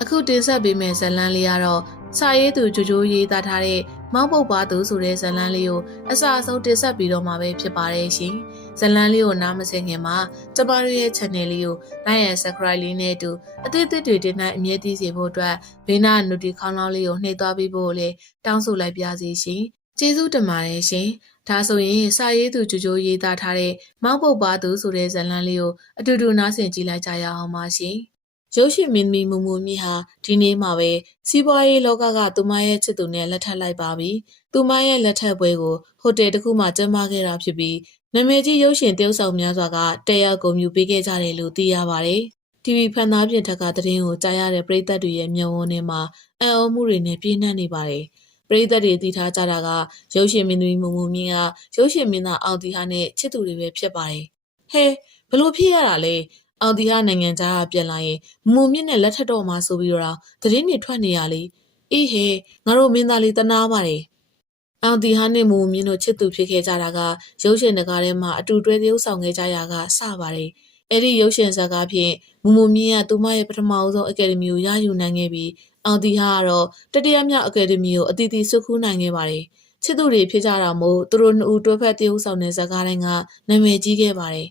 အခုတင်ဆက်ပေးမယ့်ဇာတ်လမ်းလေးကတော့စာရေးသူကြိုကြိုရေးသားထားတဲ့မောက်ပုတ်ပါသူဆိုတဲ့ဇာတ်လမ်းလေးကိုအစအဆုံးတင်ဆက်ပြီးတော့မှာပဲဖြစ်ပါတယ်ရှင်။ဇာတ်လမ်းလေးကိုနားမစင်ခင်မှာကျမတို့ရဲ့ channel လေးကို like and subscribe လေးနဲ့အတူအသစ်တွေတင်တဲ့အမြဲတမ်းစီဖို့အတွက်ဘေးနား notification ခေါင်းလောင်းလေးကိုနှိပ်သွားပေးဖို့လည်းတောင်းဆိုလိုက်ပါစီရှင်။ကျေးဇူးတင်ပါတယ်ရှင်။ဒါဆိုရင်စာရေးသူကြိုကြိုရေးသားထားတဲ့မောက်ပုတ်ပါသူဆိုတဲ့ဇာတ်လမ်းလေးကိုအတူတူနားဆင်ကြည့်လိုက်ကြရအောင်ပါရှင်။ရုပ်ရှင်မင်းသမီးမူမူမြင့်ဟာဒီနေ့မှပဲစီးပွားရေးလောကကသူမရဲ့ချစ်သူနဲ့လက်ထပ်လိုက်ပါပြီ။သူမရဲ့လက်ထပ်ပွဲကိုဟိုတယ်တစ်ခုမှကျင်းပခဲ့တာဖြစ်ပြီးနာမည်ကြီးရုပ်ရှင်တရုပ်ဆောင်များစွာကတက်ရောက်ဂုဏ်ပြုပေးခဲ့ကြတယ်လို့သိရပါတယ်။ TV ဖန်သားပြင်ထက်ကသတင်းကိုကြားရတဲ့ပရိသတ်တွေရဲ့မျက်ဝန်းထဲမှာအံ့ဩမှုတွေနဲ့ပြည့်နှက်နေပါတယ်။ပရိသတ်တွေသိထားကြတာကရုပ်ရှင်မင်းသမီးမူမူမြင့်ကရုပ်ရှင်မင်းသားအောင်တီဟာနဲ့ချစ်သူတွေပဲဖြစ်ပါတယ်။ဟဲဘလို့ဖြစ်ရတာလဲ။အောင်တီဟာနိုင်ငံခြားကပြန်လာရင်မူမြင့်နဲ့လက်ထပ်တော့မှဆိုပြီးတော့သတင်းတွေထွက်နေရလေအေးဟဲငါတို့မင်းသားလေးတနာပါတယ်အောင်တီဟာနဲ့မူမြင့်တို့ချစ်သူဖြစ်ခဲ့ကြတာကရုပ်ရှင်တကားထဲမှာအတူတွဲသရုပ်ဆောင်ခဲ့ကြရာကစပါတယ်အဲ့ဒီရုပ်ရှင်ဇာတ်ကားဖြင့်မူမြင့်ကသူမရဲ့ပထမဆုံးအကယ်ဒမီကိုရယူနိုင်ခဲ့ပြီးအောင်တီဟာကတော့တတိယမြောက်အကယ်ဒမီကိုအတီးတီးဆွတ်ခူးနိုင်ခဲ့ပါတယ်ချစ်သူတွေဖြစ်ကြတာမို့သူတို့နှစ်ဦးတွဲဖက်သရုပ်ဆောင်တဲ့ဇာတ်ကားတိုင်းကနာမည်ကြီးခဲ့ပါတယ်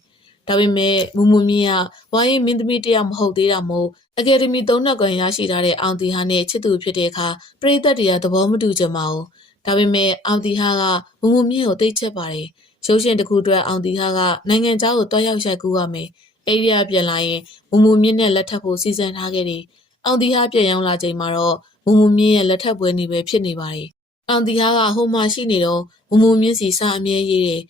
ဒါပေမဲ့မူမူမြင့်ကဝိုင်းမင်းသမီးတယောက်မဟုတ်သေးတာမို့အကယ်ဒမီ3နှစ်ကွန်ရရှိထားတဲ့အောင်တီဟာနဲ့ချစ်သူဖြစ်တဲ့အခါပရိသတ်တွေကသဘောမတူကြပါဘူးဒါပေမဲ့အောင်တီဟာကမူမူမြင့်ကိုသိချစ်ပါတယ်ရုပ်ရှင်တစ်ခုအတွက်အောင်တီဟာကနိုင်ငံခြားကိုတွားရောက်ရိုက်ကူးရမယ်အဲ့ဒီကပြန်လာရင်မူမူမြင့်နဲ့လက်ထပ်ဖို့စီစဉ်ထားခဲ့တယ်အောင်တီဟာပြန်ရောက်လာချိန်မှာတော့မူမူမြင့်ရဲ့လက်ထပ်ပွဲနေပဲဖြစ်နေပါတယ်အောင်တီဟာကဟိုမှာရှိနေတော့မူမူမြင့်စီစာအမြဲရေးတယ်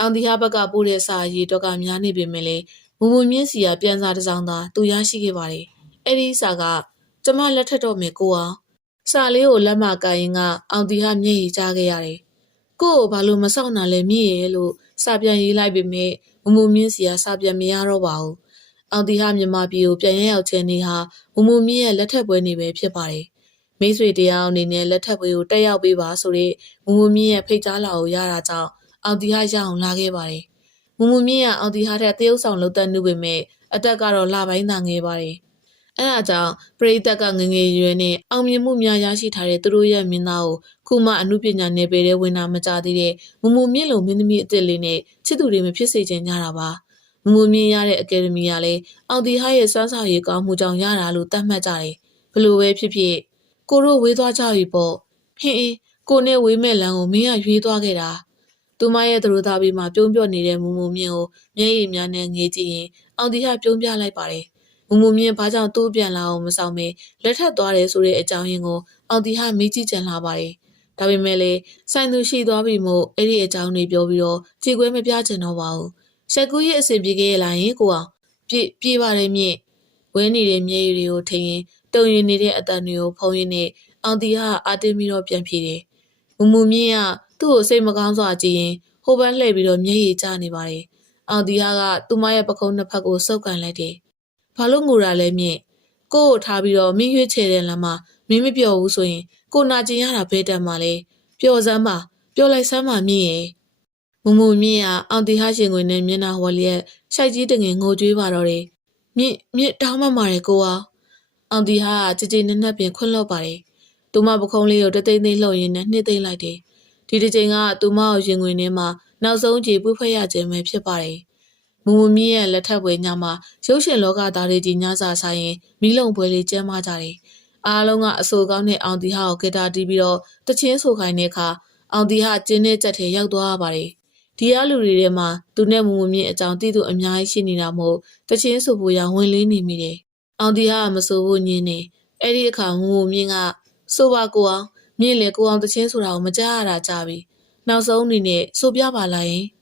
အောင်တီဟာဘက်ကပို့တဲ့စာရေးတော့ကများနေပေမဲ့လေမူမူမြင့်စီကပြန်စာတစ်စောင်းသာသူရရှိခဲ့ပါတယ်အဲ့ဒီစာကကျမလက်ထက်တော့မယ်ကိုအောင်စာလေးကိုလက်မကင်ရင်ကအောင်တီဟာမျက်ရည်ကျခဲ့ရတယ်ကို့ကိုဘာလို့မဆောင်တာလဲမြည်ရဲ့လို့စာပြန်ရေးလိုက်ပေမဲ့မမူမြင့်စီကစာပြန်မရတော့ပါဘူးအောင်တီဟာမြန်မာပြည်ကိုပြန်ရောက်ခြင်းနေဟာမမူမြင့်ရဲ့လက်ထက်ပွဲနေပဲဖြစ်ပါတယ်မိတ်ဆွေတရားအနေနဲ့လက်ထက်ပွဲကိုတက်ရောက်ပေးပါဆိုတဲ့မမူမြင့်ရဲ့ဖိတ်ကြားလာကိုရတာကြောင့်အောင်တီဟာရအောင်လာခဲ့ပါတယ်မမူမြင့်ကအောင်တီဟာတဲ့တရုပ်ဆောင်လုပ်တဲ့နှုတ်ပေမဲ့အသက်ကတော့လပိုင်းသာငယ်ပါတယ်အဲဒါကြောင့်ပရိသတ်ကငငယ်ရွယ်နဲ့အောင်မြင်မှုများရရှိထားတဲ့သူတို့ရဲ့မင်းသားကိုခုမှအမှုပညာနယ်ပယ်ထဲဝင်တာမကြသေးတဲ့မမူမြင့်လိုမင်းသမီးအစ်စ်လေးနဲ့ချစ်သူတွေမဖြစ်စေချင်ကြတာပါမမူမြင့်ရတဲ့အကယ်ဒမီကလည်းအောင်တီဟာရဲ့စွမ်းဆောင်ရည်ကောင်းမှုကြောင့်ရတာလို့သတ်မှတ်ကြတယ်ဘလို့ပဲဖြစ်ဖြစ်ကိုတို့ဝေးသွားကြပြီပေါ့ဟင်းကိုနဲ့ဝေးမဲ့လမ်းကိုမင်းကရွေးသွားခဲ့တာသူမရဲ့သူတို့သားပြီးမှပြုံးပြနေတဲ့မူမူမြင့်ကိုမျက်ရည်များနဲ့ငေးကြည့်ရင်အောင်တီဟာပြုံးပြလိုက်ပါတယ်မူမူမြင့်ဘာကြောင့်တိုးပြန်လာအောင်မဆောင်မဲလက်ထပ်သွားတယ်ဆိုတဲ့အကြောင်းရင်းကိုအောင်တီဟာမေးကြည့်ကြလာပါတယ်။ဒါပေမဲ့လည်းဆိုင်သူရှိသွားပြီမို့အဲ့ဒီအကြောင်းတွေပြောပြီးတော့ကြေကွဲမပြချင်တော့ပါဘူး။ရှက်ကူးရဲ့အစဉ်ပြေခဲ့ရလားယင်ကိုအောင်ပြေပါတယ်မြင့်ဝဲနေတဲ့မျက်ရည်တွေကိုထိရင်တုံရင်နေတဲ့အတန်တွေကိုဖုံးရင်းနဲ့အောင်တီဟာအာတင်းပြီးတော့ပြန်ပြေတယ်။မူမူမြင့်ကသူ့ကိုစိတ်မကောင်းစွာကြည့်ရင်ဟိုဘန်းလှည့်ပြီးတော့မျက်ရည်ကျနေပါတယ်။အောင်တီဟာကသူမရဲ့ပခုံးနှစ်ဖက်ကိုစုပ်ကန်လိုက်တယ်။ဘာလို့ငိုတာလဲမြင့်ကို့ကိုထားပြီးတော့မင်းရွေးချယ်တဲ့လမ်းမှာမင်းမပြောဘူးဆိုရင်ကိုနာကျင်ရတာဘဲတမ်းမှလဲပျော်စမ်းပါပျော်လိုက်စမ်းပါမြင့်ရဲ့မမူမြင့်ကအောင်တီဟာရှင်ခွင်နဲ့မျက်နှာဝက်လျက်ရှိုက်ကြီးတငယ်ငိုကြွေးပါတော့တယ်မြင့်တောင်းမှမာတယ်ကိုအောင်တီဟာကြည်ကြည်နက်နက်ပင်ခွန့်လွတ်ပါတယ်သူမပခုံးလေးကိုတသိမ့်သိမ့်လှုပ်ရင်းနဲ့နှစ်သိမ့်လိုက်တယ်ဒီတစ်ချိန်ကသူမကိုရှင်ခွင်ထဲမှာနောက်ဆုံးကြည်ပွေးဖွဲ့ရခြင်းပဲဖြစ်ပါတယ်မူမူမြင့်ရဲ့လက်ထပ်ပွဲညမှာရုပ်ရှင်လောကသားတွေကြီးညစာဆိုင်ရင်မိလုံပွဲလေးကျင်းပကြတယ်။အားလုံးကအဆိုကောင်းတဲ့အောင်တီဟာကိုဂီတာတီးပြီးတော့တချင်းဆိုခိုင်းတဲ့အခါအောင်တီဟာကျင်းတဲ့ကြက်ထဲရောက်သွားရပါတယ်။ဒီအလူတွေထဲမှာသူနဲ့မူမူမြင့်အကြောင်းသိသူအများကြီးရှိနေတာမို့တချင်းဆိုဖို့ရဝင်လေးနေမိတယ်။အောင်တီဟာမဆိုဖို့ညင်းနေ။အဲ့ဒီအခါမူမူမြင့်ကဆိုပါကိုအောင်မြင့်လေကိုအောင်တချင်းဆိုတာကိုမကြားရတာကြပြီ။နောက်ဆုံးအနေနဲ့ဆိုပြပါလားယင်။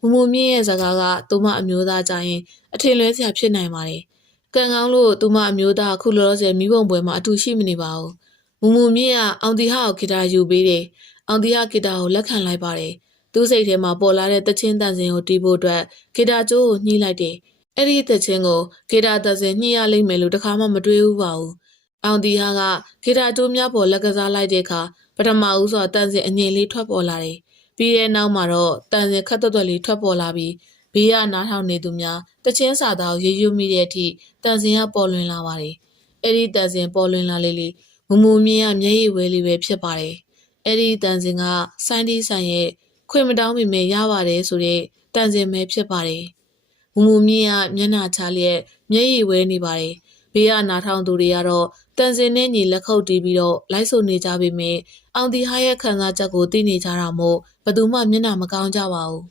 မူမူမြင့်ရဲ့စကားကသူမအမျိုးသားကြရင်အထင်လွဲစရာဖြစ်နိုင်ပါတယ်။ကံကောင်းလို့သူမအမျိုးသားအခုလောလောဆယ်မိဘုံပွဲမှာအတူရှိမနေပါဘူး။မူမူမြင့်ကအောင်တီဟာကိုဂီတာယူပေးတယ်။အောင်တီဟာဂီတာကိုလက်ခံလိုက်ပါတယ်။သူ့စိတ်ထဲမှာပေါ်လာတဲ့တချင်းတန်စင်ကိုတီးဖို့အတွက်ဂီတာကျိုးကိုညှိလိုက်တယ်။အဲ့ဒီတချင်းကိုဂီတာတန်စင်ညှိရလိမ့်မယ်လို့တခါမှမတွေးဘူးပါဘူး။အောင်တီဟာကဂီတာကျိုးများပေါ်လက်ကစားလိုက်တဲ့အခါပထမဦးစွာတန်စင်အငြိမ်လေးထွက်ပေါ်လာတယ်။ပြီးတဲ့နောက်မှာတော့တန်စင်ခတ်သွက်လေးထွက်ပေါ်လာပြီးဘေးကနားထောင်နေသူများတချင်းစာသားကိုရေရွမိတဲ့အထိတန်စင်ကပေါ်လွင်လာပါတယ်။ အဲ့ဒီတန်စင်ပေါ်လွင်လာလေမူမူမြင်ရမျက်ရည်ဝဲလေးပဲဖြစ်ပါတယ်အဲ့ဒီတန်စင်ကဆိုင်းဒီဆိုင်ရဲ့ခွင့်မတောင်းမိမယ်ရပါတယ်ဆိုတဲ့တန်စင်ပဲဖြစ်ပါတယ်မူမူမြင့်ကမျက်နှာချလျက်မျက်ရည်ဝဲနေပါတယ်ဘေးကနားထောင်သူတွေကတော့တန်စင်နဲ့ညီလက်ခုပ်တီးပြီးတော့လိုက်ဆိုနေကြပေမဲ့အောင်တီဟာရဲ့ခံစားချက်ကိုသိနေကြတာမို့ဘသူမှမျက်နှာမကောင်းကြပါဘူး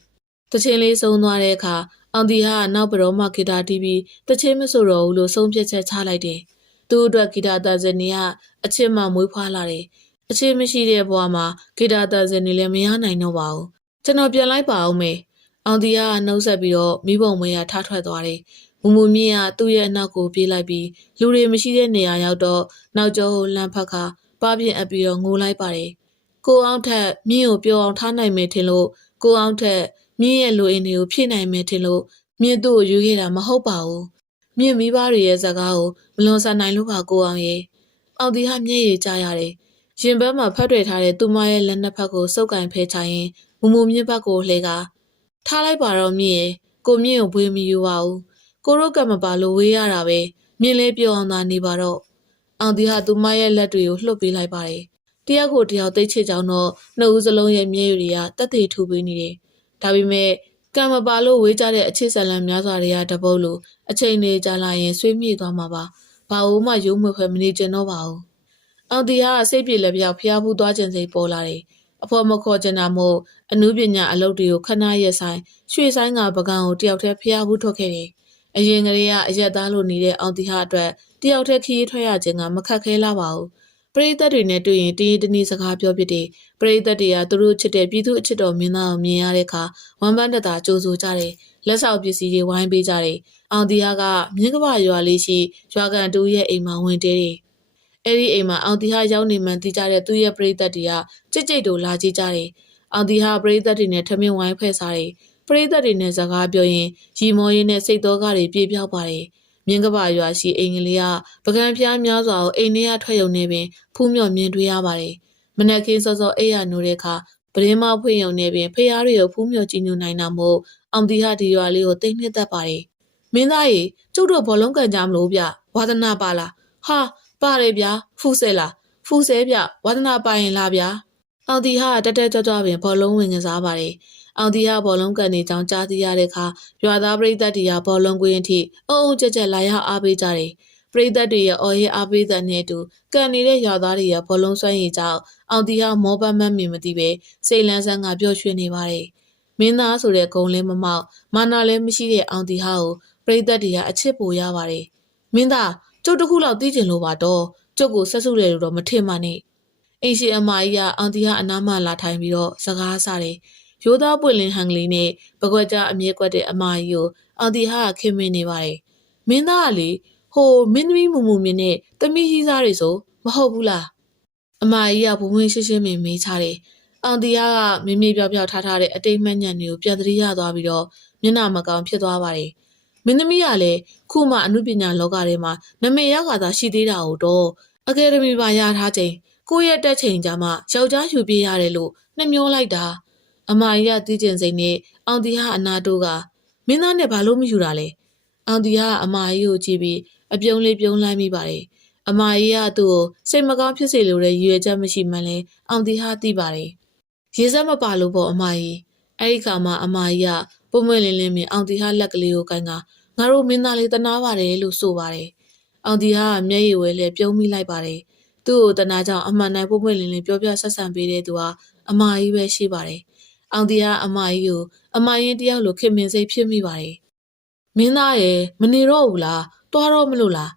တချင်းလေးဆုံးသွားတဲ့အခါအောင်တီဟာနောက်ဘရောမှဂီတာတီးပြီးတချင်းမဆိုတော့ဘူးလို့ဆုံးဖြတ်ချက်ချလိုက်တယ်သူ့အတွက်ဂီတာတန်စင်တွေကအချစ်မှမွေးဖွားလာတယ်အချစ်မရှိတဲ့ဘဝမှာဂီတာတန်စင်တွေလည်းမရနိုင်တော့ပါဘူးကျွန်တော်ပြန်လိုက်ပါအောင်မေအောင်တီကနှုတ်ဆက်ပြီးတော့မိဘုံမွေးရထထွက်သွားတယ်မူမူမြင့်ကသူ့ရဲ့အနောက်ကိုပြေးလိုက်ပြီးလူတွေမရှိတဲ့နေရာရောက်တော့နောက်ကျောကိုလှမ်းဖက်ခါပါပြင်းအပ်ပြီးတော့ငိုလိုက်ပါတယ်ကိုအောင်ထက်မြင့်ကိုပြောအောင်ထားနိုင်မယ်ထင်လို့ကိုအောင်ထက်မြင့်ရဲ့လူအင်းတွေကိုဖြည့်နိုင်မယ်ထင်လို့မြင့်သူ့ကိုယူခဲ့တာမဟုတ်ပါဘူးမြင့်မိဘတွေရဲ့ဇာကားကိုမလွန်ဆန်နိုင်လို့ပါကိုအောင်ရဲ့အောင်တီဟာမျက်ရည်ကျရတယ်ရင်ဘတ်မှာဖတ်တွေ့ထားတဲ့သူမရဲ့လက်နှစ်ဖက်ကိုစုပ်ကင်ဖဲချရင်မူမူမြင့်ဘက်ကိုလှဲကထားလိုက်ပါတော့မြင့်ရဲ့ကိုမြင့်ကိုဘွေးမယူပါဘူးကိုတို့ကမပါလို့ဝေးရတာပဲမြင့်လေးပြောအောင်သာနေပါတော့အောင်တီဟာသူမရဲ့လက်တွေကိုလှုပ်ပေးလိုက်ပါတယ်တယောက်ကိုတယောက်သိချစ်ကြောင်းတော့နှစ်ဦးစလုံးရဲ့မျက်ရည်တွေကတက်သေးထူပေးနေတယ်ဒါပေမဲ့ကံမပါလို့ဝေးကြတဲ့အချစ်ဇလံများစွာတွေကတပုတ်လို့အချိန်လေးကြာလာရင်ဆွေးမြေ့သွားမှာပါဘာလို့မှရုံးမွေခွဲမနေကျင်တော့ပါဘူးအောင်တီဟာစိတ်ပြေလက်ပြောက်ဖျားဖူးသွားခြင်းစိတ်ပေါ်လာတယ်အဖေမခေါ်ချင်တာမို့အနုပညာအလုပ်တွေကိုခဏရက်ဆိုင်ရွှေဆိုင်ကပကံကိုတယောက်တည်းဖျားဖူးထွက်ခဲ့တယ်အရင်ကလေးကအရက်သားလိုနေတဲ့အောင်တီဟာအတွက်တယောက်တည်းခရီးထွက်ရခြင်းကမခက်ခဲလာပါဘူးပရိသတ်တွေနဲ့တွေ့ရင်တင်းတနည်းစကားပြောဖြစ်တယ်ပရိသတ်တွေကသူတို့ချစ်တဲ့ပြည်သူအချစ်တော်မင်းသားကိုမြင်ရတဲ့အခါဝမ်းပန်းတသာကြိုဆိုကြတယ်လက်ဆောင်ပစ္စည်းတွေဝိုင်းပေးကြတယ်အောင်တီဟာကမြင်းကပရွာလေးရှိရွာကန်တူရဲ့အိမ်မှာဝင်တဲတယ်အဲ့ဒီအိမ်မှာအောင်တီဟာရောက်နေမှန်းသိကြတဲ့သူ့ရဲ့ပရိသတ်တွေကကြိတ်ကြိတ်တို့လာကြည့်ကြတယ်အောင်တီဟာပရိသတ်တွေနဲ့ထမင်းဝိုင်းဖဲ့စားတယ်ပရိသတ်တွေနဲ့စကားပြောရင်ရီမောရင်းနဲ့စိတ်သောကတွေပြေပြောက်ပါတယ်မြင်းကပရွာရှိအိမ်ကလေးကပကံဖျားများစွာကိုအိမ်ထဲကထွက်ရုံနဲ့ပင်ဖူးမြော်မြင်တွေ့ရပါတယ်မနက်ခင်းစောစောအိပ်ရနိုးတဲ့အခါပရင်းမဖွင့်ရုံနဲ့ပင်ဖျားတွေကိုဖူးမြော်ကြည့်ညိုနိုင်တာမို့အောင်တီဟာဒီရွာလေးကိုတိတ်နှစ်သက်ပါတယ်မင်းသားကြီးကျုပ်တို့ဘောလုံးကန်ကြမလို့ဗျဝါသနာပါလားဟာပါတယ်ဗျာဖူးဆဲလားဖူးဆဲဗျဝါသနာပါရင်လားဗျာအောင်တီဟာတက်တက်ကြွကြွပင်ဘောလုံးဝင်ကစားပါတယ်အောင်တီဟာဘောလုံးကန်နေကြောင်းကြားသိရတဲ့အခါရွာသားပရိသတ်တွေကဘောလုံးကွင်းအထိအုံကြက်ကြက်လာရောက်အားပေးကြတယ်ပရိသတ်တွေရဲ့အော်ရဲအားပေးတဲ့နဲ့အတူကန်နေတဲ့ရွာသားတွေရဲ့ဘောလုံးစွမ်းရည်ကြောင့်အောင်တီဟာမောပတ်မှတ်မီမသိပဲစိတ်လန်းဆန်းကပျော်ရွှင်နေပါတယ်မင်းသားဆိုတဲ့ဂုံလည်းမမောက်မာနာလည်းမရှိတဲ့အောင်တီဟာကိုပရိသတ်တွေကအချစ်ပိုရပါတယ်မင်းသားကျုပ်တခုလောက်သိကျင်လို့ပါတော့ကျုပ်ကိုဆက်စုတယ်လို့တော့မထင်ပါနဲ့အိမ်ရှိအမကြီးကအောင်တီဟာအနားမှလာထိုင်ပြီးတော့စကားဆတယ်ရိုးသားပွင့်လင်းဟန်ကလေးနဲ့ပကွက်ကြားအမြဲကွက်တဲ့အမကြီးကိုအောင်တီဟာခင်မင်းနေပါတယ်မင်းသားကလေဟိုမင်းသမီးမူမူမြင့်နဲ့တမီးကြီးစားတွေဆိုမဟုတ်ဘူးလားအမကြီးကဘုံဝင်ရှင်းရှင်းမင်းမေးချတယ်အောင်တီဟာကမင်းမေပြောင်ပြောင်ထားထားတဲ့အတိတ်မှတ်ညံတွေကိုပြန်သတိရသွားပြီးတော့မျက်နှာမကောင်းဖြစ်သွားပါတယ်မင်းသမီးကလည်းခုမှအမှုပညာလောကထဲမှာနမေရခါသာရှိသေးတာကိုတော့အကယ်ဒမီပါရထားချိန်ကိုယ့်ရဲ့တက်ချိန်ကြမှာယောက်ျားယူပြေးရတယ်လို့နှမျောလိုက်တာအမကြီးကတီးကျင်စိတ်နဲ့အောင်တီဟာအနာတို့ကမင်းသားနဲ့ဘာလို့မယူတာလဲအောင်တီဟာအမကြီးကိုကြည့်ပြီးအပြုံးလေးပြုံးလိုက်မိပါတယ်အမကြီးကသူ့ကိုစိတ်မကောင်းဖြစ်စေလိုတဲ့ရည်ရွယ်ချက်မရှိမှန်းလဲအောင်တီဟာသိပါတယ်ရေစက်မပါလို့ပေါ့အမကြီးအဲ့ဒီခါမှာအမကြီးကပုံမွင့်လင်းလင်းမြင်အောင်တီဟာလက်ကလေးကိုကိုင်းကငါတို့မင်းသားလေးတနာပါတယ်လို့ဆိုပါတယ်အောင်တီဟာမျက်ရည်ဝဲလဲပြုံးမိလိုက်ပါတယ်သူ့ကိုတနာကြောင့်အမှန်တိုင်းပုံမွင့်လင်းလင်းပြောပြဆက်ဆံပေးတဲ့သူဟာအမကြီးပဲရှိပါတယ်အောင်တီဟာအမကြီးကိုအမရင်တယောက်လိုခင်မင်စိတ်ဖြစ်မိပါတယ်မင်းသားရဲ့မနေတော့ဘူးလားတွားတော့မလို့လာ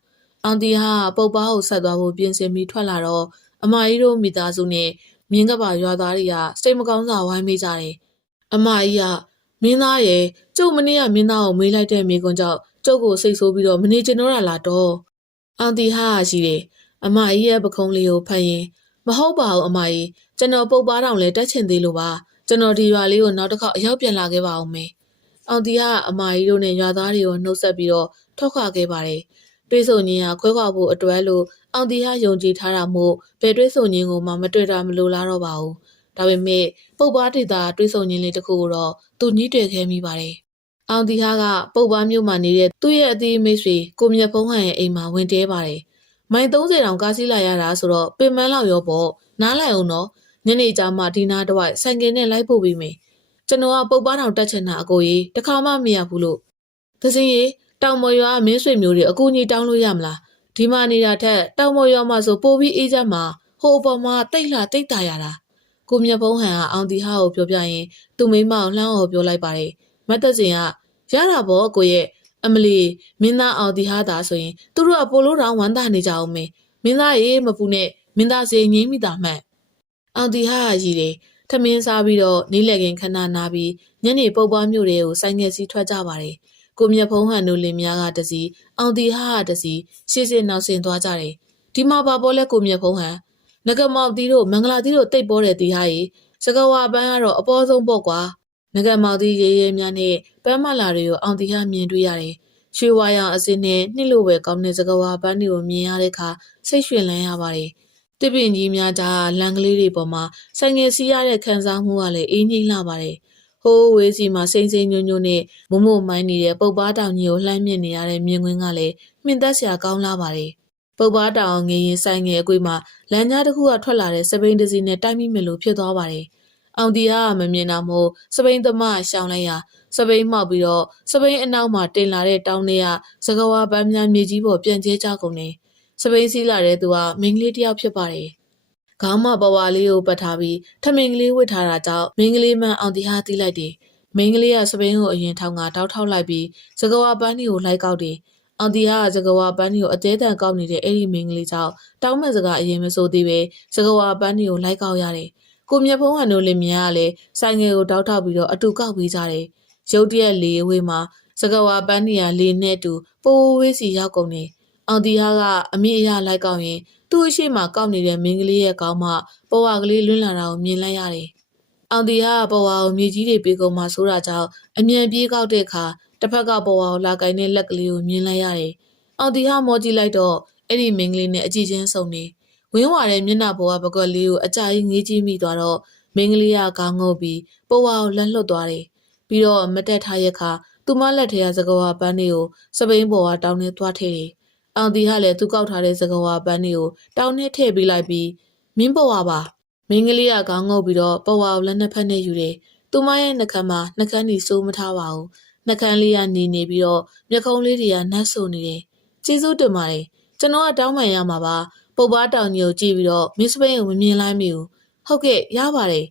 းအောင်တီဟာပုပ်ပားကိုဆက်သွားဖို့ပြင်ဆင်ပြီးထွက်လာတော့အမကြီးတို့မိသားစုနဲ့မြင်းကပါရွာသားတွေကစိတ်မကောင်းစွာဝိုင်းမိကြတယ်အမကြီးကမင်းသားရဲ့ကျုပ်မနေ့ကမင်းသားကိုမေးလိုက်တဲ့မိကွန်းကြောင့်ကျုပ်ကိုစိတ်ဆိုးပြီးတော့မနေချင်တော့တာလားတော့အောင်တီဟာရှိတယ်အမကြီးရဲ့ပခုံးလေးကိုဖတ်ရင်မဟုတ်ပါဘူးအမကြီးကျွန်တော်ပုပ်ပားတောင်လဲတက်ချင်သေးလို့ပါကျွန်တော်ဒီရွာလေးကိုနောက်တစ်ခေါက်အရောက်ပြန်လာခဲ့ပါအောင်မေအောင်တီကအမကြီးတို့နဲ့ရွာသားတွေကိုနှုတ်ဆက်ပြီးတော့ထွက်ခွာခဲ့ပါတယ်တွေးဆုံညင်းကခွဲခွာဖို့အတွဲလို့အောင်တီဟာယုံကြည်ထားတာမို့ဘယ်တွေးဆုံညင်းကိုမှမတွေ့တာမလိုလားတော့ပါဘူးဒါပေမဲ့ပုပ်ပားဒေတာတွေးဆုံညင်းလေးတစ်ခုကိုတော့သူညှိတွေ့ခဲ့မိပါတယ်အောင်တီဟာကပုပ်ပားမြို့မှာနေတဲ့သူ့ရဲ့အသီးမိတ်ဆွေကိုမြတ်ဖုံးဟန်ရဲ့အိမ်မှာဝင်တဲပါတယ် မိုင်30တောင်ကားစီးလာရတာဆိုတော့ပင်မလောက်ရောပေါ့နားလိုက်အောင်နော်ညနေကြမှာဒီနားတစ်ဝိုက်ဆိုင်ကယ်နဲ့လိုက်ဖို့ပြီးမယ်ကျွန်တော်ကပုတ်ပါတောင်တက်ချင်တာအကိုကြီးတခါမှမရဘူးလို့သစင်းကြီးတောင်မော်ရွာမင်းဆွေမျိုးတွေအကူကြီးတောင်းလို့ရမလားဒီမှာနေတာထက်တောင်မော်ရွာမှာဆိုပိုပြီးအေးချမ်းမှာဟိုအပေါ်မှာတိတ်လာတိတ်တာရတာကိုမြတ်ဖုံးဟန်ကအောင်တီဟာကိုပြောပြရင်သူ့မိမအောင်လှမ်းအောင်ပြောလိုက်ပါတယ်မတ်သက်စင်ကရတာပေါ့ကိုရဲ့အမလီမင်းသားအောင်တီဟာတာဆိုရင်သူတို့ကပိုလို့တောင်ဝမ်းသာနေကြအောင်မင်းမင်းသားရေမပူနဲ့မင်းသားစေငင်းမိတာမှန်အောင်တီဟာရည်တယ်ထမင်းစားပြီးတော့နီးလက်ခင်ခဏနာပြီးညနေပုတ်ပွားမြို့တွေကိုဆိုင်ငယ်စီထွက်ကြပါတယ်ကိုမြတ်ဖုံးဟန်တို့လင်များကတစီအောင်တီဟာကတစီရှေ့စစ်နောက်ဆင်သွားကြတယ်ဒီမှာပါပေါ်လဲကိုမြတ်ဖုံးဟန်ငကမောက်တီတို့မင်္ဂလာတီတို့တိတ်ပေါ်တဲ့တီဟာကြီးစကဝါပန်းကတော့အပေါ်ဆုံးပေါ့ကွာငကမောက်တီရဲရဲများနဲ့ပန်းမလာတွေကိုအောင်တီဟာမြင်တွေ့ရတယ်ရွှေဝါရောင်အစင်းနဲ့နှိလို့ပဲကောင်းတဲ့စကဝါပန်းတွေကိုမြင်ရတဲ့အခါစိတ်ရွှင်လန်းရပါတယ်တစ်ပင်ကြီးများကြားလမ်းကလေးတွေပေါ်မှာဆိုင်ငယ်စီးရတဲ့ခံစားမှုကလည်းအေးငိမ့်လာပါတယ်ဟိုးဝေးစီမှာစိမ့်စိမ့်ညွန့်ညွန့်နဲ့မုံမို့မိုင်းနေတဲ့ပုပ်ပါတောင်ကြီးကိုလှမ်းမြင်နေရတဲ့မြင်ကွင်းကလည်းမြင့်သက်စရာကောင်းလာပါတယ်ပုပ်ပါတောင်ငယ်ရင်ဆိုင်ငယ်အကွေးမှာလမ်းကြားတစ်ခုကထွက်လာတဲ့စပိန်တစီနဲ့တိုက်မိမယ်လို့ဖြစ်သွားပါတယ်အောင်တီဟာမမြင်တာမို့စပိန်သမားရှောင်းလိုက်ရစပိန်မှောက်ပြီးတော့စပိန်အနောက်မှာတင်လာတဲ့တောင်းတွေကစကဝါပန်းများမြေကြီးပေါ်ပြန်ကျဲကြကုန်တယ်စပိန်စီးလာတဲ့သူကမိန်းကလေးတစ်ယောက်ဖြစ်ပါတယ်ခေါင်းမပဝါလေးကိုပတ်ထားပြီးထမင်းကလေးဝတ်ထားတာကြောင့်မိန်းကလေးမှအောင်တီဟာတီးလိုက်တယ်မိန်းကလေးကစပိန်ကိုအရင်ထောင်ကတောက်ထောက်လိုက်ပြီးစကဝါပန်းတွေကိုလိုက်ကောက်တယ်အောင်တီဟာစကဝါပန်းတွေကိုအသေးတန်ကောက်နေတဲ့အဲ့ဒီမိန်းကလေးကြောင့်တောင်းမဲ့စကားအရင်မဆိုသေးပဲစကဝါပန်းတွေကိုလိုက်ကောက်ရတယ်ကိုမြတ်ဖုံးဟန်တို့လင်မြန်းကလည်းဆိုင်ငယ်ကိုတောက်ထောက်ပြီးတော့အတူကောက်ပေးကြတယ်ရုတ်တရက်လေဝေးမှာစကဝါပန်းတွေကလေနဲ့တူပိုးဝေးစီရောက်ကုန်တယ်အောင်တီဟာကအမိအရာလိုက်ကောက်ရင်သူ့အရှိမကောက်နေတဲ့မင်းကလေးရဲ့ကောင်းမှပေါ်ဝါကလေးလွင့်လာတာကိုမြင်လိုက်ရတယ်အောင်တီဟာပေါ်ဝါကိုမြေကြီးတွေပြေကုန်မှဆိုးတာကြောင့်အမြန်ပြေးကောက်တဲ့အခါတစ်ဖက်ကပေါ်ဝါကိုလာကင်တဲ့လက်ကလေးကိုမြင်လိုက်ရတယ်အောင်တီဟာမောကြည့်လိုက်တော့အဲ့ဒီမင်းကလေးနဲ့အကြည့်ချင်းစုံနေဝင်းဝါတဲ့မျက်နှာပေါ်ကပကွက်လေးကိုအကြာကြီးငေးကြည့်မိသွားတော့မင်းကလေးကခေါင်းငုပ်ပြီးပေါ်ဝါကိုလက်လွတ်သွားတယ်ပြီးတော့မတက်ထားရခါသူမလက်ထဲကစကဝါပန်းတွေကိုစပိန်ပေါ်ကတောင်းနေသွားထည့်တယ်အောင်တီဟာလည်းသူကောက်ထားတဲ့စကဝါပန်းတွေကိုတောင်းနဲ့ထည့်ပေးလိုက်ပြီးမင်းပေါ်ဝါပါမင်းကလေးကခေါင်းငုပ်ပြီးတော့ပေါ်ဝါကိုလက်နှစ်ဖက်နဲ့ယူတယ်သူမရဲ့နှကမ်းမှာနှကမ်းကြီးစိုးမထားပါဘူးနှကမ်းလေးကနေပြီးတော့မျက်ခုံးလေးတွေကနတ်ဆိုနေတယ်ကျေးဇူးတင်ပါတယ်ကျွန်တော်ကတောင်းပန်ရမှာပါပုပ်ပါတောင်ကြီးကိုကြည့်ပြီးတော့မင်းစပိန်ကိုမမြင်လိုက်မိဘူးဟုတ်ကဲ့ရပါတယ်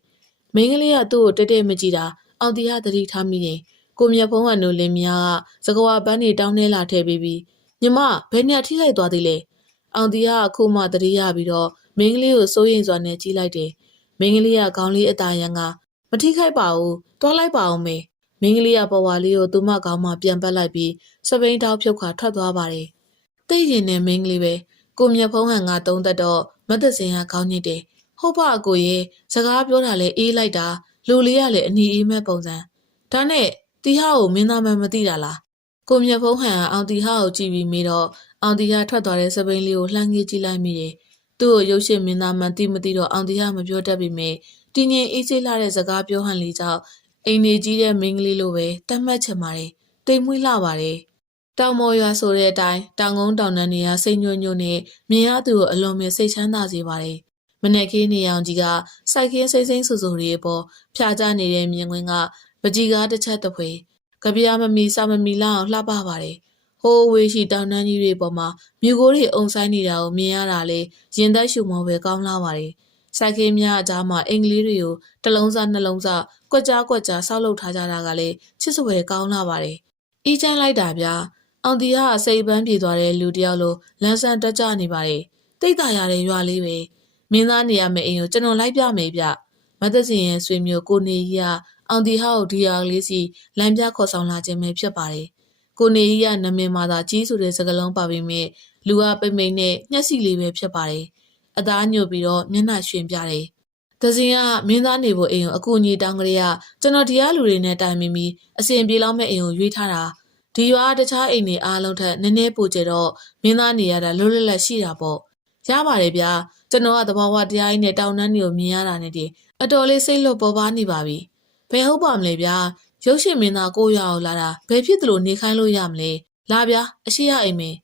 မင်းကလေးကသူ့ကိုတဲတဲမကြည့်တာအောင်တီဟာသတိထားမိတယ်ကိုမြတ်ဖုံးဟန်တို့လင်မယားကစကဝါပန်းတွေတောင်းနေလာထည့်ပြီးညီမဘယ်နဲ့ထိလိုက်သွားသေးလဲအောင်တီဟာအခုမှသတိရပြီးတော့မင်းကလေးကိုစိုးရိမ်စွာနဲ့ကြည့်လိုက်တယ်မင်းကလေးကခေါင်းလေးအသားရန်ကမထိခိုက်ပါဘူးတွားလိုက်ပါအောင်မေမင်းကလေးကပေါ်ဝါလေးကိုသူမခေါင်းမှာပြန်ပတ်လိုက်ပြီးစပိန်တောက်ဖြုတ်ခါထွက်သွားပါတယ်သိရင်နဲ့မင်းကလေးပဲကိုမြတ်ဖုံးဟန်ကတုံးသက်တော့မတ်သက်စင်ကခေါင်းညစ်တယ်ဟုတ်ပါအကိုရဲ့စကားပြောတာလဲအေးလိုက်တာလူလေးကလည်းအနီအေးမဲ့ပုံစံဒါနဲ့တီဟာကိုမင်းသားမှမသိတာလားကိုမြတ်ဖုံးဟန်ကအောင်တီဟာကိုကြည့်ပြီးမေးတော့အောင်တီဟာထွက်သွားတဲ့စပိန်လေးကိုလှမ်းငေးကြည့်လိုက်မိတယ်သူ့ကိုရုပ်ရှင်မင်းသားမှသိမသိတော့အောင်တီဟာမပြောတတ်ပေမဲ့တင်းငင်အေးဆေးလာတဲ့စကားပြောဟန်လေးကြောင့်အိမ်နေကြီးတဲ့မင်းကလေးလိုပဲတတ်မှတ်ချင်ပါတယ်တိမ်မွေးလာပါတယ်တောင်မော်ရွာဆိုတဲ့အတိုင်းတောင်ကုန်းတောင်တန်းတွေကစိတ်ညွန့်ညွန့်နဲ့မြင်ရသူကိုအလွန်ပဲစိတ်ချမ်းသာစေပါတယ်မနေ့ကင်းနေအောင်ကြီးကစိုက်ခင်းစိမ့်စိမ့်ဆူဆူတွေပေါ်ဖြာကျနေတဲ့မြင်ကွင်းကပကြီးကားတစ်ချက်တစ်ဖွေကပြားမမီစာမမီလာအောင်လှပပါတယ်ဟိုးဝေးရှိတောင်တန်းကြီးတွေပေါ်မှာမြူကိုတွေအုံဆိုင်နေတာကိုမြင်ရတာလေရင်သက်ရှူမောပဲကောင်းလာပါတယ်စိုက်ခင်းများအကြားမှာအင်္ဂလိပ်တွေကိုတစ်လုံးစားနှလုံးစားကွက်ကြားဆောက်လုပ်ထားကြတာကလည်းချစ်စွယ်ကောင်းလာပါတယ်အေးချမ်းလိုက်တာဗျာအောင်တီဟာစိတ်ပန်းပြေသွားတဲ့လူတယောက်လိုလမ်းဆန်းတက်ကြနေပါတယ်တိတ်တာရတဲ့ရွာလေးပဲမင်းသားနေရမယ့်အိမ်ကိုကျွန်တော်လိုက်ပြမယ်ဗျမသက်စင်ရဲ့ဆွေမျိုးကိုနေကြီးကအောင်တီဟာကိုဒီယာလေးစီလမ်းပြခေါ်ဆောင်လာခြင်းပဲဖြစ်ပါတယ်ကိုနေကြီးကနာမည်မှာသာကြီးဆိုတဲ့စကားလုံးပါပေမဲ့လူကပိမ့်ပိမ့်နဲ့ညှက်စီလေးပဲဖြစ်ပါတယ်အသားညို့ပြီးတော့မျက်နှာရွှင်ပြတယ်သစင်ကမင်းသားနေဖို့အိမ်ကိုအကူအညီတောင်းကြရကျွန်တော်ဒီကလူတွေနဲ့တိုင်ပင်ပြီးအစဉ်ပြေလောက်မဲ့အိမ်ကိုရွေးထားတာဒီရွာတခြားအိမ်တွေအားလုံးထက်နည်းနည်းပိုကျတော့မင်းသားနေရတာလွတ်လွတ်လပ်ရှိတာပေါ့ရပါတယ်ဗျာကျွန်တော်ကသဘာဝတရားကြီးနဲ့တောင်တန်းတွေကိုမြင်ရတာနဲ့တည်းအတော်လေးစိတ်လွတ်ပေါ်ပါနေပါပြီဘယ်ဟုတ်ပါမလဲဗျာရုပ်ရှင်မင်းသားကိုရွာကိုလာတာဘယ်ဖြစ်သလိုနေခိုင်းလို့ရမလဲလာဗျာအရှိရအိမ်မင်း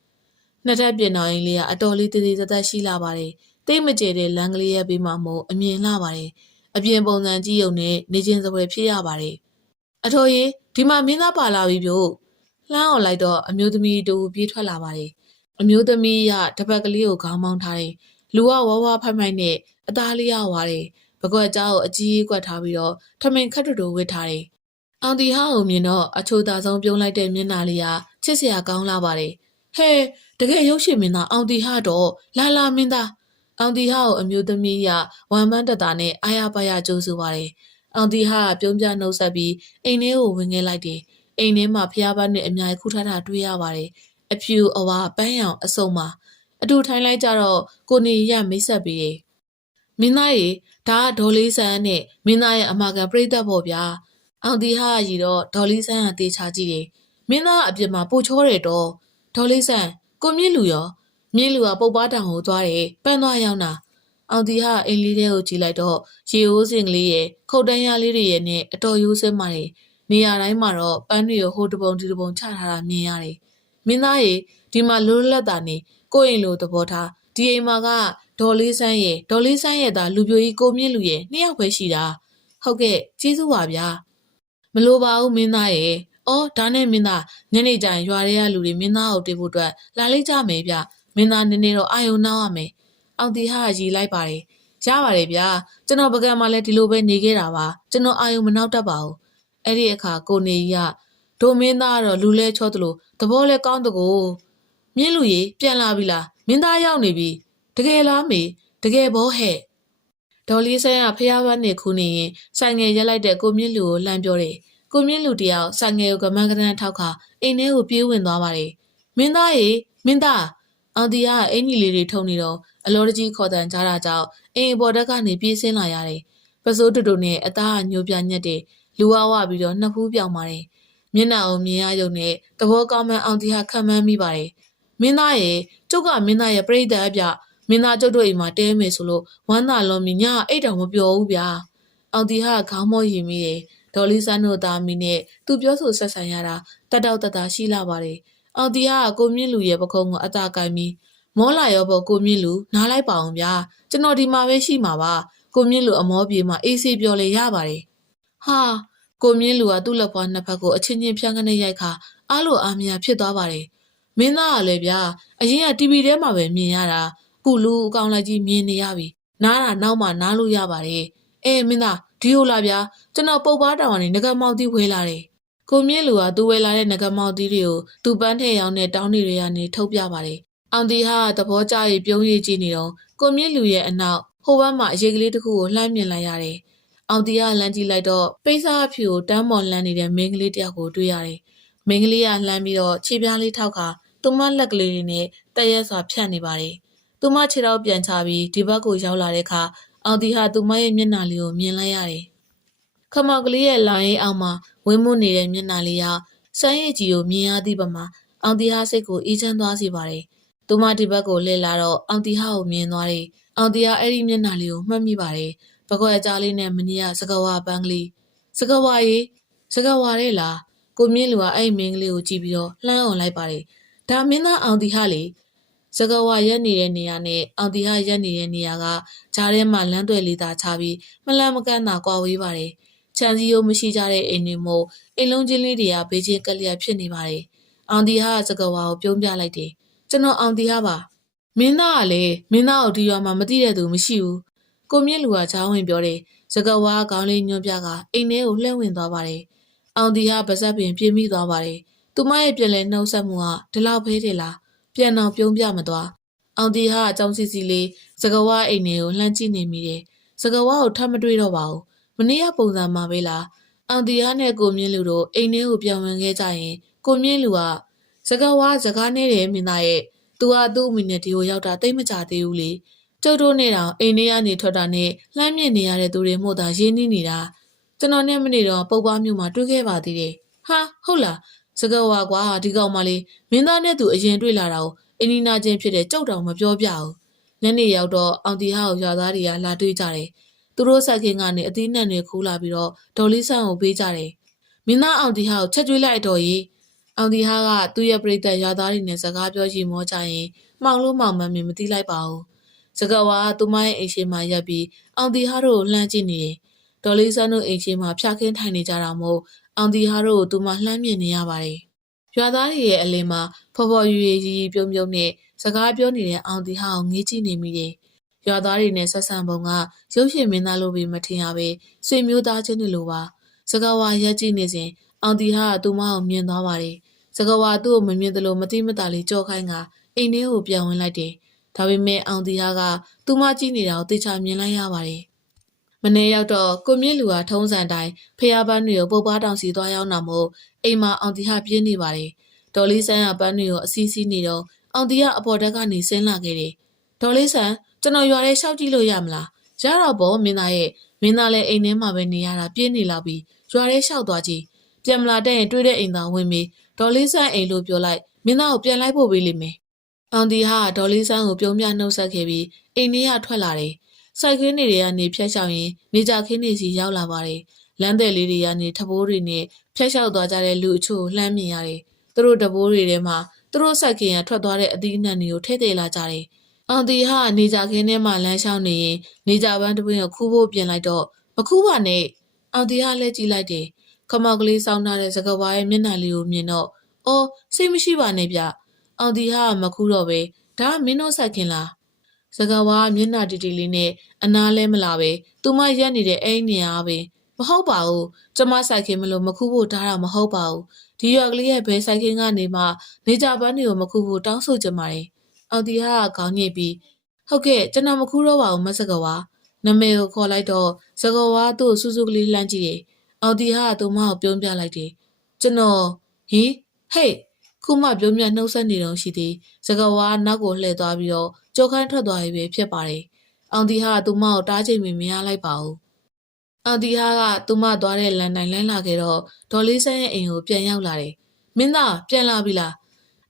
နှစ်ထပ်ပြင်တော်အိမ်လေးကအတော်လေးတည်တည်တတ်ရှိလာပါတယ်တိတ်မကျဲတဲ့လမ်းကလေးရဲ့ဘေးမှာမို့အမြင်လှပါတယ်အပြင်ပုံစံကြည့်ုံနဲ့နေချင်းစပွဲဖြစ်ရပါတယ်အတော်ကြီးဒီမှာမင်းသားပါလာပြီပြို့လှမ်းအောင်လိုက်တော့အမျိုးသမီးတူပြေးထွက်လာပါတယ်အမျိုးသမီးကတပတ်ကလေးကိုခေါင်းမောင်းထားတယ်လူကဝါဝါဖိုက်ဖိုက်နဲ့အသားလေးရဝါတယ်ပကွက်ကြားကိုအကြီးကွက်ထားပြီးတော့ထမင်ခက်တူတူဝစ်ထားတယ်အောင်တီဟာကိုမြင်တော့အချိုသာဆုံးပြုံးလိုက်တဲ့မျက်နှာလေးကချစ်စရာကောင်းလာပါတယ်ဟဲတကယ်ရုပ်ရှင်မင်းသားအောင်တီဟာတော့လာလာမင်းသားအောင်တီဟာကိုအမျိုးသမီးကဝမ်ပန်းတတာနဲ့အာရပါရကြိုးစုပါတယ်အောင်တီဟာပြုံးပြနှုတ်ဆက်ပြီးအိမ်ထဲကိုဝင်ခဲ့လိုက်တယ်အိမ်ထဲမှာဖျားပန်းနဲ့အများကြီးခုထားတာတွေ့ရပါတယ်အဖြူအဝါပန်းရောင်အစုံမှာအတူထိုင်လိုက်ကြတော့ကိုနေရမိတ်ဆက်ပြီးမင်းသားရေဒါကဒေါ်လေးဆန်းနဲ့မင်းသားရဲ့အမကန်ပြိတ္တပေါ့ဗျာအောင်တီဟာရီတော့ဒေါ်လေးဆန်းကတေချာကြည့်တယ်မင်းသားအပြစ်မှာပို့ချောတယ်တော့ဒေါ်လေးဆန်းကိုမြင့်လူရောမြင့်လူကပုတ်ပါတောင်ကိုသွားတယ်ပန်းသွားရောက်တာအောင်တီဟာအိမ်လေးထဲကိုကြည့်လိုက်တော့ရေအိုးစင်ကလေးရဲ့ခုတ်တန်းရလေးတွေရဲ့နဲ့အတော်ရိုးစင်းမာတယ်နေရာတိုင်းမှာတော့ပန်းတွေကိုဟိုတပုံဒီတပုံချထားတာမြင်ရတယ်မင်းသားရေဒီမှာလွတ်လပ်တာနေကိုယ့်အိမ်လိုသဘောထားဒီအိမ်မှာကဒေါ်လေးဆန်းရဲ့သားလူပြိုကြီးကိုမြင့်လူရဲ့နှစ်ယောက်ပဲရှိတာဟုတ်ကဲ့ကျေးဇူးပါဗျာမလိုပါဘူးမင်းသားရဲ့အော်ဒါနဲ့မင်းသားညနေကျရင်ရွာထဲကလူတွေမင်းသားကိုတွေ့ဖို့အတွက်လာလိုက်ကြမယ်ဗျမင်းသားနည်းနည်းတော့အာယုံနှောင်းရမယ်အောင်တီဟာရီလိုက်ပါတယ်ရပါတယ်ဗျာကျွန်တော်ပကံမှာလည်းဒီလိုပဲနေခဲ့တာပါကျွန်တော်အာယုံမနှောက်တတ်ပါဘူးအဲ့ဒီအခါကိုနေကြီးကဒိုမင်းသားကတော့လူလဲချောသလိုသဘောလဲကောင်းတကိုမြင့်လူကြီးပြန်လာပြီလားမင်းသားရောက်နေပြီတကယ်လားမေတကယ်ဘောဟဲ့ဒေါ်လေးဆန်းကဖျားပန်းနေခုနေရင်ဆိုင်ငယ်ရက်လိုက်တဲ့ကိုမြင့်လူကိုလှမ်းပြောတယ်ကိုမြင့်လူတယောက်ဆိုင်ငယ်ကိုကမန်းကရန်ထောက်ခါအိမ်ထဲကိုပြေးဝင်သွားပါတယ်မင်းသားရေမင်းသားအောင်တီကအင်ကြီးလေးတွေထုံနေတော့အလောတကြီးခေါ်တန်ကြတာကြောင့်အိမ်ပေါ်တက်ကနေပြေးဆင်းလာရတယ်ပစိုးတူတူနဲ့အသားကညိုပြညက်တယ်လူဝဝပြီးတော့နှစ်ဖူးပြောင်ပါတယ်မျက်နှာအုံမြင်ရရုံနဲ့သဘောကောင်းမှန်းအောင်တီဟာခံမှန်းမိပါတယ်မင်းသားရဲ့ကျုပ်ကမင်းသားရဲ့ပြိတ္တအပြမင်းသားကျုပ်တို့အိမ်မှာတဲမယ်ဆိုလို့ဝမ်းသာလွန်ပြီးညအိတ်တော်မပြောဘူးဗျာအောင်တီဟာခေါင်းမောရီမိတယ်ဒေါ်လေးဆန်းတို့သားမီနဲ့သူပြောဆိုဆက်ဆံရတာတတ်တော့တတ်ရှိလာပါတယ်အောင်တီဟာကိုမြင့်လူရဲ့ပခုံးကိုအသာကိုင်းပြီးမောလာရောပေါ်ကိုမြင့်လူနားလိုက်ပါအောင်ဗျာကျွန်တော်ဒီမှာပဲရှိမှာပါကိုမြင့်လူအမောပြေမှာအေးဆေးပြောလေရပါတယ်ဟာကိုမြင့်လူကသူ့လက်ဖွားနှစ်ဖက်ကိုအချင်းချင်းဖြန်းကနေရိုက်ခါအားလိုအားမရဖြစ်သွားပါတယ်မင်းသားကလည်းဗျာအရင်က TV ထဲမှာပဲမြင်ရတာခုလူအကောင်လိုက်ကြီးမြင်နေရပြီနားတာနောက်မှနားလို့ရပါတယ်မင်းသားဒီလိုလားဗျာကျွန်တော်ပုတ်ပါတောင်ကနေငကမောက်တီးဝဲလာတယ်ကိုမြင့်လူကသူဝဲလာတဲ့ငကမောက်တီးတွေကိုသူပန်းထဲရောင်းတဲ့တောင်းတွေကနေထုတ်ပြပါတယ်အောင်တီဟာသဘောကျရေးပြုံးရည်ကြည့်နေတော့ကိုမြင့်လူရဲ့အနောက်ဟိုဘက်မှာအရေးကလေးတစ်ခုကိုလှမ်းမြင်လိုက်ရတယ်အောင်တီကလမ်းကြည့်လိုက်တော့ပိစာအဖြူကိုတန်းပေါ်လှမ်းနေတဲ့မိန်းကလေးတယောက်ကိုတွေ့ရတယ်မိန်းကလေးကလှမ်းပြီးတော့ခြေပြားလေးထောက်ခါသူမလက်ကလေးတွေနဲ့တရက်စွာဖြတ်နေပါတယ်သူမခြေထောက်ပြန်ချပြီးဒီဘက်ကိုရောက်လာတဲ့အခါအောင်တီဟာသူမရဲ့မျက်နှာလေးကိုမြင်လိုက်ရတယ်ခမောက်ကလေးရဲ့လောင်ရိပ်အောက်မှာဝင်းမွနေတဲ့မျက်နှာလေးကစမ်းရည်ကြီးကိုမြင်ရသည့်ပမာအောင်တီဟာစိတ်ကိုအေးချမ်းသွားစေပါတယ်သူမဒီဘက်ကိုလှည့်လာတော့အောင်တီဟာကိုမြင်သွားတယ်အောင်တီဟာအဲ့ဒီမျက်နှာလေးကိုမှတ်မိပါတယ်ပကွက်အကြားလေးနဲ့မနီးရစကဝါပန်းကလေးစကဝါရဲ့လားကိုမြင့်လူကအဲ့မင်းကလေးကိုကြည့်ပြီးတော့လှမ်းအောင်လိုက်ပါတယ်ဒါမင်းသားအောင်တီဟာလေစကဝါရက်နေတဲ့နေရာနဲ့အောင်တီဟာရက်နေတဲ့နေရာကဂျားထဲမှာလမ်းသွယ်လေးသာချပြီးမလန့်မကန့်သာကွာဝေးပါတယ်ချန်စီယိုမရှိကြတဲ့အိမ်တွေမို့အိမ်လုံးချင်းလေးတွေကဘေးချင်းကလျက်ဖြစ်နေပါတယ်အောင်တီဟာစကဝါကိုပြုံးပြလိုက်တယ်ကျွန်တော်အောင်တီဟာပါမင်းသားကလေမင်းသားကိုဒီရွာမှာမသိတဲ့သူမရှိဘူးကိုမြင့်လူကချောင်းဝင်ပြောတယ်စကဝါခေါင်းလေးညွှန်းပြကအိမ်ထဲကိုလှည့်ဝင်သွားပါတယ်အောင်တီဟာပါဇက်ပင်ပြင်းမိသွားပါတယ်သူမရဲ့ပြန်လဲနှုတ်ဆက်မှုကဒီလောက်ဖေးတယ်လားပြန်တော့ပြုံးပြမသွားအောင်တီဟာအကြောင်းစီစီလေးစကဝါအိမ်ထဲကိုလှမ်းကြည့်နေမိတယ်စကဝါကိုထပ်မတွေ့တော့ပါဘူးမနေ့ကပုံစံမှာပဲလားအောင်တီဟာနဲ့ကိုမြင့်လူတို့အိမ်ထဲကိုပြန်ဝင်ခဲ့ကြရင်ကိုမြင့်လူကစကဝါစကားနဲ့တယ်မင်းသားရဲ့သူဟာသူ့အမိနဲ့ဒီကိုရောက်တာတိတ်မကြသေးဘူးလေကျုပ်တို့နဲ့တောင်အိမ်ထဲကနေထွက်တာနဲ့လှမ်းမြင်နေရတဲ့သူတွေမို့သာရင်းနှီးနေတာကျွန်တော်နဲ့မနေ့တော့ပုပ်ပွားမြို့မှာတွေ့ခဲ့ပါသေးတယ်ဟာဟုတ်လားစကဝါကွာဒီကောင်မလေးမင်းသားနဲ့သူအရင်တွေ့လာတာကိုအင်းနီနာချင်းဖြစ်တဲ့ကြုတ်တောင်မပြောပြဘူးညနေရောက်တော့အောင်တီဟာကိုရွာသားတွေကလာတွေ့ကြတယ်သူတို့ဆက်ခင်းကနေအသီးနှံတွေခူးလာပြီးတော့ဒေါ်လေးဆန်းကိုပေးကြတယ်မင်းသားအောင်တီဟာကိုချက်ကျွေးလိုက်တော့ရေ အောင်ဒီဟာကသူ့ရဲ့ပြိတ္တရွာသားတွေနဲ့စကားပြောရီမောကြရင်မှောင်လို့မှောင်မှန်းမသိလိုက်ပါဘူးစကားဝါကသူမရဲ့အိမ်ရှိမှာရပ်ပြီးအောင်ဒီဟာတို့ကိုလှမ်းကြည့်နေတယ်ဒေါ်လေးဆန်းတို့အိမ်ရှိမှာဖျားခင်းထိုင်နေကြတာမို့အောင်ဒီဟာတို့ကိုသူမလှမ်းမြင်နေရပါတယ်ရွာသားတွေရဲ့အလင်းမှာဖော်ဖော်ရွရွရီပြုံးပြုံးနဲ့စကားပြောနေတဲ့အောင်ဒီဟာကိုငေးကြည့်နေမိတယ်ရွာသားတွေနဲ့ဆက်ဆံပုံကရုပ်ရှင်မင်းသားလိုပဲမထင်ရပဲဆွေမျိုးသားချင်းတွေလိုပါစကားဝါရက်ကြည့်နေစဉ်အောင်ဒီဟာကသူမကိုမြင်သွားပါတယ်စကားဝါသူ့ကိုမမြင်သလိုမတိမတာလေးကြောက်ခိုင်းကအိမ်ထဲကိုပြန်ဝင်လိုက်တယ်ဒါပေမဲ့အောင်ဒီဟာကသူမကြည့်နေတာကိုတေချာမြင်လိုက်ရပါတယ်မနေ့ရောက်တော့ကိုမြင့်လူကထုံးစံတိုင်းဖျားပန်းတွေကိုပုတ်ပါတောင်စီသွားရောက်တာမို့အိမ်မှာအောင်ဒီဟာပြင်းနေပါတယ်ဒေါ်လေးဆန်းကပန်းတွေကိုအစီးစီးနေတော့အောင်ဒီကအပေါ်တက်ကနေဆင်းလာခဲ့တယ်ဒေါ်လေးဆန်းကျွန်တော်ရွာထဲရှောက်ကြည့်လို့ရမလားရတော့ပေါ့မင်းသားရဲ့မင်းသားလည်းအိမ်ထဲမှာပဲနေရတာပြင်းနေလောက်ပြီးရွာထဲရှောက်သွားကြည့်ပြန်မလာတဲ့ရင်တွေ့တဲ့အိမ်သားဝင်ပြီးဒေါ်လေးဆန်းအိမ်လို့ပြောလိုက်မင်းသားကိုပြန်လိုက်ဖို့ပေးလိမ့်မယ်အောင်ဒီဟာဒေါ်လေးဆန်းကိုပြုံးပြနှုတ်ဆက်ခဲ့ပြီးအိမ်ထဲကထွက်လာတယ်စိုက်ခင်းတွေကနေဖျက်ချောင်ရင်နေကြခင်းတွေစီရောက်လာပါတယ်လမ်းတဲ့လေးတွေကနေထဘိုးတွေနဲ့ဖျက်လျှောက်သွားကြတဲ့လူအချို့ကိုလှမ်းမြင်ရတယ်သူတို့တဘိုးတွေထဲမှာသူတို့စိုက်ခင်းကထွက်သွားတဲ့အသီးအနှံတွေကိုထည့်ထည့်လာကြတယ်အောင်ဒီဟာနေကြခင်းထဲမှာလမ်းလျှောက်နေရင်နေကြပန်းတစ်ပွင့်ကိုခူးဖို့ပြင်လိုက်တော့မခူးပါနဲ့အောင်ဒီဟာလည်းကြည့်လိုက်တယ်ခမောက်ကလေးစောင်းထားတဲ့စကားဝါရဲ့မျက်နှာလေးကိုမြင်တော့အော်စိတ်မရှိပါနဲ့ဗျအောင်ဒီဟာမခူးတော့ပဲဒါကမင်းတို့စိုက်ခင်းလားစကားဝါမျက်နှာတီတီလေးနဲ့အနားလဲမလာပဲသူမရက်နေတဲ့အိမ်နေရာပဲမဟုတ်ပါဘူးကျမစိုက်ခင်းမလို့မခူးဖို့ထားတာမဟုတ်ပါဘူးဒီရွက်ကလေးရဲ့ဘယ်စိုက်ခင်းကနေမှနေကြပန်းတွေကိုမခူးဖို့တောင်းဆိုကြပါတယ်အောင်ဒီဟာကခေါင်းညိတ်ပြီးဟုတ်ကဲ့ကျွန်တော်မခူးတော့ပါဘူးမစကားဝါနမေကိုခေါ်လိုက်တော့စကားဝါသူ့ကိုစူးစူးကလေးလှမ်းကြည့်တယ်အောင်ဒီဟာကသူမကိုပြုံးပြလိုက်တယ်ကျွန်တော်ဟင်ဟေးခုမှပြုံးပြနှုတ်ဆက်နေတော့ရှိသေးစကားဝါနောက်ကိုလှည့်သွားပြီးတော့ကြောခန်းထွက်သွားပြီပဲဖြစ်ပါတယ်အောင်ဒီဟာကသူမကိုတားချိန်မရလိုက်ပါဘူးအောင်ဒီဟာကသူမသွားတဲ့လမ်းတိုင်းလမ်းလာခဲ့တော့ဒေါ်လေးဆန်းရဲ့အိမ်ကိုပြန်ရောက်လာတယ်မင်းသားပြန်လာပြီလာ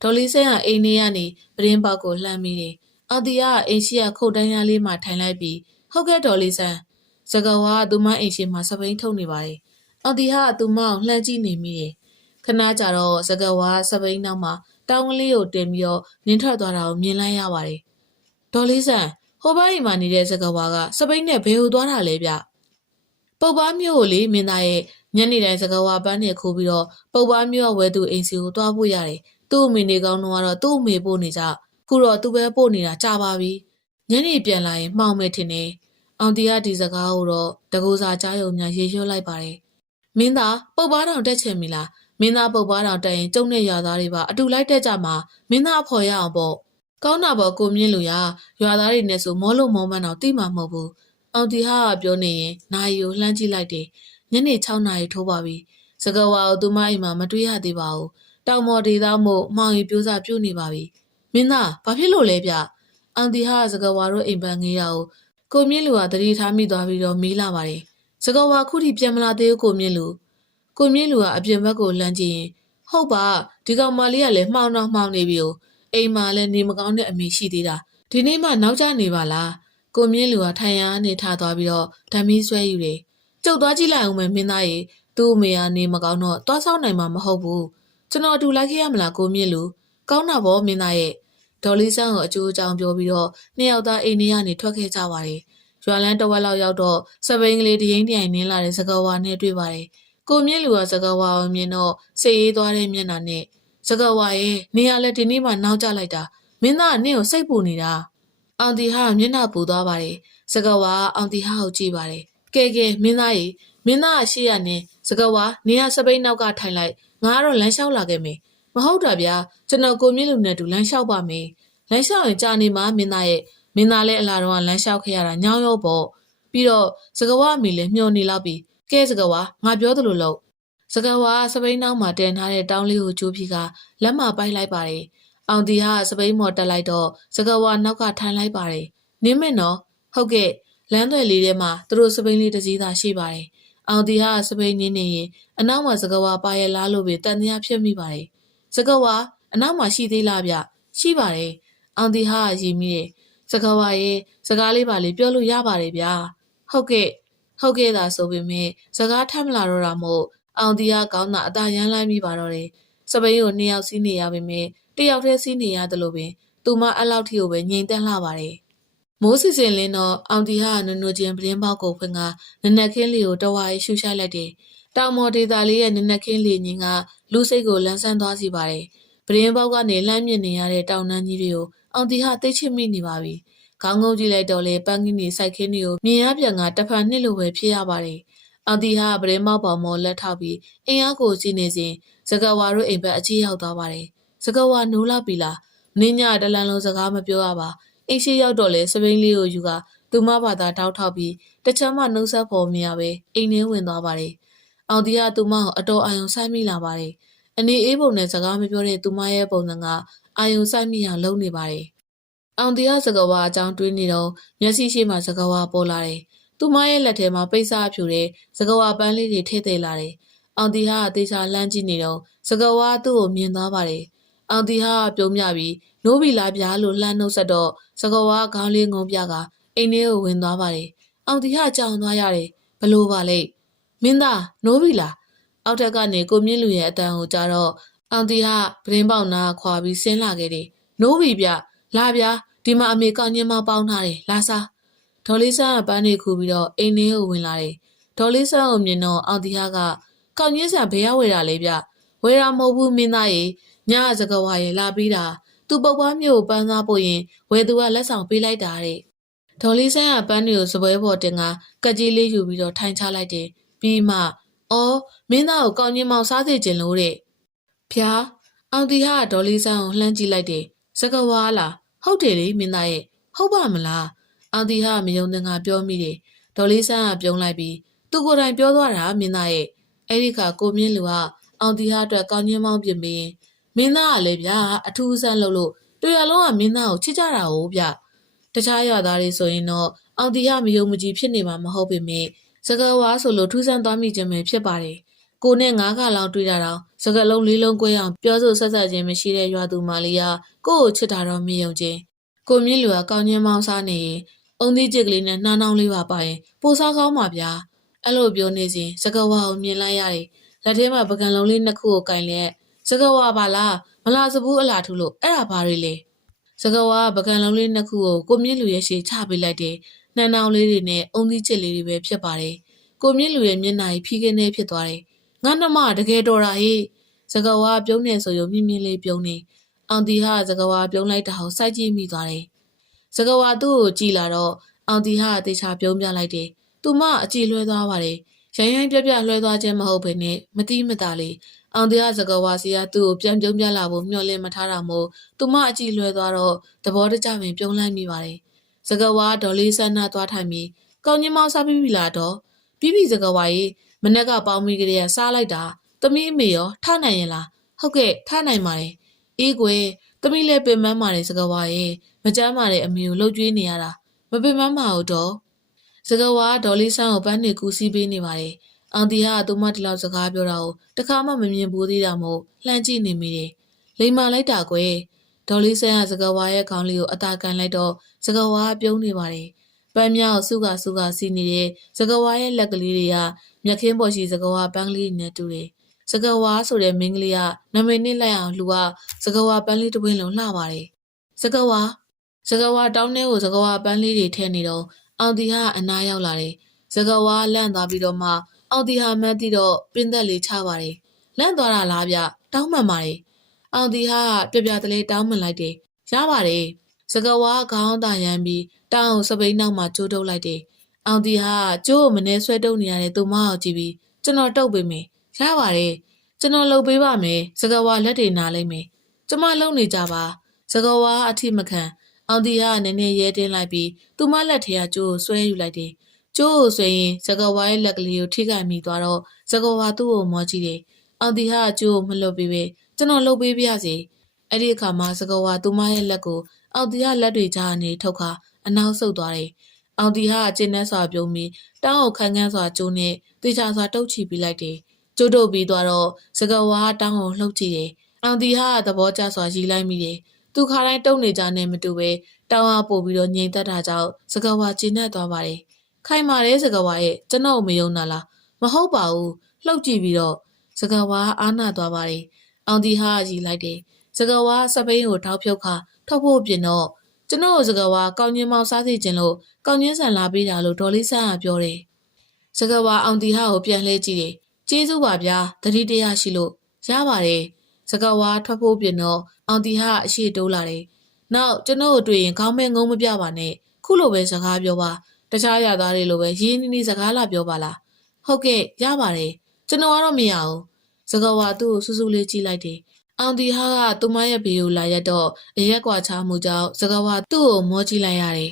းဒေါ်လေးဆန်းကအိမ်ထဲကနေပရင်းပေါက်ကိုလှမ်းမိတယ်အောင်ဒီဟာကအိမ်ရှိကခုတ်တန်းရလေးမှာထိုင်လိုက်ပြီးဟုတ်ကဲ့ဒေါ်လေးဆန်းစကားဝါကသူမအိမ်ရှိမှာစပိန်ထုတ်နေပါတယ်အောင်ဒီဟာကသူမကိုလှမ်းကြည့်နေမိတယ်ခဏကြာတော့စကားဝါစပိန်နောက်မှာတောင်းကလေးကိုတင်ပြီးတော့နင်းထွက်သွားတာကိုမြင်လိုက်ရပါတယ်ဒေါ်လေးဆန်းဟိုဘက်အိမ်မှာနေတဲ့စကားဝါကစပိန်နဲ့ဘယ်ကိုသွားတာလဲဗျပုပ်ပားမျိုးကိုလေမင်းသားရဲ့ညနေတိုင်းစကားဝါပန်းနဲ့ခိုးပြီးတော့ပုပ်ပားမျိုးကဝဲသူအိမ်စီကိုသွားဖို့ရတယ်သူ့အမေနေကောင်းတော့သူ့အမေပို့နေကြခုတော့သူပဲပို့နေတာကြာပါပြီညနေပြန်လာရင်မှောင်မယ်ထင်တယ်အောင်တီကဒီစကားကိုတော့တကူစာကြားရုံများရေရွှတ်လိုက်ပါတယ်မင်းသားပုပ်ပားတောင်တက်ချင်ပြီလားမင်းသားပုပ်ပားတောင်တက်ရင်ကျုံနဲ့ရွာသားတွေပါအတူလိုက်တက်ကြမှာမင်းသားအဖော်ရအောင်ပေါ့ကောင်းတာပေါ့ကိုမြင့်လူရရွာသားတွေနဲ့ဆိုမောလို့မောမှန်းတော့တိမှမဟုတ်ဘူးအောင်တီဟာပြောနေရင်နိုင်ကိုလှမ်းကြည့်လိုက်တယ်ညနေ6နာရီထိုးပါပြီစကားဝါကိုသူမအိမ်မှာမတွေ့ရသေးပါဘူးတောင်မော်ဒေသမို့မှောင်ရီပြိုးစားပြုတ်နေပါပြီမင်းသားဘာဖြစ်လို့လဲဗျအောင်တီဟာစကားဝါတို့အိမ်ပန်းငေးတာကိုမြင့်လူကတတိထားမိသွားပြီးတော့မီးလာပါတယ်စကားဝါခုထိပြန်မလာသေးဘူးကိုမြင့်လူကအပြင်ဘက်ကိုလှမ်းကြည့်ရင်ဟုတ်ပါဒီကောင်မလေးကလည်းမှောင်တော့မှောင်နေပြီ။အိမ်မှာလည်းနေမကောင်းတဲ့အမေရှိသေးတာဒီနေ့မှနောက်ကျနေပါလားကိုမြင့်လူကထိုင်ရနေထသွားပြီးတော့ဓာမီဆွဲယူတယ်ကျုပ်သွားကြည့်လိုက်အောင်မယ်မင်းသားရေသူ့အမေကနေမကောင်းတော့သွားဆောင်နိုင်မှာမဟုတ်ဘူးကျွန်တော်အတူလိုက်ခဲ့ရမလားကိုမြင့်လူကောင်းတာပေါ့မင်းသားရဲ့ဒေါ်လေးဆန်းကိုအကျိုးအကြောင်းပြောပြီးတော့နှစ်ယောက်သားအိမ်ထဲကနေထွက်ခဲ့ကြပါတယ်ရွာလန်းတဝက်လောက်ရောက်တော့စပိန်ကလေးတရင်တိုင်နင်းလာတဲ့စကားဝါနဲ့တွေ့ပါတယ်ကိုမြင့်လူကစကားဝါကိုမြင်တော့စိတ်အေးသွားတဲ့မျက်နှာနဲ့စကားဝါရဲ့နေရလဲဒီနေ့မှနောက်ကျလိုက်တာမင်းသားကနင့်ကိုစိတ်ပူနေတာအောင်တီဟာမျက်နှာပူသွားပါတယ်စကားဝါအောင်တီဟာကိုကြည့်ပါတယ်ကဲမင်းသားကရှိရနေစကားဝါနေရစပိန်နောက်ကထိုင်လိုက်ငါကတော့လမ်းလျှောက်လာခဲ့မယ်မဟုတ်တာဗျာကျွန်တော်ကိုမြင့်လူနဲ့တူလမ်းလျှောက်ပါမယ်လမ်းလျှောက်ရင်ကြာနေမှာမင်းသားလည်းအလားတော့လမ်းလျှောက်ခဲ့ရတာညောင်းရောပေါ့ပြီးတော့စကားဝါအမေလည်းမျောနေလောက်ပြီကဲစကားဝါငါပြောသလိုလုပ်စကားဝါစပိန်နောက်မှာတင်ထားတဲ့တောင်းလေးကိုကျိုးပြီးကလက်မပိုက်လိုက်ပါတယ်အောင်တီဟာစပိန်မော်တက်လိုက်တော့စကားဝါနောက်ကထိုင်လိုက်ပါတယ်နင်းမင်းနော်ဟုတ်ကဲ့လမ်းသွယ်လေးထဲမှာသူတို့စပိန်လေးတစ်စီးသာရှိပါတယ်အောင်တီဟာစပိန်နင်းနေရင်အနောက်မှာစကားဝါပါရလားလို့ပဲတန်တရားဖြစ်မိပါတယ်စကားဝါအနောက်မှာရှိသေးလားဗျရှိပါတယ်အောင်တီဟာရည်မိတယ်စကားဝါရဲ့စကားလေးပါလေပြောလို့ရပါတယ်ဗျာဟုတ်ကဲ့သာဆိုပေမဲ့စကားထမ်းမလာတော့တာမို့အောင်တီကကောင်းတာအသာရမ်းလိုက်မိပါတော့တယ်စ စပိန်ကို2ယောက်စီးနေရပေမဲ့1ယောက်တည်းစီးနေရတယ်လို့ပင်သူမအဲ့လောက်ထိကိုပဲငြိမ်သက်လှပါတယ်မိုးစီစဉ်လင်းတော့အောင်တီဟာနုံနုချင်းပတင်းပေါက်ကိုဖွင့်ကနနက်ခင်းလေးကိုတဝါရီရှူရှိုက်လိုက်တယ်တောင်မော်ဒေတာလေးရဲ့နနက်ခင်းလေးညင်ကလူစိတ်ကိုလန်းဆန်းသွားစီပါတယ်ပတင်းပေါက်ကနေလှမ်းမြင်နေရတဲ့တောင်နှန်းကြီးတွေကိုအောင်တီဟာသိချစ်မိနေပါပြီခေါင်းငုံကြည့်လိုက်တော့လေပန်းကင်းနေစိုက်ခင်းတွေကိုမြင်ရပြန်ကတဖန်နှစ်လိုပဲဖြစ်ရပါတယ်အောင်တီဟာပတင်းပေါက်ပေါ်မော်လက်ထောက်ပြီးအင်အားကိုကြည့်နေစဉ်စကဝါတို့အိမ်ဘက်အကြီးရောက်သွားပါတယ်စကဝါနိုးလာပြီလားမင်းညတလန်လုံးစကားမပြောရပါအိမ်ရှိရောက်တော့လေစပိန်လေးကိုယူကသူမဘာသာတောက်ထောက်ပြီးတချမ်းမှနှုတ်ဆက်ဖို့မရပဲအိမ်ထဲဝင်သွားပါတယ်အောင်တီဟာသူမကိုအတော်အာယုံဆိုင်မိလာပါတယ်အနေအေးပုံနဲ့စကားမပြောတဲ့သူမရဲ့ပုံစံကအာယုံဆိုင်မိအောင်လုပ်နေပါတယ်အောင်တီဟာစကဝါအကြောင်းတွေးနေတော့မျက်စိရှိမှစကဝါပေါ်လာတယ်သူမရဲ့လက်ထဲမှာပိတ်စာဖြူတဲ့စကဝါပန်းလေးတွေထည့်ထည့်လာတယ်အောင်တီဟာအသေးချာလှမ်းကြည့်နေတော့စကဝါသူ့ကိုမြင်သွားပါတယ်အောင်တီဟာပြုံးမြပြီးနိုးပြီလားဗျာလို့လှမ်းနှုတ်ဆက်တော့စကဝါခေါင်းလေးငုံပြကအိမ်ထဲကိုဝင်သွားပါတယ်အောင်တီဟာကြောင်သွားရတယ်ဘလို့ပါလဲမင်းသားနိုးပြီလားအောက်ထက်ကနေကိုမြင့်လူရဲ့အတန်ကိုကြားတော့အောင်တီဟာပတင်းပေါက်နာခွာပြီးဆင်းလာခဲ့တယ်နိုးပြီဗျလာဗျာဒီမှာအမေကောင်းချင်းမပေါင်းထားတယ်လာစားဒေါ်လေးဆန်းကပန်းတွေခူပြီးတော့အိမ်ထဲကိုဝင်လာတယ်ဒေါ်လေးဆန်းကိုမြင်တော့အောင်တီဟာကကောင်းချင်းဆန်ဘယ်ရောက်ဝယ်တာလဲဗျဝယ်တာမဟုတ်ဘူးမင်းသားရေညစကဝါရေလာပြီးတာသူပုတ်ပွားမျိုးကိုပန်းစားပို့ရင်ဝယ်သူကလက်ဆောင်ပေးလိုက်တာတဲ့ဒေါ်လေးဆန်းကပန်းတွေကိုစပွဲပေါ်တင်ကကက်ကြီးလေးယူပြီးတော့ထိုင်ချလိုက်တယ်ပြီးမှအော်မင်းသားကိုကောင်းချင်းမောင်စားစေချင်လို့တဲ့ဖျားအောင်တီဟာဒေါ်လေးဆန်းကိုလှမ်းကြည့်လိုက်တယ်စကဝါလားဟုတ်တယ်လေမင်းသားရဲ့ဟုတ်ပါမလားအောင်တီဟာမယုံသင်ကပြောမိတယ်ဒေါ်လေးဆန်းကပြုံးလိုက်ပြီးသူကိုယ်တိုင်ပြောသွားတာမင်းသားရဲ့အဲ့ဒီခါကိုမြင့်လူကအောင်တီဟာအတွက်ကောင်းချင်းမောင်ပြင်ပြီးမင်းသားကလည်းဗျာအထူးအဆန်းလို့တွေ့ရလုံးကမင်းသားကိုချစ်ကြတာဟုတ်ဗျတခြားရွာသားတွေဆိုရင်တော့အောင်တီဟာမယုံမကြည်ဖြစ်နေမှာမဟုတ်ပေမဲ့စကားဝါဆိုလို့ထူးဆန်းသွားမိခြင်းပဲဖြစ်ပါတယ်ကိုနဲ့9ခါလောက်တွေ့တာတော့စကားလုံးလေးလုံးကွဲအောင်ပြောဆိုဆက်ဆက်ခြင်းမရှိတဲ့ရွာသူမလေးကကိုယ့်ကိုချစ်တာတော့မယုံခြင်းကိုမြင့်လူကကောင်းချင်းမောင်စားနေရင်အုံသီးကျစ်ကလေးနဲ့နှားနှောင်းလေးပါပါရင်ပိုစားကောင်းပါဗျာအဲ့လိုပြောနေစဉ်စကားဝါကိုမြင်လိုက်ရတယ်လက်ထဲမှာပကံလုံးလေးနှစ်ခုကိုကင်လက်စကားဝါပါလားမလားစဘူးအလားထူလို့အဲ့ဒါဘာတွေလဲစကားဝါပကံလုံးလေးနှစ်ခုကိုကိုမြင့်လူရဲ့ရှေ့ချပေးလိုက်တယ်နှားနှောင်းလေးတွေနဲ့အုံသီးကျစ်လေးတွေပဲဖြစ်ပါတယ်ကိုမြင့်လူရဲ့မျက်နှာကြီးဖြီးခင်းနေဖြစ်သွားတယ်ငါနှမတကယ်တော်တာဟေ့စကားဝါပြုံးနေဆိုရုံမြင့်မြင့်လေးပြုံးနေအောင်တီဟာစကားဝါပြုံးလိုက်တာကိုစိုက်ကြည့်မိသွားတယ်စကားဝါသူ့ကိုကြည်လာတော့အောင်တီဟာတေချာပြုံးပြလိုက်တယ်သူမအကြည့်လွှဲသွားပါတယ်ရိုင်းရိုင်းပြပြလွှဲသွားခြင်းမဟုတ်ဘဲနဲ့မတိမတာလေးအောင်တီဟာစကားဝါစီကသူ့ကိုပြန်ပြုံးပြလာဖို့မျှော်လင့်မထားတာမို့သူမအကြည့်လွှဲသွားတော့သဘောတကျပင်ပြုံးလိုက်မိပါတယ်စကားဝါဒေါ်လေးဆန်းနာသွားထိုင်ပြီးကောင်းချင်းမောင်စားပြီးပြီလားတော့ပြီးပြီစကားဝါရေမနေ့ကပေါင်းမိကလေးကစားလိုက်တာသမီးအမေရောထနိုင်ရင်လားဟုတ်ကဲ့ထနိုင်ပါတယ်အေးကွယ်သမီးလည်းပင်ပန်းပါတယ်စကားဝါရေမကြမ်းပါတဲ့အမေကိုလှုပ်ကြွေးနေရတာမပင်ပန်းပါဘူးတော့စကားဝါဒေါ်လေးဆန်းကိုပန်းနေကူစီးပေးနေပါတယ်အောင်တီဟာသူမတလောက်စကားပြောတာကိုတခါမှမမြင်ဘူးသေးတာမို့လှမ်းကြည့်နေမိတယ်လိမ်မာလိုက်တာကွယ်ဒေါ်လေးဆန်းကစကားဝါရဲ့ခေါင်းလေးကိုအသာကန်လိုက်တော့စကားဝါပြုံးနေပါတယ်ပန်းမြောက်စုကစီးနေတဲ့စကားဝါရဲ့လက်ကလေးတွေကမျက်ခင်းပေါ်ရှိစကားဝါပန်းကလေးနဲ့တူတယ်စကားဝါဆိုတဲ့မင်းကလေးကနာမည်နဲ့လိုက်အောင်လူကစကားဝါပန်းလေးတစ်ပွင့်လုံးလှပါတယ်စကားဝါတောင်းထဲကိုစကားဝါပန်းလေးတွေထည့်နေတော့အောင်တီဟာအနားရောက်လာတယ်စကားဝါလန့်သွားပြီးတော့မှအောင်တီဟာမှန်းသိတော့ပင်သက်လေးချပါတယ်လန့်သွားတာလားဗျတောင်းမှန်ပါတယ်အောင်တီဟာပြပြတလေးတောင်းမှန်လိုက်တယ်ရပါတယ်စကားဝါခေါင်းသာရမ်းပြီးတောင်းစပိန်နောက်မှာကျိုးတုပ်လိုက်တယ်အောင်တီဟာကျိုးကိုမနှဲဆွဲတုပ်နေရတဲ့သူမအောင်ကြည့်ပြီးကျွန်တော်တုပ်ပေးမယ်ရပါတယ်ကျွန်တော်လုပ်ပေးပါမယ်စကားဝါလက်တွေနားလိုက်မယ်ကျမလုံနေကြပါစကားဝါအထိမခံအောင်တီဟာနည်းနည်းရဲတင်းလိုက်ပြီးသူမလက်ထဲကကျိုးကိုဆွဲယူလိုက်တယ်ကျိုးကိုဆွဲရင်စကားဝါရဲ့လက်ကလေးကိုထိခိုက်မိသွားတော့စကားဝါသူ့ကိုမောကြည့်တယ်အောင်တီဟာကျိုးကိုမလွတ်ပေးပဲကျွန်တော်လုပ်ပေးပါစေအဲ့ဒီအခါမှာစကားဝါသူမရဲ့လက်ကိုအောင်တီဟာလက်တွေကြားကနေထုတ်ခါအနောက်ဆုတ်သွားတယ်အောင်တီဟာကျင်းနဲ့စွာပြုံးပြီးတောင်းကိုခန်းခန်းစွာကျိုးနဲ့တေချာစွာတုပ်ချီပြီးလိုက်တယ်ကျိုးတို့ပြီးသွားတော့စကားဝါတောင်းကိုလှုပ်ကြည့်တယ်အောင်တီဟာသဘောကျစွာရီလိုက်မိတယ်သူခါတိုင်းတုံနေကြနဲ့မတူပဲတောင်းအားပို့ပြီးတော့ငြိမ်သက်တာကြောင့်စကားဝါကျဉ်နဲ့သွားပါတယ်ခိုင်မာတဲ့စကားဝါရဲ့ကျွန်တော်မယုံတာလားမဟုတ်ပါဘူးလှုပ်ကြည့်ပြီးတော့စကားဝါအားနာသွားပါတယ် အောင်တီဟာကြီးလိုက်တယ်စကားဝါစပိန်ကိုထောက်ဖြုတ်ခါထောက်ဖို့ပြင်တော့ကျွန်တော်စကားဝါကောင်းချင်းမောင်စားစီခြင်းလို့ကောင်းချင်းဆန်လာပေးတာလို့ဒေါ်လေးဆန်းကပြောတယ်စကားဝါအောင်တီဟာကိုပြန်လှည့်ကြည့်တယ်ကျေးဇူးပါဗျာတတိတရားရှိလို့ရပါတယ်စကားဝါထွက်ဖို့ပြင်တော့အောင်တီဟာအရှိတိုးလာတယ်နောက်ကျွန်တော်တို့တွေ့ရင်ခေါင်းမဲငုံမပြပါနဲ့ခုလိုပဲစကားပြောပါတခြားရသားတွေလိုပဲရင်းနှီးနှီးစကားလာပြောပါလားဟုတ်ကဲ့ရပါတယ်ကျွန်တော်ကတော့မရဘူးစကားဝါသူ့ကိုစူးစူးလေးကြည့်လိုက်တယ်အောင်တီဟာကသူမရဲ့ဘေးကိုလာရက်တော့အရက်ကွာချမှုကြောင့်စကားဝါသူ့ကိုမောကြည့်လိုက်ရတယ်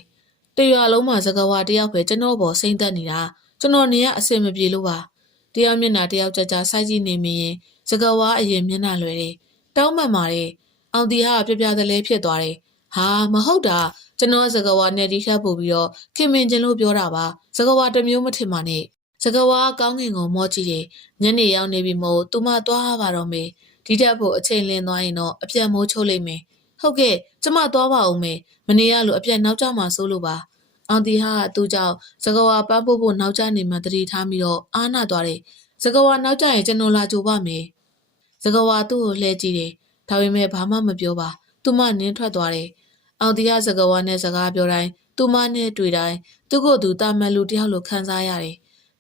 တရွာလုံးမှာစကားဝါတယောက်ပဲကျွန်တော်ပေါ်စိမ့်သက်နေတာကျွန်တော်နေရအဆင်မပြေလို့ပါတယောက်မျက်နှာတယောက်ကြကြစိုက်ကြည့်နေမရင်စကားဝါအရင်မျက်နှာလွယ်တယ်တောင်းမှန်ပါတယ်အောင်တီဟာပြပြတလဲဖြစ်သွားတယ်ဟာမဟုတ်တာကျွန်တော်စကားဝါနဲ့ဒီခတ်ပို့ပြီးတော့ခင်မင်ချင်းလို့ပြောတာပါစကားဝါတစ်မျိုးမထင်ပါနဲ့စကားဝါကောင်းငင်ကိုမောကြည့်တယ်ညနေရောက်နေပြီမို့သူမသွားပါတော့မေဒီတက်ဖို့အချိန်လင်းသွားရင်တော့အပြတ်မိုးချုပ်လိုက်မယ်ဟုတ်ကဲ့ကျမသွားပါဦးမေမနေရလို့အပြတ်နောက်ကျမှစိုးလို့ပါအောင်တီဟာသူ့ကြောင့်စကားဝါပန်းပို့ဖို့နောက်ကျနေမှတတိထားပြီးတော့အားနာသွားတယ်စကားဝါနောက်ကျရင်ကျွန်တော်လာကြိုပါမယ်စကားဝါသူ့ကိုလှည့်ကြည့်တယ်ဒါပေမဲ့ဘာမှမပြောပါသူမနင်းထွက်သွားတယ်အောင်တီဟာစကားဝါနဲ့စကားပြောတိုင်းသူမနဲ့တွေ့တိုင်းသူ့ကိုယ်သူတာမန်လူတယောက်လိုခံစားရတယ်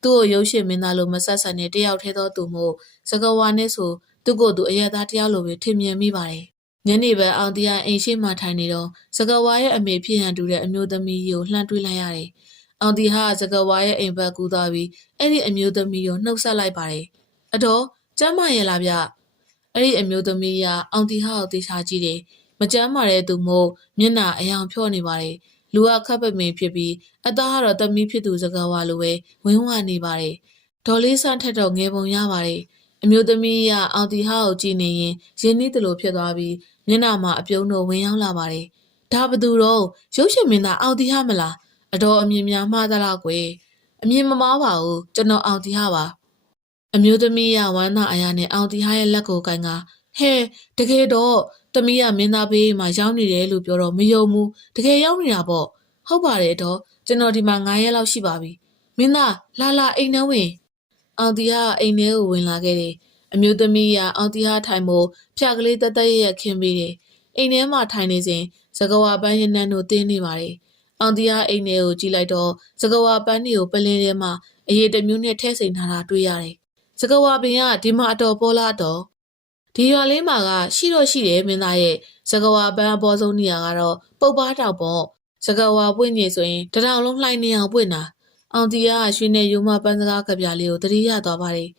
သူ့ကိုရုပ်ရှင်မင်းသားလိုမဆက်ဆံတဲ့တယောက်ထဲသောသူမို့စကားဝါနဲ့ဆိုသူ့ကိုယ်သူအရသာတယောက်လိုပဲထင်မြင်မိပါတယ်ညနေပဲအောင်တီဟာအိမ်ရှိမှထိုင်နေတော့စကားဝါရဲ့အမေဖြစ်ဟန်တူတဲ့အမျိုးသမီးကိုလှမ်းတွေးလိုက်ရတယ်အောင်တီဟာစကားဝါရဲ့အိမ်ဘက်ကူးသွားပြီးအဲ့ဒီအမျိုးသမီးကိုနှုတ်ဆက်လိုက်ပါတယ်အတော်ကျမ်းမာရဲ့လားဗျအဲ့ဒီအမျိုးသမီးကအောင်တီဟာကိုတေချာကြည့်တယ်မကျမ်းမာတဲ့သူမို့မျက်နှာအယောင်ဖြော့နေပါတယ်လူကခပ်ပမင်ဖြစ်ပြီးအသားကတော့သမီးဖြစ်သူစကားဝါလိုပဲဝင်းဝါနေပါတယ်ဒေါ်လေးဆန်းထက်တော့ငယ်ပုံရပါတယ်အမျိုးသမီးကအောင်တီဟာကိုကြည့်နေရင်ရင်းနှီးသလိုဖြစ်သွားပြီးမျက်နှာမှာအပြုံးတို့ဝင်ရောက်လာပါတယ်ဒါဘသူတော့ရုပ်ရှင်မင်းသားအောင်တီဟာမလားအတော်အမြင်များမှားသလားကွယ်အမြင်မမားပါဘူးကျွန်တော်အောင်တီဟာပါအမျိုးသမီးကဝမ်းသာအရာနဲ့အောင်တီဟာရဲ့လက်ကိုကိုင်ကဟဲတကယ်တော့သမီးကမင်းသားဘေးမှာရောက်နေတယ်လို့ပြောတော့မယုံဘူးတကယ်ရောက်နေတာပေါ့ဟုတ်ပါတယ်တော့ကျွန်တော်ဒီမှာ9ရက်လောက်ရှိပါပြီမင်းသားလာအိမ်ထဲဝင်အောင်တီဟာအိမ်ထဲကိုဝင်လာခဲ့တယ်အမျိုးသမီးကအောင်တီဟာထိုင်ဖို့ဖြာကလေးတက်တက်ရခင်းပေးတယ်အိမ်ထဲမှာထိုင်နေစဉ်စကားဝါပန်းရနန်းတို့တင်းနေပါတယ်အောင်တီဟာအိမ်ထဲကိုကြည့်လိုက်တော့စကားဝါပန်းတွေကိုပလင်းထဲမှာအရေးတစ်မျိုးနဲ့ထည့်စိန်ထားတာတွေ့ရတယ်စကားဝါပင်ကဒီမှာအတော်ပေါ်လာတော့ဒီရွာလေးမှာကရှိတော့ရှိတယ်မင်းသားရဲ့စကားဝါပန်းအပေါ်ဆုံးနေရာကတော့ပုတ်ပါတောင်ပေါ့စကားဝါပွင့်နေဆိုရင်တထောင်လုံးလှိုင်းနေအောင်ပွင့်တာအောင်တီကရွှေနဲ့ရိုးမပန်းစကားကပြလေးကိုတတိယသွားပါတယ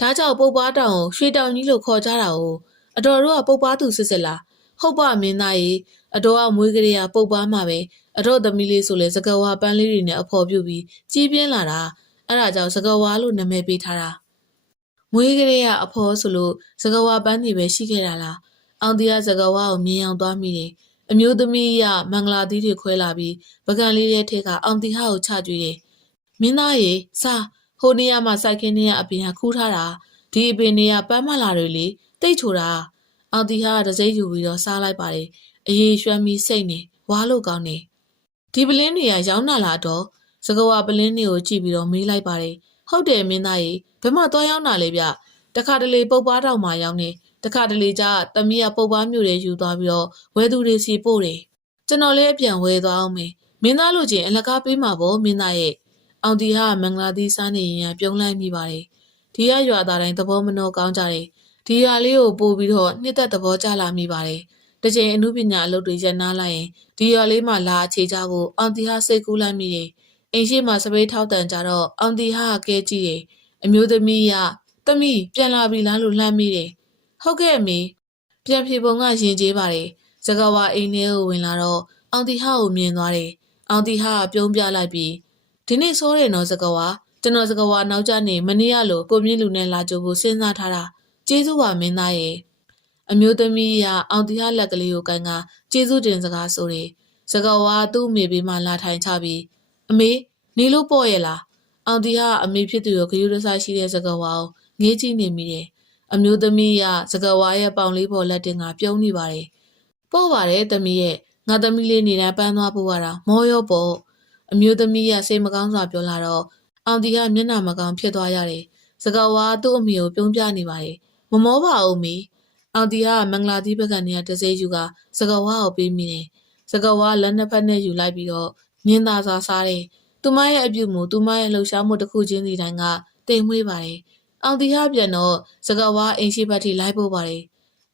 ်ဒါကြောင့်ပုတ်ပါတောင်ကိုရွှေတောင်ကြီးလို့ခေါ်ကြတာ哦အတော်တို့ကပုတ်ပါသူစစ်စစ်လားဟုတ်ပါမင်းသားရဲ့အတော်ကမွေးကလေးကပုတ်ပါမှာပဲအတော်သမီးလေးဆိုလဲစကားဝါပန်းလေးတွေနဲ့အဖော်ပြုတ်ပြီးကြီးပြင်းလာတာအဲ့ဒါကြောင့်စကားဝါလို့နာမည်ပေးထားတာမွေးကလေးကအဖော်ဆိုလို့စကားဝါပန်းတွေပဲရှိခဲ့တာလားအောင်တီကစကားဝါကိုမြင်အောင်သွားမိတယ်အမျိုးသမီးကမင်္ဂလာသီးတွေခွဲလာပြီးပကံလေးထဲထက်ကအောင်တီဟာကိုချကြွေးတယ်မင်းသားရေစားဟိုနေရာမှာစိုက်ခင်းနေရအပင်ကခူးထားတာဒီအပင်တွေကပန်းမလာတွေလေတိတ်ချိုတာအောင်တီဟာတစိမ့်ယူပြီးတော့စားလိုက်ပါတယ်အရေးရွှမ်းပြီးစိတ်နေဝါလို့ကောင်းနေဒီပလင်းတွေကရောင်းလာလာတော့စကားဝါပလင်းတွေကိုကြည့်ပြီးတော့မေးလိုက်ပါတယ်ဟုတ်တယ်မင်းသားရေဘယ်မှသွားရောက်တာလဲဗျတခါတလေပုတ်ပါတောင်မှာရောက်နေတခါတလေကျသမီးကပုတ်ပါမြို့တွေယူသွားပြီးတော့ဝဲသူတွေစီပို့တယ်ကျွန်တော်လည်းအပြန်ဝဲသွားအောင်မေမင်းသားလို့ချင်းအလကားပေးမှာပေါ့မင်းသားရဲ့အောင်တီဟာမင်္ဂလာသီးစားနေရင်ပြုံးလိုက်မိပါတယ်ဒီကရွာသားတိုင်းသဘောမနှောကောင်းကြတယ်ဒီရွာလေးကိုပို့ပြီးတော့နှစ်သက်သဘောကျလာမိပါတယ်တစ်ချိန်အမှုပညာအလုပ်တွေရနာလိုက်ရင်ဒီရွာလေးမှာလာအခြေချဖို့အောင်တီဟာစိတ်ကူးလိုက်မိတယ်အိမ်ရှိမှာစပိတ်ထောက်တန်ကြတော့အောင်တီဟာကဲကြည့်တယ်အမျိုးသမီးကသမီးပြန်လာပြီလားလို့လှမ်းမိတယ်ဟုတ်ကဲ့အမေပြန်ဖြေပုံကရင်ကျေးပါတယ်စကားဝါအိမ်ထဲကိုဝင်လာတော့အောင်တီဟာကိုမြင်သွားတယ်အောင်တီဟာပြုံးပြလိုက်ပြီးဒီနေ့ဆိုးတယ်နော်စကားဝါကျွန်တော်စကားဝါနောက်ကျနေမနေ့ကလို့ကိုမြင့်လူနဲ့လာကြိုဖို့စဉ်းစားထားတာကျေးဇူးပါမင်းသားရဲ့အမျိုးသမီးကအောင်တီဟာလက်ကလေးကိုကန်ကကျေးဇူးတင်စကားဆိုတယ်စကားဝါသူ့အမေဘေးမှာလာထိုင်ချပြီးအမေနေလို့ပေါ့ရဲ့လားအောင်တီဟာအမေဖြစ်သူကိုဂရုတစိုက်ရှိတဲ့စကားဝါကိုငေးကြည့်နေမိတယ်အမျိုးသမီးကစကားဝါရဲ့ပေါင်လေးပေါ်လက်တင်ကပြုံးနေပါတယ်ပေါ့ပါတယ်သမီးရဲ့ငါသမီးလေးနေတိုင်းပန်းသွားဖို့ရတာမောရောပေါ့အမျိုးသမီးကစိတ်မကောင်းစွာပြောလာတော့အောင်တီကမျက်နှာမကောင်းဖြစ်သွားရတယ်စကားဝါသူ့အမေကိုပြုံးပြနေပါတယ်မမောပါဘူးမီ အောင်တီဟာမင်္ဂလာတိဘက်ကနေတစေးယူကစကဝါကိုပေးမိတယ်စကဝါလက်နှစ်ဖက်နဲ့ယူလိုက်ပြီးတော့မြင်းသားစားစားတယ်သူမရဲ့အပြုမူသူမရဲ့လှုပ်ရှားမှုတစ်ခုချင်းစီတိုင်းကတိမ်မွေးပါတယ်အောင်တီဟာပြန်တော့စကဝါအိမ်ရှိဘက်ထိလိုက်ပို့ပါတယ်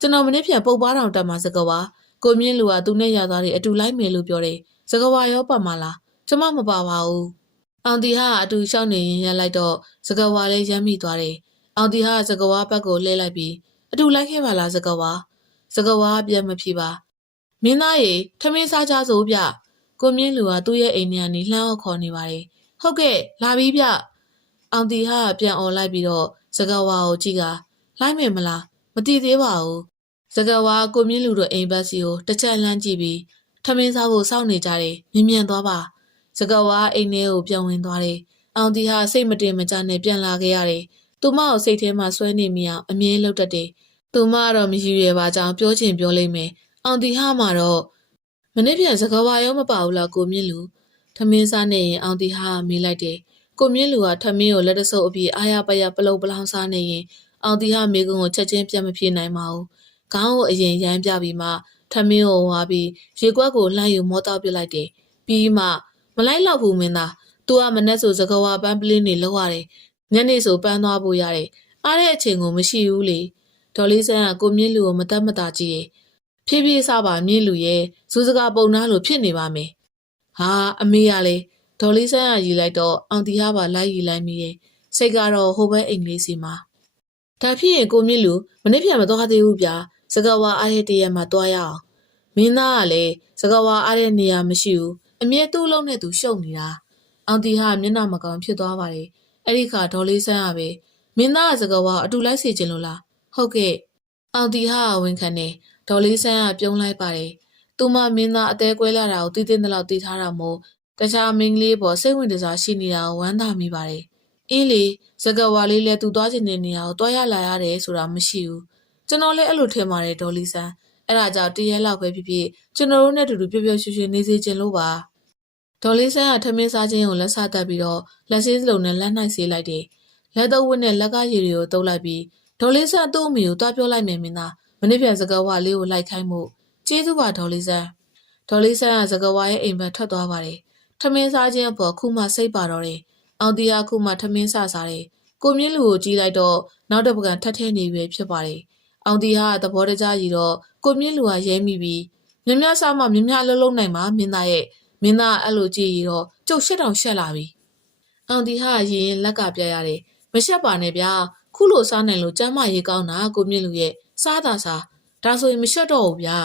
ကျွန်တော်မနေ့ပြန်ပုတ်ပွားတောင်တက်မှာစကဝါကိုမြင့်လူကသူနဲ့ရသားတွေအတူလိုက်မယ်လို့ပြောတယ်စကဝါရောပါမလားကျမမပါပါဘူးအောင်တီဟာအတူရှောက်နေရင်ရလိုက်တော့စကဝါလည်းရမ်းမိသွားတယ်အောင်တီဟာစကဝါဘက်ကိုလှည့်လိုက်ပြီးအတူလိုက်ခဲ့ပါလားစကဝါပြန်မဖြစ်ပါမင်းသားရေထမင်းစားကြစို့ဗျကိုမြင့်လူကသူ့ရဲ့အိမ်ထဲကနေလှမ်းအောင်ခေါ်နေပါတယ်ဟုတ်ကဲ့လာပြီဗျအောင်တီဟာပြန်អော်လိုက်ပြီးတော့စကဝါကိုကြည့်ကလိုက်မယ်မလားမတည်သေးပါဘူးစကဝါကိုမြင့်လူတို့အိမ်ဘက်စီကိုတစ်ချက်လှမ်းကြည့်ပြီးထမင်းစားဖို့စောင့်နေကြတယ်မြင်မြန်သွားပါစကဝါအိမ်ထဲကိုပြန်ဝင်သွားတယ်အောင်တီဟာစိတ်မတင်မကြနဲ့ပြန်လာခဲ့ရတယ်သူမကိုစိတ်ထဲမှာဆွဲနေမိအောင်အမြဲလှုပ်တတ်တယ်သူမကတော့မယူရပါကြောင်းပြောချင်ပြောလိမ့်မယ်အောင်တီဟာမှာတော့မနေ့ပြန်စကဝါရောမပါဘူးလားကိုမြင့်လူထမင်းစားနေရင်အောင်တီဟာမေးလိုက်တယ်ကိုမြင့်လူကထမင်းကိုလက်တဆုပ်အပြီးအားရပရပလုတ်ပလောင်စားနေရင်အောင်တီဟာမိကုံကိုချက်ချင်းပြန်မပြေနိုင်ပါဘူးခေါင်းကိုအရင်ရမ်းပြပြီးမှထမင်းကိုဝါပြီးရေကွက်ကိုလှမ်းယူမောတောက်ပြလိုက်တယ်ပြီးမှမလိုက်တော့ဘူးမင်းသားသူကမနဲ့ဆိုစကဝါပန်းပလင်းနေလောက်ရတယ်ညနေဆိုပန်းသွားဖို့ရတယ်အားတဲ့အချိန်ကိုမရှိဘူးလေဒေါ်လေးဆန်းကကိုမြင့်လူကိုမတတ်မတာကြည့်ဖြည်းဖြည်းစားပါမြင့်လူရဲ့စူးစကားပုံနာလိုဖြစ်နေပါမယ်ဟာအမေကလေဒေါ်လေးဆန်းကရီလိုက်တော့အောင်တီဟာပါလိုက်ရီလိုက်မိရဲ့စိတ်ကတော့ဟိုဘက်အိမ်လေးစီမှာဒါဖြစ်ရင်ကိုမြင့်လူမနေ့ပြန်မသွားသေးဘူးဗျာစကဝါအားတဲ့တရက်မှသွားရအောင်မင်းသားကလည်းစကဝါအားတဲ့နေရာမရှိဘူးအမြဲသူ့လုံးနဲ့သူရှုပ်နေတာအောင်တီဟာမျက်နှာမကောင်းဖြစ်သွားပါတယ်အဲ့ဒီခါဒေါ်လေးဆန်းကပဲမင်းသားကစကဝါအတူလိုက်စီခြင်းလို့လားဟုတ်ကဲ့အောင်တီဟာဝန်ခံနေဒေါ်လေးဆန်းကပြုံးလိုက်ပါတယ်သူမမင်းသားအသေးကွဲလာတာကိုသိသိတဲ့လောက်သိထားတာမို့တခြားမင်းကလေးပေါ်စိတ်ဝင်စားရှိနေတာကိုဝမ်းသာမိပါတယ်အင်းလေစကဝါလေးလည်းသူသွားချင်တဲ့နေရာကိုတွားရလာရတယ်ဆိုတာမရှိဘူးကျွန်တော်လည်းအဲ့လိုထင်ပါတယ်ဒေါ်လေးဆန်းအဲ့ဒါကြောင့်တရက်လောက်ပဲဖြစ်ဖြစ်ကျွန်တော်တို့နဲ့အတူတူပျော်ပျော်ရွှင်ရွှင်နေစေချင်လို့ပါဒေါ်လေးဆန်းကထမင်းစားခြင်းကိုလက်ဆတက်ပြီးတော့လက်စည်းစလုံးနဲ့လက်နိုင်ဆေးလိုက်တယ်လက်တော့ဝတ်နဲ့လက်ကရည်တွေကိုတုပ်လိုက်ပြီးဒေါ်လေးဆန်းသူ့အမေကိုတွားပြောလိုက်မယ်မင်းသားမနေ့ပြန်စကဝါလေးကိုလိုက်ခိုင်းမှုကျေးဇူးပါဒေါ်လေးဆန်းကစကဝါရဲ့အိမ်ဘက်ထွက်သွားပါတယ်ထမင်းစားခြင်းအပေါ်ခုမှစိတ်ပါတော့တယ်အောင်တီဟာခုမှထမင်းစားတယ်ကိုမြင့်လူကိုကြည့်လိုက်တော့နောက်တစ်ပကံထပ်ထဲနေပြီဖြစ်ပါတယ်အောင်တီဟာသဘောတကျကြီးတော့ကိုမြင့်လူကရဲမိပြီးမြမစားမှမြမလုံးနိုင်မှာမင်းသားရဲ့မင်းသားအဲ့လိုကြည့်ရတော့ကျုပ်ရှက်တောင်ရှက်လာပြီအောင်တီဟာရင်လက်ကပြရတယ်မရှက်ပါနဲ့ဗျာခုလိုစားနိုင်လို့ကျမ်းမရေးကောင်းတာကိုမြင့်လူရဲ့စားတာစားဒါဆိုရင်မရှက်တော့ဘူးဗျာ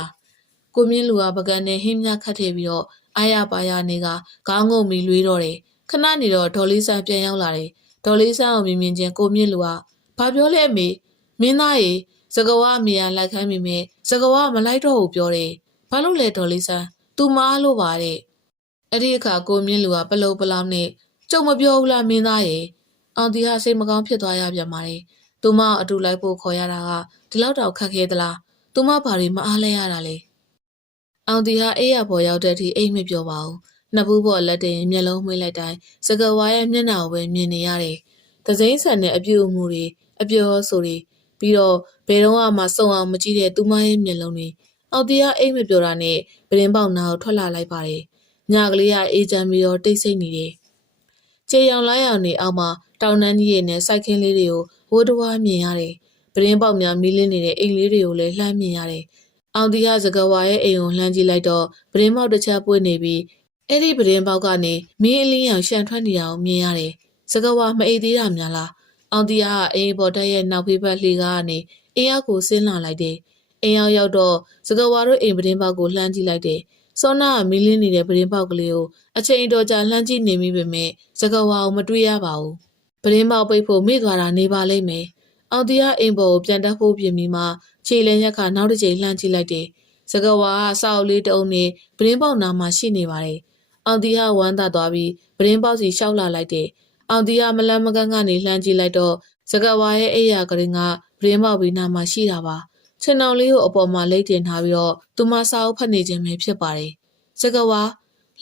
ကိုမြင့်လူကပကံနဲ့ဟင်းမြခတ်ထည့်ပြီးတော့အာရပါရနေကခေါင်းငုံမီလွေးတော့တယ်ခဏနေတော့ဒေါ်လေးဆန်းပြန်ရောက်လာတယ်ဒေါ်လေးဆန်းကိုမြင်ချင်းကိုမြင့်လူကဘာပြောလဲအမေမင်းသားရေစကဝါအမေကလိုက်ခိုင်းမိမယ်စကဝါမလိုက်တော့ဘူးပြောတယ်ဘာလို့လဲဒေါ်လေးဆန်းသူမားလို့ပါတဲ့အဲ့ဒီအခါကိုမြင့်လူကပလုံပလောင်နဲ့ကျုံမပြောဘူးလားမင်းသားရေအောင်တီဟာစိတ်မကောင်းဖြစ်သွားရပြန်ပါတယ်သူမအတူလိုက်ဖို့ခေါ်ရတာကဒီလောက်တောင်ခက်ခဲသလားသူမဘာတွေမအားလဲရတာလဲအောင်တီဟာအေးရပေါ်ရောက်တဲ့အထိအိမ်မပြောပါဘူးနှစ်ဘူးပေါ်လက်တင်မျက်လုံးမှွေးလိုက်တိုင်းစကဝါရဲ့မျက်နှာကိုပဲမြင်နေရတယ်။သစိမ်းဆန်တဲ့အပြုအမူတွေအပြောဆိုတွေပြီးတော့ဘယ်တော့မှစုံအောင်မကြည့်တဲ့သူမရဲ့မျက်လုံးတွေအောင်တီဟာအိမ်မပြောတာနဲ့ပရင်ပေါက်နာကိုထွက်လာလိုက်ပါတယ်။ညကလေးကအေးချမ်းပြီးတော့တိတ်ဆိတ်နေတယ်။ခြေရောင်လိုက်အောင်နေအောက်မှာတောင်တန်းကြီးရဲ့နဲ့စိုက်ခင်းလေးတွေကိုဝိုးတဝါမြင်ရတယ်။ပရင်ပေါက်များမီးလင်းနေတဲ့အိမ်လေးတွေကိုလည်းလှမ်းမြင်ရတယ်။အောင်တီဟာစကဝါရဲ့အိမ်ကိုလှမ်းကြည့်လိုက်တော့ပရင်ပေါက်တစ်ချက်ပွင့်နေပြီးအဲ့ဒီပရင်ပေါက်ကနေမင်းအလင်းရောင်ရှန်ထွက်နေတာကိုမြင်ရတယ်။စကဝါမအိပ်သေးတာများလား။အောင်တီဟာအိမ်ပေါ်တက်ရဲ့နောက်ဖေးဘက်လှေကားကနေအိမ်ရောက်ကိုဆင်းလာလိုက်တယ်။အိမ်ရောက်တော့စကဝါတို့အိမ်ပရင်ပေါက်ကိုလှမ်းကြည့်လိုက်တယ်။စောနာကမီးလင်းနေတဲ့ပရင်ပေါက်ကလေးကိုအချိန်တော်ကြာလှမ်းကြည့်နေမိပေမဲ့စကဝါကိုမတွေ့ရပါဘူး။ပရင်ပေါက်ပိတ်ဖို့မေ့သွားတာနေပါလိမ့်မယ်။အောင်တီဟာအိမ်ပေါ်ကိုပြန်တက်ဖို့ပြင်ပြီးမှခြေလင်းရက်ခါနောက်တစ်ချိန်လှမ်းကြည့်လိုက်တယ်။စကဝါကစောက်လေးတုံးနဲ့ပရင်ပေါက်နာမှာရှိနေပါတယ်။အောင်တီဟာဝမ်းသာသွားပြီးပရင်ပေါက်စီရှောက်လာလိုက်တယ်။အောင်တီဟာမလန်းမကန်းကနေလှမ်းကြည့်လိုက်တော့စကဝါရဲ့အိယာကရင်ကပရင်ပေါက်ပြီးနာမှာရှိတာပါ။ခြေနှောင်လေးကိုအပေါ်မှာလိမ့်တင်ထားပြီးတော့သူမစာအုပ်ဖတ်နေခြင်းပဲဖြစ်ပါတယ်။စကဝါ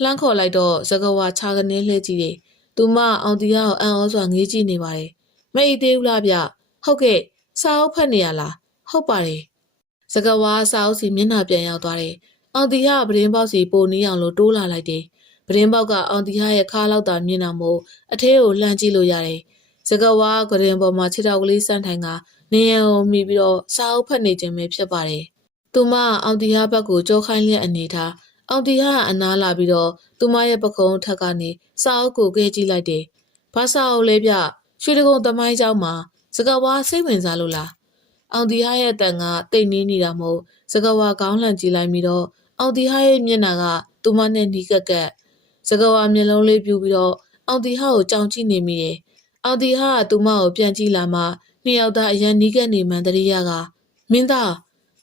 လှမ်းခေါ်လိုက်တော့စကဝါခြာကနေလှည့်ကြည့်တယ်။သူမအောင်တီဟာကိုအံ့ဩစွာငေးကြည့်နေပါတယ်။မအိသေးဘူးလားဗျ။ဟုတ်ကဲ့စာအုပ်ဖတ်နေရလား။ဟုတ်ပါတယ် စကဝါစာအုပ်စီမျက်နှာပြန်ရောက်သွားတယ်။အောင်တီဟာပဒင်းပေါက်စီပိုနီးအောင်လို့တိုးလာလိုက်တယ်။ပဒင်းပေါက်ကအောင်တီဟာရဲ့ခါလောက်တာမြင်တာမို့အထဲကိုလှမ်းကြည့်လို့ရတယ်။စကဝါကရင်ပေါ်မှာခြေထောက်ကလေးစန့်ထိုင်ကနေရန်ကိုမိပြီးတော့စာအုပ်ဖတ်နေခြင်းပဲဖြစ်ပါတယ်။သူမအောင်တီဟာဘက်ကိုကြောခိုင်းလျက်အနေထားအောင်တီဟာအနားလာပြီးတော့သူမရဲ့ပခုံးထက်ကနေစာအုပ်ကိုကဲကြည့်လိုက်တယ်။ဘာစာအုပ်လဲဗျရွှေတကုံသမိုင်းเจ้าမှာစကဝါစိတ်ဝင်စားလို့လားအောင်တီဟာရဲ့တန်ကတိတ်နေနေတာမို့စကဝါကောင်းလှန်ကြည့်လိုက်ပြီးတော့အောင်တီဟာရဲ့မျက်နှာကသူမနဲ့နီးကပ်ကပ်စကဝါမျက်လုံးလေးပြူပြီးတော့အောင်တီဟာကိုကြောင်ကြည့်နေမိတယ်အောင်တီဟာကသူမကိုပြန်ကြည့်လာမှနှစ်ယောက်သားအရန်နီးကပ်နေမှန်တရိယာကမင်းသား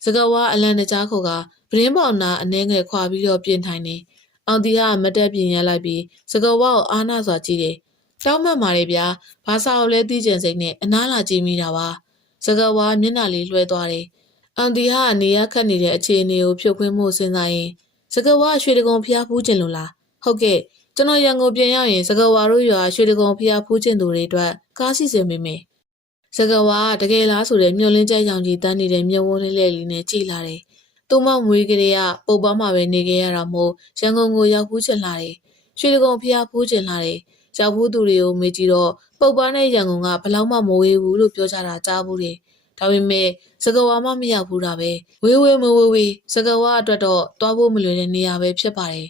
စကဝါအလန်တကြားခေါ်ကပရင်းပေါင်နာအနှဲငယ်ခွာပြီးတော့ပြင်ထိုင်နေအောင်တီဟာမတက်ပြင်ရလိုက်ပြီးစကဝါကိုအားနာစွာကြည့်တယ်တောင်းမှတ်ပါတယ်ဗျာဘာစာကိုလဲသိကျင်စိတ်နဲ့အနားလာကြည့်မိတာပါစကဝါမျက်နှာလေးလွှဲသွားတယ်အောင်တီဟာနေရခတ်နေတဲ့အခြေအနေကိုဖြုတ်ခွင်းမှုစဉ်းစားရင်စကဝါရွှေတကုံဖျားဖူးကျင်လို့လားဟုတ်ကဲ့ကျွန်တော်ရန်ကုန်ပြန်ရောက်ရင်စကဝါတို့ရွာရွှေတကုံဖျားဖူးကျင်သူတွေအတွက်ကားစီစဉ်ပေးမယ်စကဝါတကယ်လားဆိုတဲ့မျောလင်းကြရောင်ကြီးတန်းနေတဲ့မျက်ဝန်းလေးလေးနဲ့ကြည်လာတယ်သူမမွေးကလေးကပုတ်ပန်းမှာပဲနေခဲ့ရတာမို့ရန်ကုန်ကိုရောက်ဖူးချင်လာတယ်ရွှေတကုံဖျားဖူးချင်လာတယ်ရောက်ဖူးသူတွေကိုမေးကြည့်တော့ပုတ်ပန်းနဲ့ရန်ကုန်ကဘလောက်မှမဝေးဘူးလို့ပြောကြတာကြားဘူးတယ်ဒါပေမဲ့စကဝါမှမရောက်ဘူးတာပဲဝေးဝေးစကဝါအတွက်တော့တွားဖို့မလွယ်တဲ့နေရာပဲဖြစ်ပါတယ်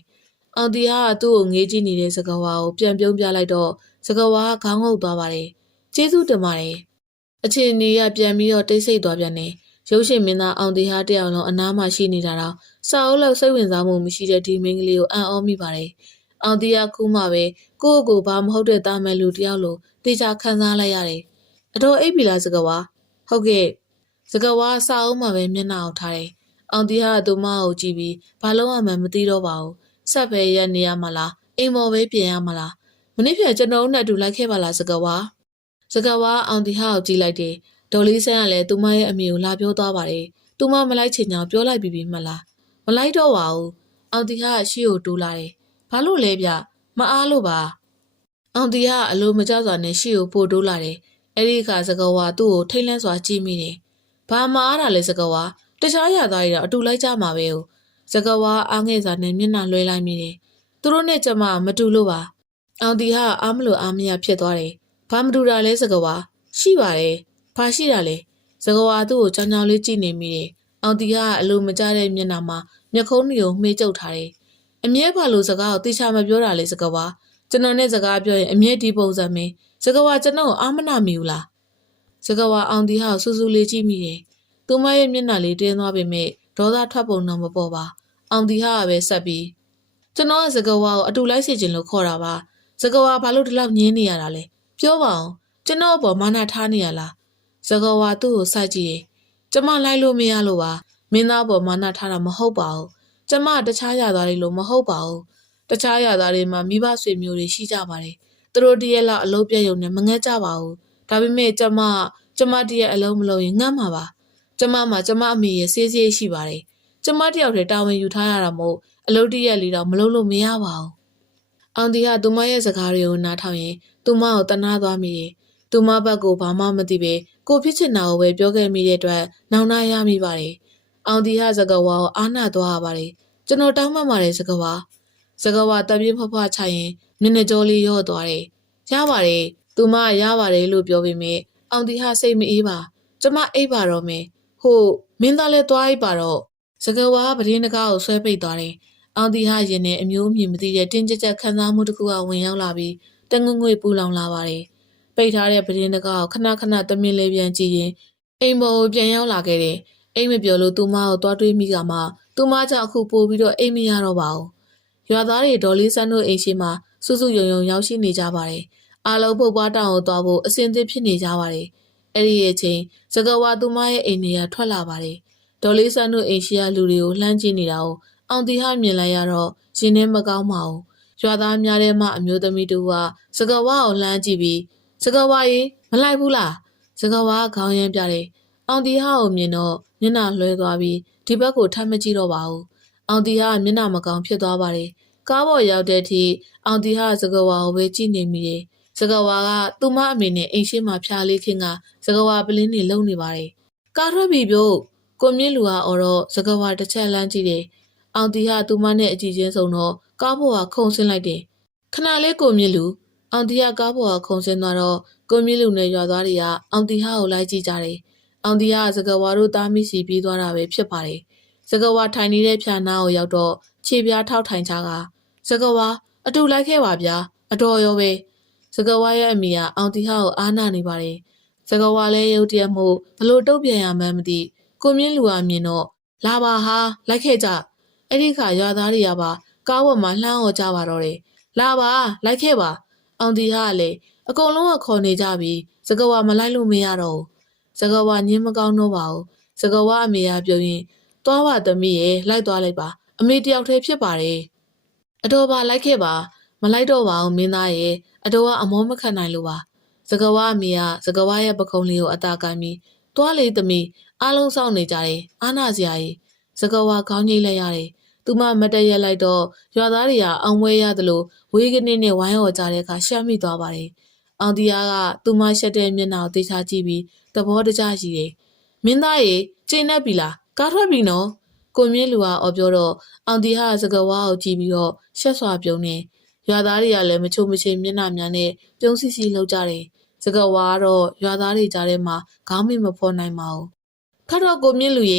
အောင်တီဟာသူ့ကိုငေးကြည့်နေတဲ့စကဝါကိုပြန်ပြုံးပြလိုက်တော့စကဝါကခေါင်းငုပ်သွားပါတယ်ကျေးဇူးတင်ပါတယ်အချိန်ကြီးကပြန်ပြီးတော့တိတ်ဆိတ်သွားပြန်တယ်ရုပ်ရှင်မင်းသားအောင်တီဟာတယောက်လုံးအနားမှာရှိနေတာတော့စာအုပ်လောက်စိတ်ဝင်စားမှုမရှိတဲ့ဒီမိန်းကလေးကိုအံ့ဩမိပါတယ်အောင်တီဟာခုမှပဲကိုယ့်ကိုယ်ဘာမဟုတ်တဲ့တာမန်လူတယောက်လိုတေချာခံစားလိုက်ရတယ်အတော်အိပ်ပြီလားစကဝါဟုတ်ကဲ့စကဝါစာအုပ်မှာပဲမျက်နှာကိုထားတယ်အောင်တီဟာသူမကိုကြည့်ပြီးဘာလို့မှမသိတော့ပါဘူးဆက်ပဲရက်နေရမလားအိမ်မော်ပဲပြင်ရမလားမနေ့ပြန်ကျွန်တော်တို့နဲ့အတူလိုက်ခဲ့ပါလားစကဝါအောင်တီဟာကိုကြည့်လိုက်တယ်ဒေါ်လေးဆန်းကလည်းသူမရဲ့အမေကိုလာပြောသွားပါတယ်သူမမလိုက်ချင်ကြောင်ပြောလိုက်ပြီးမှလားမလိုက်တော့ပါဘူးအောင်တီဟာရှေ့ကိုတိုးလာတယ်ဘာလို့လဲဗျမအားလို့ပါအောင်တီဟာအလိုမကျစွာနဲ့ရှေ့ကိုပို့တိုးလာတယ်အဲ့ဒီအခါစကဝါသူ့ကိုထိတ်လန့်စွာကြည့်မိတယ်ဘာမအားတာလဲစကဝါတခြားရသားတွေတော့အတူလိုက်ကြမှာပဲ哦စကဝါအားငယ်စွာနဲ့မျက်နှာလွှဲလိုက်မိတယ်သူတို့နဲ့ကျမမတူလို့ပါအောင်တီဟာအားမလို့အားမရဖြစ်သွားတယ်ဘာမတူတာလဲစကဝါရှိပါတယ်ဘာရှိတာလဲစကဝါသူ့ကိုကြောင်ကြောင်လေးကြည့်နေမိတယ်အောင်တီကအလိုမကျတဲ့မျက်နှာမှာမျက်ခုံးတွေကိုမှေးကျုပ်ထားတယ်အမြဲဘာလို့စကားကိုတေချာမပြောတာလဲစကဝါကျွန်တော်နဲ့စကားပြောရင်အမြဲဒီပုံစံမင်းစကဝါကျွန်တော်အားမနာမိဘူးလားစကဝါအောင်တီဟာစူးစူးလေးကြည့်မိတယ်သူမရဲ့မျက်နှာလေးတင်းသွားပေမဲ့ဒေါသထွက်ပုံတော့မပေါ်ပါအောင်တီဟာပဲဆက်ပြီးကျွန်တော်ကစကဝါကိုအတူလိုက်စီခြင်းလို့ခေါ်တာပါစကဝါဘာလို့ဒီလောက်ညင်းနေရတာလဲပြောပါအောင်ကျွန်တော်အပေါ်မာနထားနေရလားစကဝါသူ့ကိုစိုက်ကြည့်တယ်ကျမလိုက်လို့မရလို့ပါမင်းသားပေါ်မာနထားတာမဟုတ်ပါဘူးကျမတခြားရသားတွေလို့မဟုတ်ပါဘူးတခြားရသားတွေမှာမိဘဆွေမျိုးတွေရှိကြပါတယ်သူတို့တည်းရဲ့လောက်အလုပ်ပြည့်ရုံနဲ့မငတ်ကြပါဘူးဒါပေမဲ့ကျမတည်းရဲ့အလုံးမလုံးရင်ငတ်မှာပါကျမမှာကျမအမေရဲ့ဆေးဆေးရှိပါတယ်ကျမတယောက်တည်းတာဝန်ယူထားရတာမို့အလုပ်တည်းရဲ့လီတော့မလုပ်လို့မရပါဘူးအောင်တီဟာသူမရဲ့စကားတွေကိုနားထောင်ရင်သူမကိုတနာသွားမိတယ်သူမဘက်ကိုဘာမှမသိပဲကိုဖြစ်ချင်တာကိုပဲပြောခဲ့မိတဲ့အတွက်နောင်နာရမိပါတယ်အောင်တီဟာစကားဝါကိုအားနာသွားရပါတယ်ကျွန်တော်တောင်းပန်ပါတယ်စကားဝါတပြင်းဖွားဖွားချရင်မျက်နှာကြောလေးရော့သွားတယ်ရပါတယ်သူမရပါတယ်လို့ပြောပေမဲ့အောင်တီဟာစိတ်မအေးပါကျမအိပ်ပါတော့မယ်ဟိုမင်းသားလည်းသွားအိပ်ပါတော့စကားဝါပဒင်းတကားကိုဆွဲပိတ်သွားတယ်အောင်တီဟာရင်နဲ့အမျိုးအမည်မသိတဲ့တင်းကြပ်ကြပ်ခံစားမှုတစ်ခုကဝင်ရောက်လာပြီးတငွေ့ငွေ့ပူလောင်လာပါတယ်ပိတ်ထားတဲ့ပဒင်းတကားကိုခဏခဏတမင်လေးပြန်ကြည့်ရင်အိမ်ပေါ်ကိုပြန်ရောက်လာခဲ့တယ်အိမ်မပြောလို့သူမကိုသွားတွေးမိကမှသူမကြောင့်အခုပို့ပြီးတော့အိမ်မရတော့ပါဘူးရွာသားတွေဒေါ်လေးဆန်းတို့အိမ်ရှိမှာစုစုယုံယုံရောက်ရှိနေကြပါတယ်အားလုံးပုတ်ပွားတောင်ကိုသွားဖို့အစဉ်သစ်ဖြစ်နေကြပါတယ်အဲ့ဒီရဲ့ချင်းစကဝါသူမရဲ့အိမ်တွေကထွက်လာပါတယ်ဒေါ်လေးဆန်းတို့အိမ်ရှိရလူတွေကိုလှမ်းကြည့်နေတာကိုအောင်တီဟာမြင်လိုက်ရတော့ရင်ထဲမကောင်းပါဘူးရွာသားများထဲမှာအမျိုးသမီးတူကစကဝါကိုလှမ်းကြည့်ပြီးစကဝါရေမလိုက်ဘူးလားစကဝါခေါင်းရမ်းပြတယ်အောင်တီဟာကိုမြင်တော့မျက်နှာလွှဲသွားပြီးဒီဘက်ကိုထပ်မကြည့်တော့ပါဘူးအောင်တီဟာမျက်နှာမကောင်းဖြစ်သွားပါတယ်ကားပေါ်ရောက်တဲ့အထိအောင်တီဟာစကဝါကိုပဲကြည့်နေမိတယ်စကဝါကသူမအမေနဲ့အိမ်ရှိမှဖျားလေးခင်းကစကဝါပလင်းနေလုံနေပါတယ်ကားထွက်ပြီပြို့ ကိုမြင့်လူဟာအော်တော့စကဝါတစ်ချက်လမ်းကြည့်တယ်အောင်တီဟာသူမနဲ့အကြည့်ချင်းဆုံးတော့ကားပေါ်ကခုန်ဆင်းလိုက်တယ်ခဏလေးကိုမြင့်လူအောင်တီဟာကားပေါ်ကခုန်ဆင်းသွားတော့ကိုမြင့်လူနဲ့ရွာသားတွေကအောင်တီဟာကိုလိုက်ကြည့်ကြတယ်အောင်တီဟာစကဝါတို့သားမိစီပြေးသွားတာပဲဖြစ်ပါတယ်စကဝါထိုင်နေတဲ့ဖြာနာကိုရောက်တော့ခြေပြားထောက်ထိုင်ချကစကဝါအတူလိုက်ခဲ့ပါဗျာအတော်ရောပဲစကဝါရဲ့အမိကအောင်တီဟာကိုအားနာနေပါတယ်စကဝါလည်းရုတ်တရက်မှုဘလို့တုတ်ပြန်ရမှန်းမသိကိုမြင့်လူကမြင်တော့လာပါဟာလိုက်ခဲ့ကြအဲ့ဒီခါရွာသားတွေကပါကားပေါ်မှာလှမ်းော်ကြပါတော့တယ်လာပါလိုက်ခဲ့ပါအောင်တီဟာလည်းအကုန်လုံးကခေါ်နေကြပြီစကဝါမလိုက်လို့မရတော့ဘူးစကဝါညင်းမကောင်းတော့ပါဘူးစကဝါအမေကပြောရင်သွားပါသမီးရဲ့လိုက်သွားလိုက်ပါအမေတယောက်တည်းဖြစ်ပါတယ်အတော်ပါလိုက်ခဲ့ပါမလိုက်တော့ပါဘူးမင်းသားရဲ့အတော်ကအမောမခံနိုင်လို့ပါစကဝါအမေကစကဝါရဲ့ပခုံးလေးကိုအသာကိုင်းပြီးသွားလေသမီးအားလုံးစောင့်နေကြတယ်အားနာစရာကြီးစကဝါခေါင်းငိမ့်လိုက်ရတယ်သူမမတည့်ရက်လိုက်တော့ရွာသားတွေကအောင်ဝဲရတယ်လို့ဝေးကနေနဲ့ဝိုင်းဟော်ကြတဲ့အခါရှက်မိသွားပါတယ်အောင်တီယာကသူမရှက်တဲ့မျက်နှာကိုသိချကြည့်ပြီးသဘောတကျရှိတယ်မင်းသားရေကျင်းနေပြီလားကားထွက်ပြီနော်ကိုမြင့်လူကအော်ပြောတော့အောင်တီဟာစကဝါကိုကြည့်ပြီးတော့ရှက်စွာပြုံးနေရွာသားတွေကလည်းမချိုမချင်မျက်နှာများနဲ့ပြုံးစီစီလှုပ်ကြတယ်စကဝါကတော့ရွာသားတွေကြားထဲမှာခေါင်းမိမဖော်နိုင်ပါဘူးခါတော့ကိုမြင့်လူရေ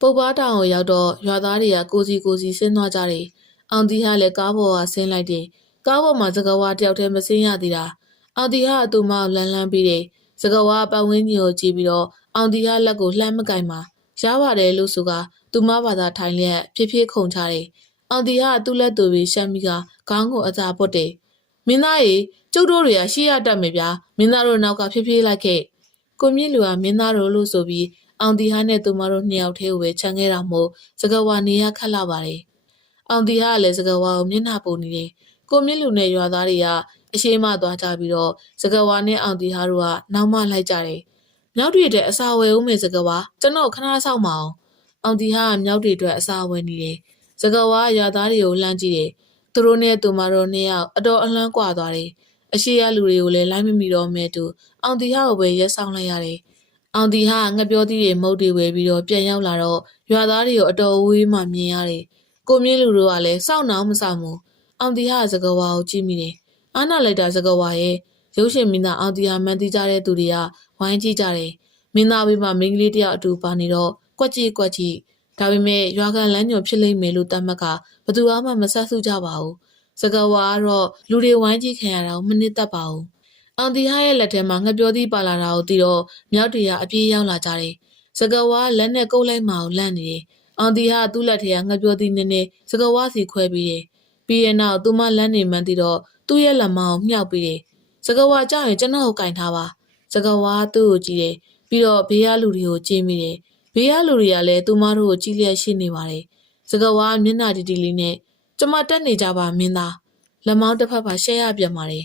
ပုပ်ပါတောင်ကိုရောက်တော့ရွာသားတွေကကိုစီဆင်းသွားကြတယ်အောင်တီဟာလည်းကားပေါ်ကဆင်းလိုက်တယ်ကားပေါ်မှာစကဝါတယောက်တည်းမဆင်းရသေးတာအောင်တီဟာအတူမလန်းပြီးတယ်စကဝါပတ်ဝန်းကျင်ကိုကြည့်ပြီးတော့အောင်တီဟာလက်ကိုလှမ်းမကင်ပါရပါတယ်လို့ဆိုကသူမဘာသာထိုင်လျက်ဖြည်းဖြည်းခုန်ချတယ်အောင်တီဟာသူ့လက်သူပြီးရှမ်းပြီးကခေါင်းကိုအသာပုတ်တယ်မင်းသားရေကျုပ်တို့တွေကရှေ့ရတတ်မယ်ဗျာမင်းသားတို့နောက်ကဖြည်းဖြည်းလိုက်ခဲ့ကိုမြင့်လူကမင်းသားတို့လို့ဆိုပြီးအောင်တီဟာနဲ့သူမတို့နှစ်ယောက်တည်းကိုပဲခြံခဲ့တာမို့စကဝါနေရခတ်လာပါတယ်အောင်တီဟာလည်းစကဝါကိုမျက်နှာပုံနေတယ်ကိုမြင့်လူနဲ့ရွာသားတွေကအရှိမသွားကြပြီးတော့စကဝါနဲ့အောင်တီဟာတို့ကနောက်မှလိုက်ကြတယ်မြောက်တွေတဲ့အစာဝယ်ဦးမယ်စကဝါကျွန်တော်ခဏဆောက်မအောင်အောင်တီဟာမြောက်တွေအတွက်အစာဝယ်နေတယ်စကဝါရွာသားတွေကိုလှမ်းကြည့်တယ်သူတို့နဲ့သူမတို့နှစ်ယောက်အတော်အလွမ်းကွာသွားတယ်အရှိရလူတွေကိုလည်းလိုက်မမီတော့မဲတူအောင်တီဟာကိုပဲရက်ဆောင်လိုက်ရတယ်အောင်တီဟာငှက်ပြောသီးတွေမုတ်တွေဝယ်ပြီးတော့ပြန်ရောက်လာတော့ရွာသားတွေကိုအတော်အဝေးမှမြင်ရတယ်ကိုမြင့်လူတို့ကလည်းစောင့်နှောင်းမဆောင်ဘူးအောင်တီဟာစကဝါကိုကြည့်မိတယ်အားနာလိုက်တာစကဝါရဲ့ရုပ်ရှင်မင်းသားအောင်တီဟာမှန်သိကြတဲ့သူတွေကဝိုင်းကြည့်ကြတယ်မင်းသားဘေးမှာမိန်းကလေးတယောက်အတူပါနေတော့ကွက်ကြည့်ဒါပေမဲ့ရွာကန်လမ်းညွန်ဖြစ်လိမ့်မယ်လို့တတ်မှတ်ကဘသူမှမဆက်စုကြပါဘူးစကဝါကတော့လူတွေဝိုင်းကြည့်ခံရတာကိုမနစ်သက်ပါဘူးအောင်တီဟာရဲ့လက်ထဲမှာငှက်ပြောသီးပါလာတာကိုသိတော့မြောက်တွေကအပြေးရောက်လာကြတယ်စကဝါလက်နဲ့ကုတ်လိုက်မအောင်လန့်နေတယ်အောင်တီဟာသူ့လက်ထဲကငှက်ပြောသီးနည်းနည်းစကဝါစီခွဲပြီးတယ်ပြီးရဲ့နောက်သူမလက်နေမှန်းသိတော့သူ့ရဲ့လက်မအောင်မြှောက်ပြီးတယ်စကဝါကြောက်ရင်ကျွန်တော်ကိုကင်ထားပါစကဝါသူ့ကိုကြည့်တယ်ပြီးတော့ဘေးကလူတွေကိုကြည့်မိတယ်ဘေးကလူတွေကလည်းသူမတို့ကိုကြည့်လျက်ရှိနေပါတယ်စကဝါမျက်နှာတီတီလေးနဲ့ကျမတက်နေကြပါမင်းသားလက်မောင်းတစ်ဖက်ပါရှဲရပြန်ပါတယ်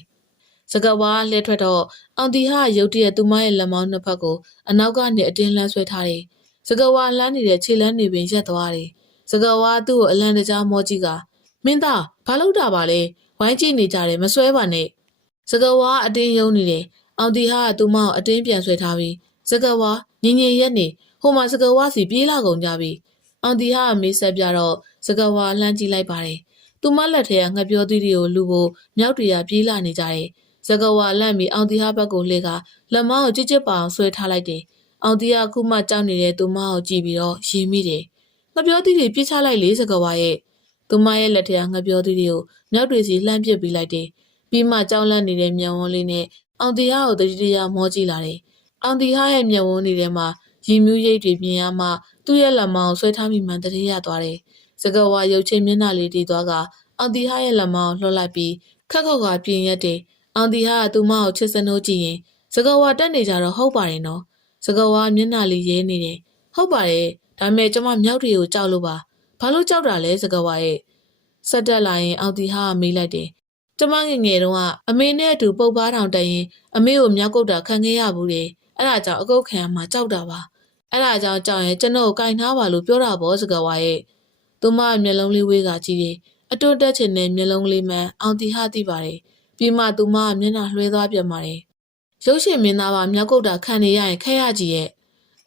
စကဝါလှဲထွက်တော့အောင်တီဟာရုတ်တရက်သူမရဲ့လက်မောင်းနှစ်ဖက်ကိုအနောက်ကနေအတင်းလှမ်းဆွဲထားတယ်စကဝါလှမ်းနေတဲ့ခြေလမ်းတွေပင်ရက်သွားတယ်စကဝါသူ့ကိုအလံတကြားမောကြည့်ကမင်းသားဘာလုပ်တာပါလဲဝိုင်းကြည့်နေကြတယ်မဆွဲပါနဲ့စကဝါအတင်းယုံနေတယ်အောင်တီဟာသူမကိုအတင်းပြန်ဆွဲထားပြီးစကဝါညင်ညင်ရက်နေဟိုမှာစကဝါစီပြေးလာကုန်ကြပြီအောင်တီဟာမေးဆက်ပြတော့စကဝါလှမ်းကြည့်လိုက်ပါတယ်သူမလက်ထဲကငှက်ပြောသီးတွေကိုလူဖို့မြောက်တွေကပြေးလာနေကြတယ်စကဝါလန့်ပြီးအောင်တီဟာဘက်ကိုလှည့်ကလက်မောင်းကိုကြစ်ပါအောင်ဆွဲထားလိုက်တယ်အောင်တီဟာခုမှကြောက်နေတဲ့သူမကိုကြည့်ပြီးတော့ရင်မိတယ်ငှက်ပြောသီးတွေပြစ်ချလိုက်လေစကဝါရဲ့သူမရဲ့လက်ထဲကငှက်ပြောသီးတွေကိုမြောက်တွေစီလှမ်းပစ်ပြီးလိုက်တယ်ပြီးမှကြောက်လန့်နေတဲ့မျက်ဝန်းလေးနဲ့အောင်တီဟာကိုတတိတရမောကြည့်လာတယ်အောင်တီဟာရဲ့မျက်ဝန်းလေးထဲမှာရီမြူးရိပ်တွေမြင်ရမှသူ့ရဲ့လက်မောင်းကိုဆွဲထားမိမှန်တည်းရသွားတယ်စကဝါရုပ်ချင်းမျက်နှာလေးတည်သွားကအောင်တီဟာရဲ့လက်မောင်းကိုလှော့လိုက်ပြီးခက်ခေါက်ကပြင်ရက်တယ်အောင်တီဟာသူမကိုချစ်စနိုးကြည့်ရင်စကဝါတက်နေကြတော့ဟုတ်ပါတယ်နော်စကဝါမျက်နှာလေးရဲနေတယ်ဟုတ်ပါတယ်ဒါပေမဲ့ကျမမြောက်တွေကိုကြောက်လို့ပါဘာလို့ကြောက်တာလဲစကဝါရဲ့ဆက်တက်လာရင်အောင်တီဟာမေးလိုက်တယ်ကျမငယ်ငယ်တုန်းကအမေနဲ့အတူပုတ်ပါတောင်တက်ရင်အမေကိုမြောက်ကုတ်တာခံခဲ့ရဘူးလေအဲ့ဒါကြောင့်အကုတ်ခံရမှကြောက်တာပါအဲ့ဒါကြောင့်ကြောက်ရင်ကျွန်တော်ကိုကင်ထားပါလို့ပြောတာပေါ့စကဝါရဲ့သူမမျက်လုံးလေးဝေးကကြည့်တယ်အတွတ်တက်ချင်တဲ့မျက်လုံးလေးမှန်အောင်တီဟာသိပါတယ်ပြီးမှသူမမျက်နှာလွှဲသွားပြန်ပါတယ်ရုပ်ရှင်မင်းသားပါမြောက်ကုတ်တာခံနေရရင်ခက်ရကြီးရဲ့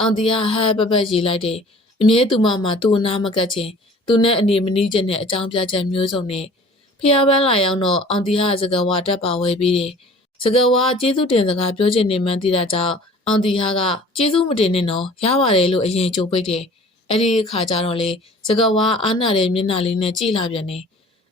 အောင်တီဟာပပတ်ရေးလိုက်တယ်အမြဲသူမသူ့အနာမကတ်ခြင်းသူနဲ့အနေမနီးခြင်းနဲ့အကြောင်းပြချက်မျိုးစုံနဲ့ဖျားပန်းလာရောက်တော့အောင်တီဟာစကားဝါတက်ပါဝဲပြီးတယ်စကားဝါကျေးဇူးတင်စကားပြောခြင်းနေမှန်းသိတာကြောင့်အောင်တီဟာကကျေးဇူးမတင်နဲ့တော့ရပါတယ်လို့အရင်ကြိုပိတ်တယ်အဲ့ဒီအခါကျတော့လေစကားဝါအားနာတဲ့မျက်နှာလေးနဲ့ကြည့်လာပြန်တယ်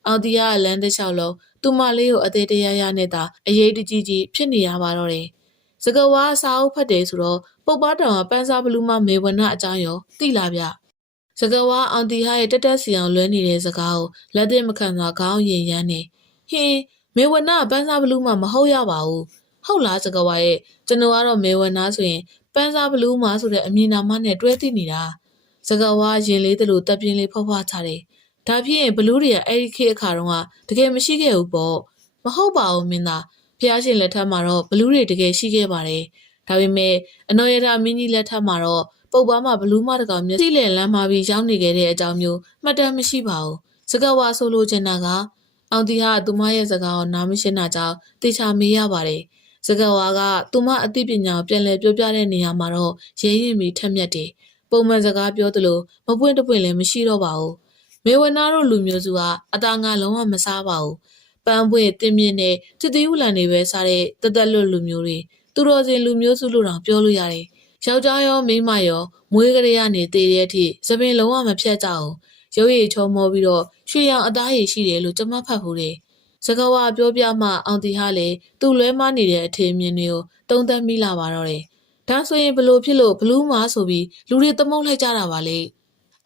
အောင်တီဟာလမ်းတစ်လျှောက်လုံးသူမလေးကိုအသေးတရရနဲ့သာအရေးတကြီးကြီးဖြစ်နေရပါတော့တယ်စကားဝါစာအုပ်ဖတ်တယ်ဆိုတော့ပုပ်ပါတောင်ကပန်းစားဘလူးမမေဝနအကြောင်းရောသိလာဗျစကားဝါအောင်တီဟာရဲ့တက်စီအောင်လွဲနေတဲ့စကားကိုလက်သင့်မခံစွာခေါင်းရင်ရမ်းနေဟင်းမေဝနပန်းစားဘလူးမမဟုတ်ရပါဘူးဟုတ်လားစကားဝါရဲ့ကျွန်တော်ကတော့မေဝနဆိုရင်ပန်းစားဘလူးမဆိုတဲ့အမည်နာမနဲ့တွဲသိနေတာစကားဝါရင်လေးတလို့တပ်ပြင်းလေးဖွားဖွားချတယ်ဒါဖြစ်ရင်ဘလူးတွေကအဲ့ဒီခေတ်အခါတုန်းကတကယ်မရှိခဲ့ဘူးပေါ့မဟုတ်ပါဘူးမင်းသားဖျားရှင်လက်ထက်မှာတော့ဘလူးတွေတကယ်ရှိခဲ့ပါတယ်ဒါပေမဲ့အနော်ရတာမင်းကြီးလက်ထက်မှာတော့ပုပ်ပါမှာဘလူးမတကောင်မျက်စိလည်လမ်းမှာပြီးရောက်နေခဲ့တဲ့အကြောင်းမျိုးမှတ်တမ်းမရှိပါဘူးစကားဝါဆိုလိုချင်တာကအောင်တီဟာသူမရဲ့စကားကိုနားမရှင်းတာကြောင့်တေချာမေးရပါတယ်စကားဝါကသူမအသိပညာကိုပြန်လည်ပြောပြတဲ့နေရာမှာတော့ရဲရင်ပြီးထက်မြက်တယ်ပုံမှန်စကားပြောသလိုမပွင့်တပွင့်လည်းမရှိတော့ပါဘူးမေဝနာတို့လူမျိုးစုကအသားငါလုံးဝမစားပါဘူးပန်းပွင့်တင်းမြင့်နဲ့တစ်သေးဦးလန်တွေပဲစားတဲ့တသက်လွတ်လူမျိုးတွေသူတော်စင်လူမျိုးစုလို့တောင်ပြောလို့ရတယ်ယောက်ျားရောမိန်းမရောမွေးကလေးကနေတည်တဲ့အထိသပင်လုံးဝမဖြတ်ကြအောင်ရုပ်ရည်ချောမောပြီးတော့ရွှေရောင်အသားရည်ရှိတယ်လို့ကျွန်မဖတ်ဘူးတယ်စကားဝါပြောပြမှအောင်တီဟာလေသူ့လွဲမနေတဲ့အထင်မြင်တွေကိုတုံးသက်မိလာပါတော့တယ်ဒါဆိုရင်ဘလို့ဖြစ်လို့ဘလူးမာဆိုပြီးလူတွေသမုတ်လိုက်ကြတာပါလေ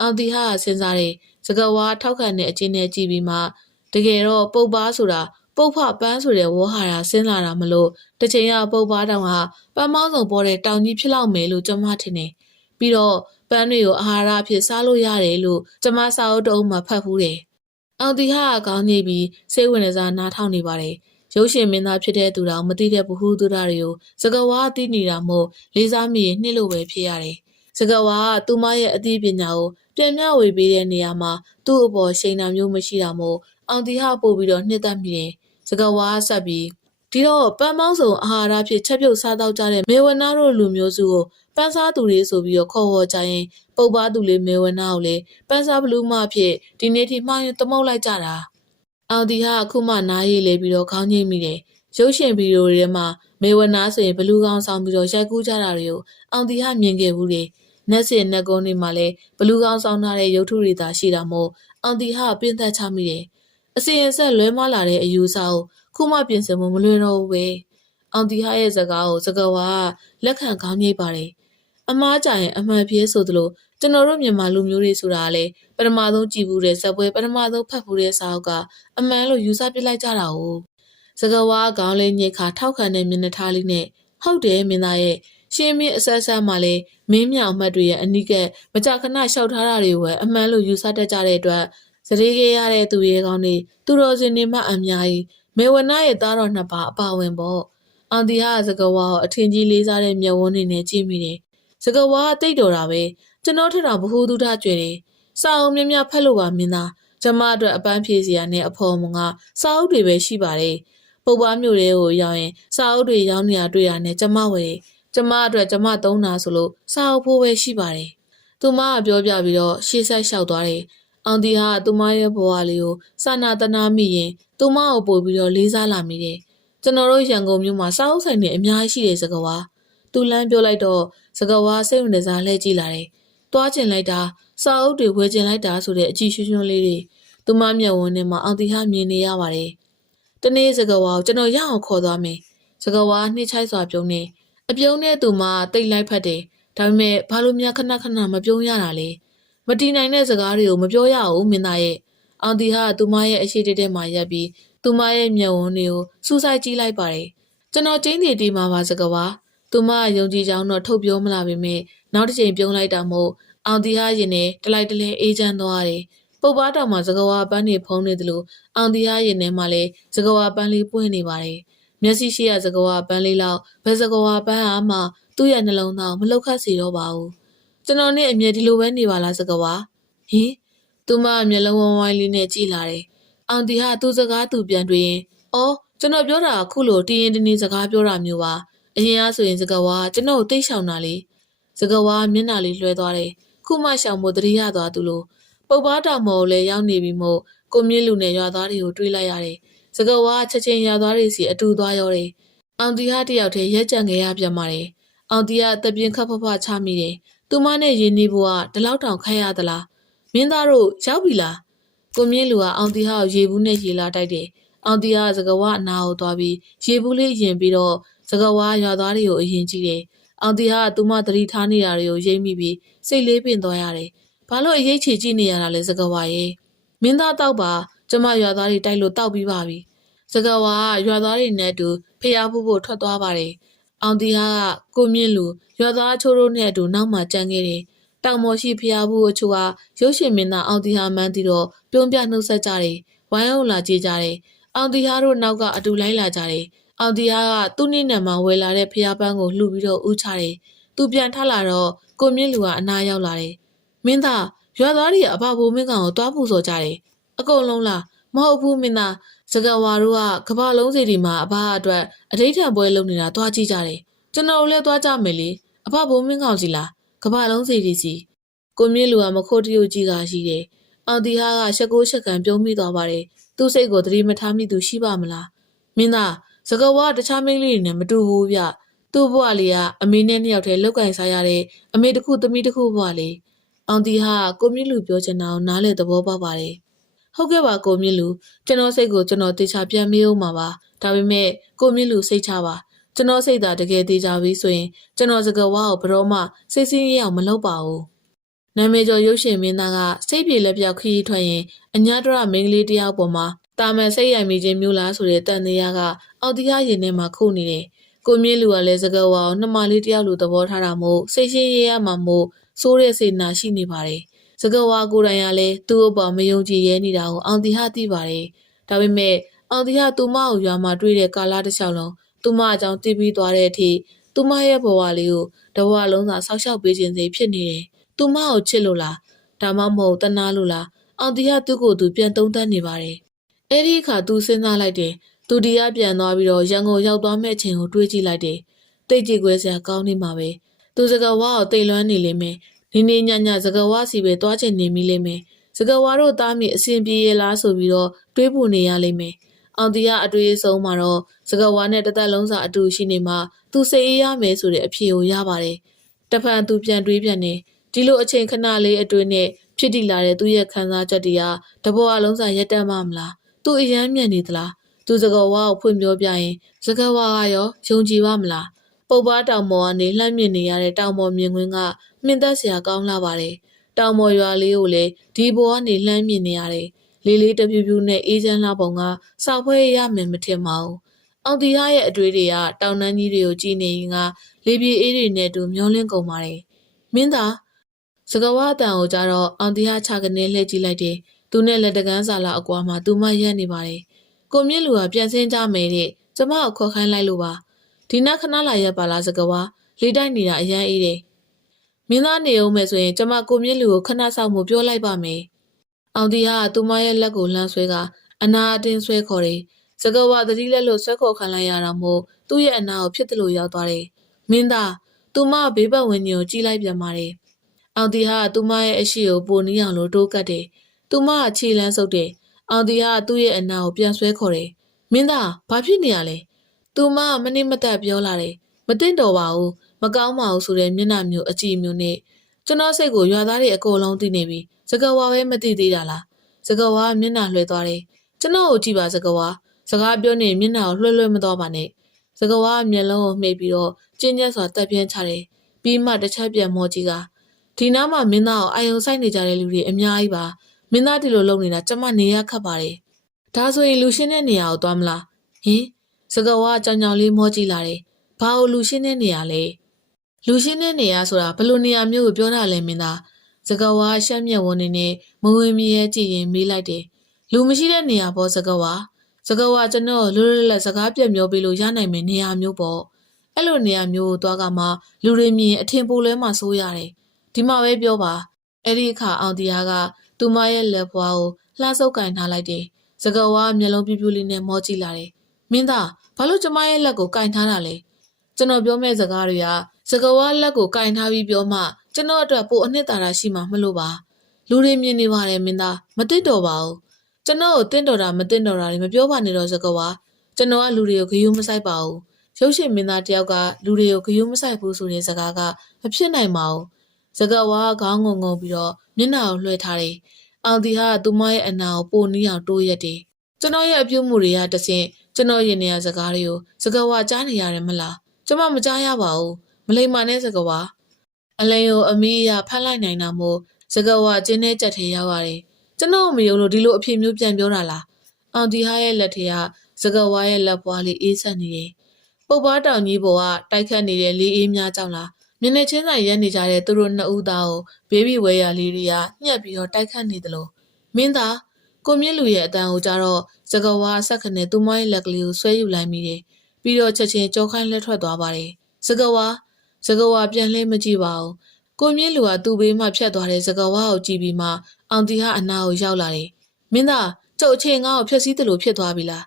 အောင်တီဟာစဉ်းစားတယ်စကားဝါထောက်ခံတဲ့အချင်းနဲ့ကြည့်ပြီးမှတကယ်တော့ပုပ်ပါဆိုတာပုပ်ဖပန်းဆိုတဲ့ဝေါ်ဟာရာဆင်းလာတာမလို့တစ်ချိန်ကပုပ်ပါတောင်ကပန်းမောင်းစုံပေါ်တဲ့တောင်ကြီးဖြစ်လောက်မယ်လို့ကျွန်မထင်တယ်ပြီးတော့ပန်းတွေကိုအာဟာရအဖြစ်စားလို့ရတယ်လို့ကျွန်မစာအုပ်တုံးမှာဖတ်ဖူးတယ်အောင်တီဟာခေါင်းညိပြီးစိတ်ဝင်စားနားထောင်နေပါတယ်ရုပ်ရှင်မင်းသားဖြစ်တဲ့သူတော်မသိတဲ့ဘ ഹു သူဒတွေကိုစကားဝါသိနေတာမို့လေးစားမိရင်နှစ်လို့ပဲဖြစ်ရတယ်စကားဝါကသူမရဲ့အသိပညာကိုပြန်မျှဝေပေးတဲ့နေရာမှာသူ့အပေါ်ရှိန်တာမျိုးမရှိတာမို့အောင်တီဟာပို့ပြီးတော့နှစ်သက်မိတယ်စကားဝါဆက်ပြီးဒီတော့ပန်းမောင်းစုံအာဟာရဖြစ်ချက်ပြုတ်စားတော့ကြတဲ့မေဝနာတို့လူမျိုးစုကိုပန်းစားသူတွေဆိုပြီးတော့ခေါ်ဝေါ်ကြရင်ပုပ်ပါသူလေးမေဝနာကိုလေပန်းစားဘလူးမဖြစ်ဒီနေ့ထိမှားရင်သမုတ်လိုက်ကြတာအောင်တီဟာအခုမှနားရည်လေပြီးတော့ခေါင်းငိမ့်မိတယ်ရုပ်ရှင်ဗီဒီယိုတွေမှာမေဝနာဆိုရင်ဘလူးကောင်းဆောင်ပြီးတော့ရိုက်ကူးကြတာတွေကိုအောင်တီဟာမြင်ခဲ့ဘူးလေနက်စင်နက်ကုန်းတွေမှာလည်းဘလူးကောင်းဆောင်ထားတဲ့ရုပ်ထုတွေသာရှိတာမို့အောင်တီဟာပြင်းသက်ချမိတယ်အစီရင်ဆက်လွဲမလာတဲ့အယူအဆကိုခုမှပြင်ဆင်ဖို့မလွယ်တော့ဘူးပဲအောင်တီဟာရဲ့စကားကိုစကားဝါလက်ခံခေါင်းငိမ့်ပါတယ်အမားကြရင်အမှန်ပြေဆိုသလိုကျွန်တော်တို့မြန်မာလူမျိုးတွေဆိုတာလေပထမဆုံးကြည်ဘူးတဲ့ဇက်ပွဲပထမဆုံးဖတ်ဘူးတဲ့စာအုပ်ကအမှန်လို့ယူဆပစ်လိုက်ကြတာ哦စကားဝါခေါင်းလေးညိတ်ခါထောက်ခံတဲ့မျက်နှာထားလေးနဲ့ဟုတ်တယ်မင်းသားရဲ့ရှင်းမင်းအဆက်ဆက်မှလည်းမင်းမြောင်မှတ်တွေရဲ့အနိကမကြခဏလျှောက်ထားတာတွေကိုပဲအမှန်လို့ယူဆတတ်ကြတဲ့အတွက်စရေကေရတဲ့သူရဲ့ကောင်းတွေသူတော်စင်တွေမှအများကြီးမေဝနာရဲ့သားတော်နှစ်ပါးအပါဝင်ပေါ့အောင်တီဟာစကားဝါကိုအထင်ကြီးလေးစားတဲ့မျက်ဝန်းတွေနဲ့ကြည့်မိတယ်စကားဝါကတိတ်တော်တာပဲကျွန်တော်ထထောင်ဘ ഹു တုထကျွေတယ်စာအုပ်များများဖတ်လို့ပါမင်းသားကျမအတွက်အပန်းဖြေစရာနဲ့အဖော်မကစာအုပ်တွေပဲရှိပါတယ်ပုပ်ပါမျိုးတွေကိုရောက်ရင်စာအုပ်တွေရောင်းနေတာတွေ့တာနဲ့ကျမဝယ်ကျမအတွက်ကျမသုံးတာဆိုလို့စာအုပ်ဖို့ပဲရှိပါတယ်သူမကပြောပြပြီးတော့ရှေ့ဆက်လျှောက်သွားတယ်အောင်တီဟာသူမရဲ့ဘဝလေးကိုစာနာတနာမိရင်သူမကိုပို့ပြီးတော့လေးစားလာမိတယ်ကျွန်တော်တို့ရန်ကုန်မြို့မှာစာအုပ်ဆိုင်တွေအများကြီးရှိတယ်စကားဝါသူလမ်းပြောလိုက်တော့စကားဝါစိတ်ဝင်စားလှည့်ကြည့်လာတယ်တွားကျင်လိုက်တာစာအုပ်တွေဝယ်ကျင်လိုက်တာဆိုတဲ့အကြည့်ရွှွှွှွလေးတွေသူမမျက်ဝန်းထဲမှာအောင်တီဟာမြင်နေရပါတယ်တနေ့စကားဝါကိုကျွန်တော်ရအောင်ခေါ်သွားမယ်စကားဝါနှိမ့်ချိုက်စွာပြုံးနေအပြုံးနဲ့သူမတိတ်လိုက်ဖက်တယ်ဒါပေမဲ့ဘာလို့များခဏခဏမပြုံးရတာလဲမတီးနိုင်တဲ့စကားတွေကိုမပြောရဘူးမင်းသားရဲ့အောင်တီဟာသူမရဲ့အရှိတဲတဲမှာရပ်ပြီးသူမရဲ့မျက်ဝန်းတွေကိုစူးစိုက်ကြည့်လိုက်ပါတယ်ကျွန်တော်ကျင်းတီတီမှာပါစကားဝါသူမယုံကြည်ကြောင်းတော့ထုတ်ပြောမလာပေမဲ့နောက်တစ်ချိန်ပြုံးလိုက်တာမို့အောင်တီဟာရင်နဲ့တလိုက်တလဲအေးချမ်းသွားတယ်ပုပ်ပါတောင်မှာစကားဝါပန်းတွေဖုံးနေသလိုအောင်တီဟာရင်ထဲမှာလည်းစကားဝါပန်းလေးပွင့်နေပါတယ်မျက်စိရှိရစကားဝါပန်းလေးလောက်ဘယ်စကားဝါပန်းအားမှသူ့ရဲ့နှလုံးသားမလှုပ်ခတ်စေတော့ပါဘူးကျွန်တော်နဲ့အမြဲဒီလိုပဲနေပါလားစကားဝါဟင်သူမမျက်လုံးဝိုင်းဝိုင်းလေးနဲ့ကြည့်လာတယ်အောင်တီဟာသူ့စကားသူပြန်တွေ့ရင်အော်ကျွန်တော်ပြောတာအခုလိုတင်းရင်တင်းစကားပြောတာမျိုးပါအရင်ကဆိုရင်စကားဝါကျွန်တော်တိတ်ဆောင်တာလေစ စကဝါမျက်နှာလေးလွှဲသွားတယ်ခုမှရှောင်မို့တတိယသွားသူလိုပုပ်ပါတောင်မော်လည်းရောက်နေပြီမို့ကိုမြင့်လူနဲ့ရွာသားတွေကိုတွေးလိုက်ရတယ်စကဝါချက်ချင်းရွာသားတွေစီအတူသွားရောတယ်အောင်တီဟာတယောက်တည်းရက်ကြံခဲ့ရပြန်ပါတယ်အောင်တီကတပြင်းခပ်ဖဖချမိတယ်သူမနဲ့ရင်းနှီးဖို့ကဒီလောက်တောင်ခိုင်းရသလားမင်းသားတို့ရောက်ပြီလားကိုမြင့်လူကအောင်တီဟာကိုရေဘူးနဲ့ရေလာတိုက်တယ်အောင်တီဟာစကဝါအနာကိုသွားပြီးရေဘူးလေးရင်ပြီးတော့စကဝါရွာသားတွေကိုအရင်ကြည့်တယ်အောင်တီဟာသူမသတိထားနေတာတွေကိုရိပ်မိပြီးစိတ်လေးပင်သွားရတယ်ဘာလို့အရေးချေကြည့်နေရတာလဲစကဝါရဲ့မင်းသားတောက်ပါကျမရွာသားတွေတိုက်လို့တောက်ပြီးပါပြီစကဝါကရွာသားတွေနဲ့အတူဖျားဖို့ထွက်သွားပါတယ်အောင်တီဟာကကိုမြင့်လူရွာသားချိုးတို့နဲ့အတူနောက်မှကြံခဲ့တယ်တောင်မော်ရှိဖျားဖို့အချို့ကရုပ်ရှင်မင်းသားအောင်တီဟာမှန်းပြီးတော့ပြုံးပြနှုတ်ဆက်ကြတယ်ဝိုင်းအောင်လာကြည့်ကြတယ်အောင်တီဟာတို့နောက်ကအတူလိုက်လာကြတယ်အောင်တီဟာကသူ့နိနံမှာဝယ်လာတဲ့ဖျားပန်းကိုလှူပြီးတော့ဥချတယ်သူပြန်ထလာတော့ကိုမြင့်လူကအနားရောက်လာတယ်မင်းသားရွာသားတွေကအဘဘိုးမင်းကောင်ကိုတွားပူစော်ကြတယ်အကုန်လုံးလားမဟုတ်ဘူးမင်းသားစကဝါတို့ကကဘာလုံးစီဒီမှာအဘအတွက်အထိတ်ထံပွဲလုပ်နေတာတွားကြည့်ကြတယ်ကျွန်တော်လည်းတွားကြမယ်လေအဘဘိုးမင်းကောင်စီလားကဘာလုံးစီဒီစီကိုမြင့်လူကမခိုးတရုတ်ကြီးကရှိတယ်အောင်တီဟာကရှက်ကိုရှက်ကန်ပြုံးမိသွားပါတယ်သူ့စိတ်ကိုသတိမထားမိသူရှိပါမလားမင်းသားစကဝါတခြားမိန်းကလေးတွေနဲ့မတူဘူးဗျသူ့ဘဝလေးကအမေနဲ့နှစ်ယောက်တည်းလောက်ကင်စားရတဲ့အမေတစ်ခုသမီးတစ်ခုဘဝလေးအောင်တီဟာကိုမြင့်လူပြောချင်တာကိုနားလေသဘောပေါက်ပါတယ်ဟုတ်ကဲ့ပါကိုမြင့်လူကျွန်တော်စိတ်ကိုကျွန်တော်တေချာပြန်မေးဦးမှာပါဒါပေမဲ့ကိုမြင့်လူစိတ်ချပါကျွန်တော်စိတ်သာတကယ်တေချာပြီဆိုရင်ကျွန်တော်စကားဝါကိုဘရောမှစိတ်ဆင်းရဲအောင်မလုပ်ပါဘူးနာမည်ကျော်ရုပ်ရှင်မင်းသားကစိတ်ပြေလက်ပြောက်ခရီးထွက်ရင်အညာတရမိန်းကလေးတယောက်ပေါ်မှာတာမန်စိတ်ရိုက်မိခြင်းမျိုးလားဆိုတဲ့တန်တရားကအော်တီဟာရင်ထဲမှာခုနေတယ်ကိုမြင့်လူကလည်းစကားဝါကိုနှမလေးတယောက်လိုသဘောထားတာမို့စိတ်ရှင်းရရမှာမို့စိုးတဲ့စေနာရှိနေပါတယ်စကဝါကိုယ်တိုင်ကလည်းသူ့အပေါ်မယုံကြည်ရဲနေတာကိုအောင်တီဟာသိပါတယ်။ဒါပေမဲ့အောင်တီဟာသူမကိုရွာမှာတွေ့တဲ့ကာလတစ်လျှောက်လုံးသူမအကြောင်းသိပြီးသွားတဲ့အထိသူမရဲ့ဘဝလေးကိုတဘဝလုံးသာဆောက်ရှောက်ပေးခြင်းစိဖြစ်နေတယ်။သူမကိုချစ်လို့လား။ဒါမှမဟုတ်တနာလို့လား။အောင်တီဟာသူ့ကိုယ်သူပြန်သုံးသပ်နေပါတယ်။အဲ့ဒီအခါသူစဉ်းစားလိုက်တယ်။သူဒီကပြန်သွားပြီးတော့ရန်ကုန်ရောက်သွားမဲ့အချိန်ကိုတွေးကြည့်လိုက်တယ်။တိတ်ကြည့်ခွဲစရာကောင်းနေမှာပဲ။သူစကားဝါကိုတိတ်လွမ်းနေလိမ့်မယ်။ဒီနေ့ညစကဝါစီပဲတွားချင်နေမိလိမ့်မယ်စကဝါတို့သားမိအစဉ်ပြေရလားဆိုပြီးတော့တွေးပူနေရလိမ့်မယ်အောင်တီကအတွေ့အဆုံးမှာတော့စကဝါနဲ့တသက်လုံးစာအတူရှိနေမှာသူစိတ်အေးရမယ်ဆိုတဲ့အဖြေကိုရပါတယ်တဖန်သူပြန်တွေးပြန်နေဒီလိုအချိန်ခဏလေးအတွင်းနဲ့ဖြစ်တည်လာတဲ့သူ့ရဲ့ခံစားချက်တွေကတဘောအလုံးစာရက်တမ်းမလားသူအယမ်းမြတ်နေသလားသူစကဝါကိုဖွင့်ပြောပြရင်စကဝါကရောယုံကြည်ပါမလားပုပ်ပါတောင်ပေါ်ကနေလှမ်းမြင်နေရတဲ့တောင်ပေါ်မြင်ကွင်းကမြင့်သက်စရာကောင်းလာပါတယ်။တောင်ပေါ်ရွာလေးကိုလည်းဒီပေါ်ကနေလှမ်းမြင်နေရတယ်။လေးလေးတပြူးပြူးနဲ့အေးချမ်းလာပုံကစောက်ဖွဲရမယ်မထင်ပါဘူး။အောင်တီဟာရဲ့အတွေ့တွေကတောင်နှန်းကြီးတွေကိုကြည့်နေရင်ကလေပြေအေးတွေနဲ့တူမျောလင်းကုန်ပါတယ်။မင်းသားစကဝါအတန်ကိုကြတော့အောင်တီဟာခြာကနေလှည့်ကြည့်လိုက်တယ်။သူနဲ့လက်တကန်းစာလာအကွာမှာသူမရက်နေပါတယ်။ကိုမြင့်လူကပြန်ဆင်းကြမယ်တဲ့။ကျမကိုခေါ်ခိုင်းလိုက်လို့ပါ။ဒီနောက်ခဏလာရက်ပါလားစကဝါလေးတိုက်နေတာအရန်အေးတယ်မင်းသားနေအောင်မယ်ဆိုရင်ကျမကိုမြင့်လူကိုခဏဆောင်မှုပြောလိုက်ပါမယ်အောင်တီဟာသူမရဲ့လက်ကိုလှမ်းဆွဲကအနာအတင်းဆွဲခေါ်တယ်စကဝါသတိလက်လို့ဆွဲခေါ်ခံလိုက်ရတာမို့သူ့ရဲ့အနာကိုဖြစ်တယ်လို့ရောက်သွားတယ်မင်းသားသူမဘေးပတ်ဝန်းကျင်ကိုကြည့်လိုက်ပြန်ပါတယ်အောင်တီဟာသူမရဲ့အရှိကိုပိုနီးအောင်လို့တိုးကတ်တယ်သူမကခြေလန်းဆုပ်တယ်အောင်တီဟာသူ့ရဲ့အနာကိုပြန်ဆွဲခေါ်တယ်မင်းသားဘာဖြစ်နေရလဲသူမမနစ်မသက်ပြောလာတယ်မသိတော့ပါဘူးမကောင်းပါဘူးဆိုတဲ့မျက်နှာမျိုးအကြည့်မျိုးနဲ့ကျွန်တော်စိတ်ကိုရွာသားတွေအကုန်လုံးသိနေပြီစကဝါပဲမသိသေးတာလားစကဝါမျက်နှာလွှဲသွားတယ်ကျွန်တော်ကိုကြည့်ပါစကဝါစကားပြောနေမျက်နှာကိုလွှဲမသွားပါနဲ့စကဝါမျက်လုံးကိုမှိတ်ပြီးတော့ကျဉ်းကျက်စွာတက်ပြင်းချတယ်ပြီးမှတစ်ချက်ပြန်မောကြည့်ကဒီနားမှာမင်းသားကိုအာယုံဆိုင်နေကြတဲ့လူတွေအများကြီးပါမင်းသားဒီလိုလုပ်နေတာကျမနေရခတ်ပါတယ်ဒါဆိုရင်လူရှင်းတဲ့နေရာကိုသွားမလားဟင်စကဝါကြောင်ကြောင်လေးမောကြည့်လာတယ်ဘာလို့လူရှင်းတဲ့နေရာလဲလူရှင်းတဲ့နေရာဆိုတာဘယ်လိုနေရာမျိုးကိုပြောတာလဲမင်းသားစကဝါရှက်မြက်ဝန်းနေနဲ့မဝင်းမရဲကြည့်ရင်မေးလိုက်တယ်လူမရှိတဲ့နေရာပေါ့စကဝါကျွန်တော်လွတ်လွတ်လပ်စကားပြတ်မျောပေးလို့ရနိုင်မယ့်နေရာမျိုးပေါ့အဲ့လိုနေရာမျိုးကိုသွားကမှလူတွေမြင်အထင်ပိုလဲမှစိုးရတယ်ဒီမှာပဲပြောပါအဲ့ဒီအခါအောင်တရားကသူမရဲ့လက်ဖွားကိုလှဆုပ်ကင်ထားလိုက်တယ်စကဝါမျက်လုံးပြူးပြူးလေးနဲ့မောကြည့်လာတယ်မင်းသားဘာလို့ကျမရဲ့လက်ကိုကင်ထားတာလဲကျွန်တော်ပြောမဲ့စကားတွေက စကားဝါလက်ကိုကင်ထားပြီးပြောမှကျွန်တော်အတွက်ပိုအနှစ်သာရရှိမှာမလို့ပါလူတွေမြင်နေပါတယ်မင်းသားမသိတော့ပါဘူးကျွန်တော်ကိုတင့်တော်တာမသိတော့တာတွေမပြောပါနဲ့တော့စကားဝါကျွန်တော်ကလူတွေကိုဂယုမဆိုင်ပါဘူးရုပ်ရှင်မင်းသားတယောက်ကလူတွေကိုဂယုမဆိုင်ဘူးဆိုတဲ့စကားကမဖြစ်နိုင်ပါဘူးစကားဝါကခေါင်းငုံငုံပြီးတော့မျက်နှာကိုလွှဲထားတယ်အောင်ဒီဟာသူမရဲ့အနာကိုပိုနီးအောင်တိုးရက်တယ်ကျွန်တော်ရဲ့အပြုတ်မှုတွေကတဆင့်ကျွန်တော်ရင်ထဲကစကားတွေကိုစကားဝါကြားနေရတယ်မလားကျွန်မမကြားရပါဘူးမလိမ္မာနဲ့စကားဝါအလိန်ကိုအမီးရဖတ်လိုက်နိုင်တာမို့စကားဝါကျင်းနဲ့ကြက်ထဲရောက်ရတယ်ကျွန်တော်မယုံလို့ဒီလိုအဖြစ်မျိုးပြန်ပြောတာလားအောင်ဒီဟာရဲ့လက်ထဲကစကားဝါရဲ့လက်ပွားလေးအေးဆက်နေတယ်ပုပ်ပွားတောင်ကြီးပေါ်ကတိုက်ခတ်နေတဲ့လေးအေးများကြောင့်လားမျက်နှာချင်းဆိုင်ရက်နေကြတဲ့သူတို့နှစ်ဦးသားကိုဘေဘီဝဲရလေးတွေကညှက်ပြီးတော့တိုက်ခတ်နေတယ်လို့မင်းသားကိုမြင့်လူရဲ့အတန်ကိုကြတော့စကားဝါဆက်ခနဲ့သူမရဲ့လက်ကလေးကိုဆွဲယူလိုက်မိတယ်ပြီးတော့ချက်ချင်းကြောခိုင်းလက်ထွက်သွားပါတယ်စကားဝါပြန်လှည့်မကြည့်ပါဘူးကိုမြင့်လူကသူ့ဘေးမှာဖြတ်သွားတဲ့စကားဝါကိုကြည့်ပြီးမှအောင်တီဟာအနာကိုရောက်လာတယ်မင်းသားကျုပ်အချိန်ငါ့ကိုဖျက်ဆီးတယ်လို့ဖြစ်သွားပြီလာ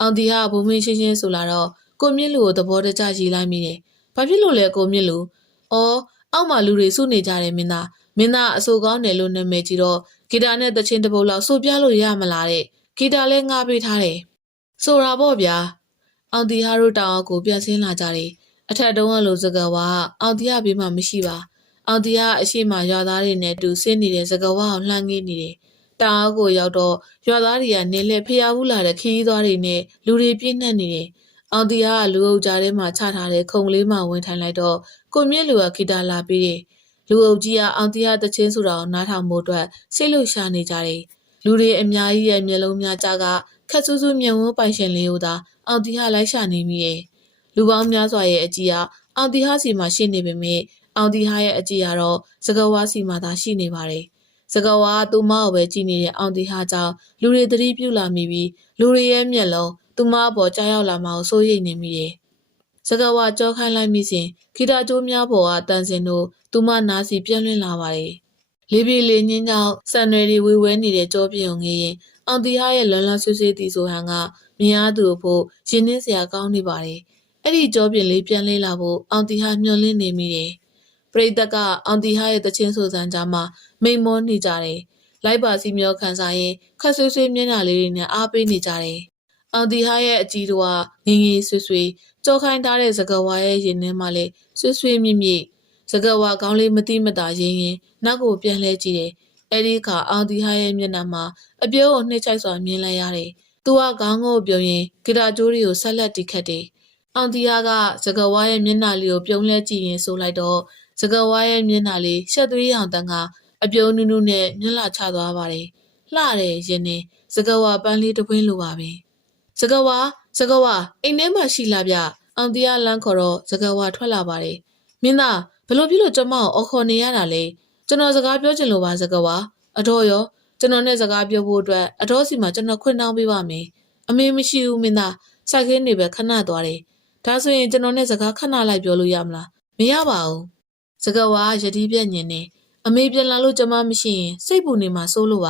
းအောင်တီဟာဘုံမင်းရှင်းရှင်းဆိုလာတော့ကိုမြင့်လူကိုသဘောတကျရေးလိုက်မိတယ်ဘာဖြစ်လို့လဲကိုမြင့်လူအော်အောက်မှာလူတွေစုနေကြတယ်မင်းသားအဆိုကောင်းတယ်လို့နာမည်ကြီးတော့ဂီတာနဲ့တချင်းတစ်ပုတ်လောက်ဆိုပြလို့ရမလားတဲ့ဂီတာလည်းငှားပေးထားတယ်ဆိုတာပေါ့ဗျာအောင်တီဟာတို့တောင်အောက်ကိုပြန်ဆင်းလာကြတယ်အထက်တုံးကလိုစကားဝါအောင်တီဟာဘေးမှာမရှိပါအောင်တီဟာအရှိမရွာသားတွေနဲ့တူဆင်းနေတဲ့စကားဝါကိုလှမ်းငေးနေတယ်တောင်အောက်ကိုရောက်တော့ရွာသားတွေကနေလဲဖျားဘူးလာတဲ့ခီးသွားတွေနဲ့လူတွေပြည့်နှက်နေတယ်အောင်တီဟာလူအုပ်ကြားထဲမှာချထားတဲ့ခုံကလေးမှဝင်ထိုင်လိုက်တော့ကိုမြင့်လူကဂီတာလာပြီးတယ်လူအုပ်ကြီးကအောင်တီဟာတချင်းဆိုတာကိုနားထောင်ဖို့အတွက်စိတ်လှုပ်ရှားနေကြတယ်လူတွေအများကြီးရဲ့မျက်လုံးများကြားကခက်ဆူးဆူးမျက်ဝန်းပိုင်ရှင်လေးကိုသာအောင်တီဟာလိုက်ရှာနေမိရဲ့လူပေါင်းများစွာရဲ့အကြည့်ကအောင်တီဟာစီမှာရှိနေပေမဲ့အောင်တီဟာရဲ့အကြည့်ကတော့စကားဝါစီမှာသာရှိနေပါတယ်စကားဝါကသူ့မောက်ပဲကြည့်နေတဲ့အောင်တီဟာကြောင့်လူတွေသတိပြုလာမိပြီးလူတွေရဲ့မျက်လုံးသူမအပေါ်ကြားရောက်လာမှကိုစိုးရိမ်နေမိတယ်စကားဝါကြောခိုင်းလိုက်မိစဉ်ဂီတာကျိုးများပေါ်ကတန်စင်တို့သူမနားစီပြန့်လွင့်လာပါတယ်လေးပြေလေးညင်းကြောင့်ဆန်ရွယ်တွေဝေဝဲနေတဲ့ကြောပြုံငေးရင်အောင်တီဟာရဲ့လွန်လွန်ဆွေးဆွေးတီဆိုဟန်ကမြင်ရသူဖို့ရင်းနှင်းစရာကောင်းနေပါတယ်အဲ့ဒီကြောပြင်လေးပြန်လေးလာဖို့အောင်တီဟာမျှော်လင့်နေမိတယ်ပရိသတ်ကအောင်တီဟာရဲ့တချင်းဆိုစံကြားမှာမိန်မောနေကြတယ်လိုက်ပါစီမျောခန်းစားရင်ခက်ဆွေးဆွေးမျက်နှာလေးတွေနဲ့အားပေးနေကြတယ်အောင်တီဟာရဲ့အကြီးတို့ကငငယ်ဆွေးဆွေးကြောခိုင်းထားတဲ့စကားဝါရဲ့ရင်ထဲမှာလေဆွေးဆွေးမြင့်မြင့်စကားဝါကောင်းလေးမတိမတာရင်းရင်နောက်ကိုပြန်လှည့်ကြည့်တယ်အဲ့ဒီအခါအောင်တီဟာရဲ့မျက်နှာမှာအပြုံးကိုနှိမ့်ချိုက်စွာမြင်လိုက်ရတယ်သူကခေါင်းကိုပြုံးရင်ဂီတာကျိုးတွေကိုဆက်လက်တီးခတ်တယ်အောင်တီဟာကစကားဝါရဲ့မျက်နှာလေးကိုပြုံးလဲကြည့်ရင်ဆိုလိုက်တော့စကားဝါရဲ့မျက်နှာလေးရှက်သွေးရောင်တန်းကအပြုံးနုနုနဲ့မျက်လှချသွားပါတယ်လှတယ်ရင်နဲ့စကားဝါပန်းလေးတစ်ပွင့်လိုပါပဲစကားဝါအိမ်ထဲမှာရှိလားဗျအောင်တီဟာလမ်းခေါ်တော့စကားဝါထွက်လာပါတယ်မင်းသားဘလို့ဖြစ်လို့ကျမကိုအော်ခေါ်နေရတာလဲကျွန်တော်စကားပြောချင်လို့ပါစကားဝါအတော်ရောကျွန်တော်နဲ့စကားပြောဖို့အတွက်အတော်စီမှာကျွန်တော်ခွင့်တောင်းပေးပါမယ်အမေမရှိဘူးမင်းသားစိုက်ခင်းနေပဲခဏသွားတယ်ဒါဆိုရင်ကျွန်တော်နဲ့စကားခဏလိုက်ပြောလို့ရမလားမရပါဘူးစကားဝါယတိပြက်ညင်နေအမေပြန်လာလို့ကျမမရှိရင်စိတ်ပူနေမှာစိုးလို့ပ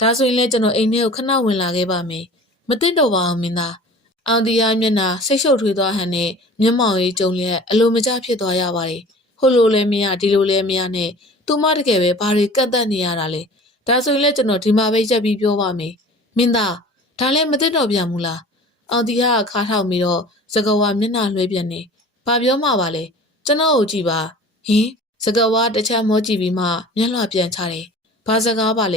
ါဒါဆိုရင်လည်းကျွန်တော်အိမ်ထဲကိုခဏဝင်လာခဲ့ပါမယ်မသိတော့ပါဘူးမင်းသားအောင်တီဟာမျက်နှာစိတ်ရှုပ်ထွေးသွားဟန်နဲ့မျက်မှောင်ရေးကြုံလျက်အလိုမကျဖြစ်သွားရပါတယ်ဟိုလိုလည်းမရဒီလိုလည်းမရနဲ့သူမတကယ်ပဲဘာတွေကန့်သက်နေရတာလဲဒါဆိုရင်လည်းကျွန်တော်ဒီမှာပဲရက်ပြီးပြောပါမယ်မင်းသားဒါလည်းမသိတော့ပြန်ဘူးလားအောင်တီဟာခါထောက်ပြီးတော့စကားဝါမျက်နှာလွှဲပြန်နေဘာပြောမှပါလဲကျွန်တော်ကိုကြည့်ပါဟင်စကားဝါတစ်ချက်မောကြည့်ပြီးမှမျက်လွှာပြန်ချတယ်ဘာစကားပါလ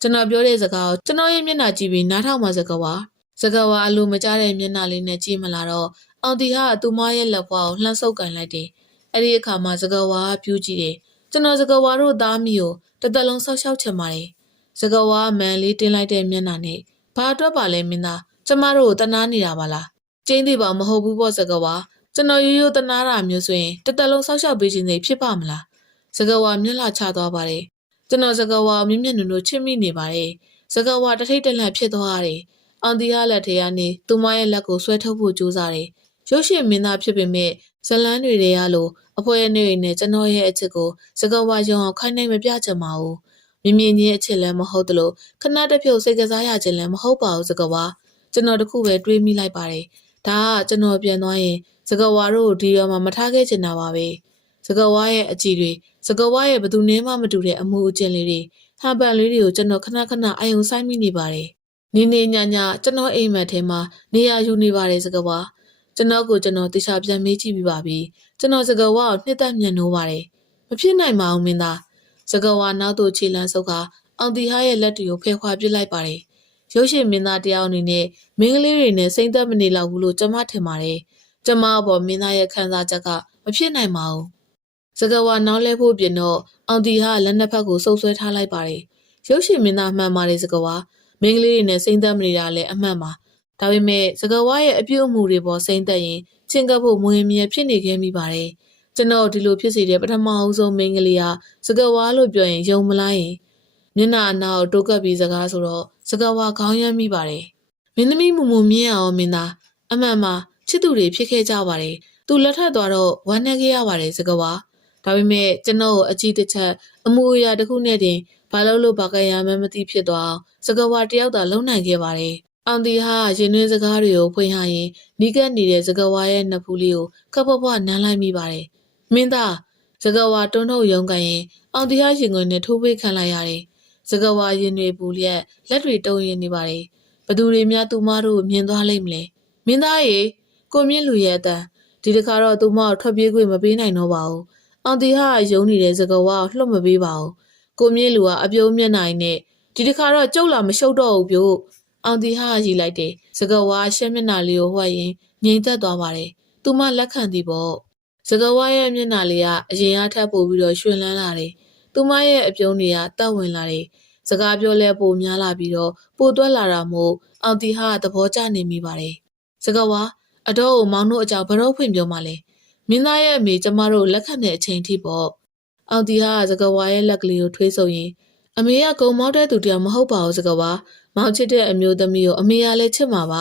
ဲကျွန်တော်ပြောတဲ့စကားကိုကျွန်တော်ရဲ့မျက်နှာကြည့်ပြီးနားထောင်မှစကားဝါအလိုမကျတဲ့မျက်နှာလေးနဲ့ကြည့်မလာတော့အောင်တီဟာသူမရဲ့လက်ဖွားကိုလှမ်းဆုပ်ကန်လိုက်တယ်အဲ့ဒီအခါမှာစကားဝါကပြူးကြည့်တယ်ကျွန်တော်စကားဝါတို့သားမီးကိုတစ်သက်လုံးဆောက်ရှောက်ချင်ပါတယ်စကားဝါမန်လေးတင်းလိုက်တဲ့မျက်နှာနဲ့ဘာအတွက်ပါလဲမင်းသားကျမတို့ကိုတနာနေတာပါလားကျင်းသေးပါမဟုတ်ဘူးပေါ့စကားဝါကျွန်တော်ရိုးရိုးတနာတာမျိုးဆိုရင်တစ်သက်လုံးဆောက်ရှောက်ပေးခြင်းတွေဖြစ်ပါမလားစကားဝါမျက်လှချသွားပါတယ်ကျွန်တော်စကားဝါမြင့်မြင့်နုံနုံချစ်မိနေပါတယ်စကားဝါတထိတ်တလန့်ဖြစ်သွားရတယ်အောင်တီဟာလက်ထဲကနေသူမရဲ့လက်ကိုဆွဲထုတ်ဖို့ကြိုးစားတယ်ရုပ်ရှင်မင်းသားဖြစ်ပေမဲ့ဇလန်းတွေရလို့အဖွဲအနေနဲ့ကျွန်တော်ရဲ့အချစ်ကိုစကားဝါရုံအောင်ခိုင်းနိုင်မပြချင်ပါဘူးမြင်မြင်ချင်းအချစ်လည်းမဟုတ်သလိုခဏတစ်ဖြုတ်စိတ်ကစားရခြင်းလည်းမဟုတ်ပါဘူးစကားဝါကျွန်တော်တခုပဲတွေးမိလိုက်ပါတယ်ဒါကကျွန်တော်ပြန်သွားရင်စကားဝါတို့ဒီရောမှာမထားခဲ့ချင်တာပါပဲ စကားဝါရဲ့အကြည့်တွေစကားဝါရဲ့ဘသူနဲ့မှမတူတဲ့အမှုအကျင့်လေးတွေဟန်ပန်လေးတွေကိုကျွန်တော်ခဏခဏအာယုံဆိုင်မိနေပါတယ်နေနေညညကျွန်တော်အိမ်မက်ထဲမှာနေရာယူနေပါတယ်စကားဝါကျွန်တော်ကိုကျွန်တော်တခြားပြန်မေးကြည့်ပြီးပါပြီကျွန်တော်စကားဝါကိုနှစ်သက်မြတ်နိုးပါတယ်မဖြစ်နိုင်ပါဘူးမင်းသားစကားဝါနောက်သို့ခြေလန်းဆုပ်ကအောင်တီဟာရဲ့လက်တွေကိုဖယ်ခွာပစ်လိုက်ပါတယ်ရုပ်ရှင်မင်းသားတယောက်အနေနဲ့မင်းကလေးတွေနဲ့စိမ့်သက်မနေလောက်ဘူးလို့ကျွန်မထင်ပါတယ်ကျမအပေါ်မင်းသားရဲ့ခံစားချက်ကမဖြစ်နိုင်ပါဘူးစကားဝါနောက်လဲဖို့ပြင်တော့အောင်တီဟာလက်နှစ်ဖက်ကိုဆုပ်ဆွဲထားလိုက်ပါတယ်ရုပ်ရှင်မင်းသားမှန်ပါတယ်စကားဝါမင်းကလေးတွေနဲ့စိမ့်သက်မနေတာလည်းအမှန်ပါဒါပေမဲ့စကားဝါရဲ့အပြုအမူတွေပေါ်စိမ့်သက်ရင်ချင်းကပ်ဖို့မွေးမြဲဖြစ်နေခဲ့မိပါတယ်ကျွန်တော်ဒီလိုဖြစ်စေတဲ့ပထမအဦးဆုံးမင်းကလေးဟာစကားဝါလို့ပြောရင်ယုံမလားရင်မျက်နှာအနာကိုတိုးကပ်ပြီးစကားဆိုတော့စကားဝါခေါင်းရမ်းမိပါတယ်မင်းသမီးမူမူမြင်အောင်မင်းသားအမှန်မှာချစ်သူတွေဖြစ်ခဲ့ကြပါတယ်သူလက်ထပ်သွားတော့ဝမ်းနည်းခဲ့ရပါတယ်စကားဝါဒါပေမဲ့ကျွန်တော်ကိုအကြည့်တစ်ချက်အမူအရာတစ်ခုနဲ့တင်ဘာလို့ဘာကရမ်းမသိဖြစ်သွားအောင်စကားဝါတယောက်သာလုံနိုင်ခဲ့ပါတယ်အောင်တီဟာရင်တွင်းစကားတွေကိုဖွင့်ဟရင်နီးကပ်နေတဲ့စကားဝါရဲ့နှစ်ဖူးလေးကိုခပ်ဖွားနမ်းလိုက်မိပါတယ်မင်းသားစကားဝါတွန်းထုတ်ရုံကန်ရင်အောင်တီဟာရင်ခွင်နဲ့ထိုးပေးခံလိုက်ရတယ်စကားဝါရင်တွေပူလျက်လက်တွေတုံရင်နေပါတယ်ဘသူတွေများသူမတို့မြင်သွားလိမ့်မလဲမင်းသားရေကိုမြင့်လူရဲ့အတန်ဒီတခါတော့သူမကိုထွက်ပြေးခွင့်မပေးနိုင်တော့ပါဘူးအောင်တီဟာယုံနေတဲ့စကားဝါကိုလှုပ်မပေးပါဘူးကိုမြင့်လူကအပြုံးမျက်နှာနဲ့ဒီတခါတော့ကျုပ်လာမရှုပ်တော့ဘူးပြို့အောင်တီဟာရီလိုက်တယ်စကားဝါရှက်မျက်နှာလေးကိုဝှက်ရင်ငြိမ်သက်သွားပါတယ်သူမလက်ခံသည်ပေါ့စကားဝါရဲ့မျက်နှာလေးကအရင်အားထပ်ပို့ပြီးတော့ရွှင်လန်းလာတယ်သူမရဲ့အပြုံးတွေကတက်ဝင်လာတယ်စကားပြောလဲပိုများလာပြီးတော့ပိုတွက်လာတာမို့အောင်တီဟာသဘောကျနေမိပါတယ်စကားဝါအတော့ကိုမောင်တို့အကြောင်းဘရော့ဖွင့်ပြောမှလဲမင်းသားရဲ့အမေကျမတို့လက်ခံတဲ့အချိန်ထိပေါ့အောင်တီဟာစကားဝါရဲ့လက်ကလေးကိုထွေးဆုပ်ရင်အမေကဂုံမောက်တဲ့သူတယောက်မဟုတ်ပါဘူးစကားဝါမောင်ချစ်တဲ့အမျိုးသမီးကိုအမေကလည်းချစ်မှာပါ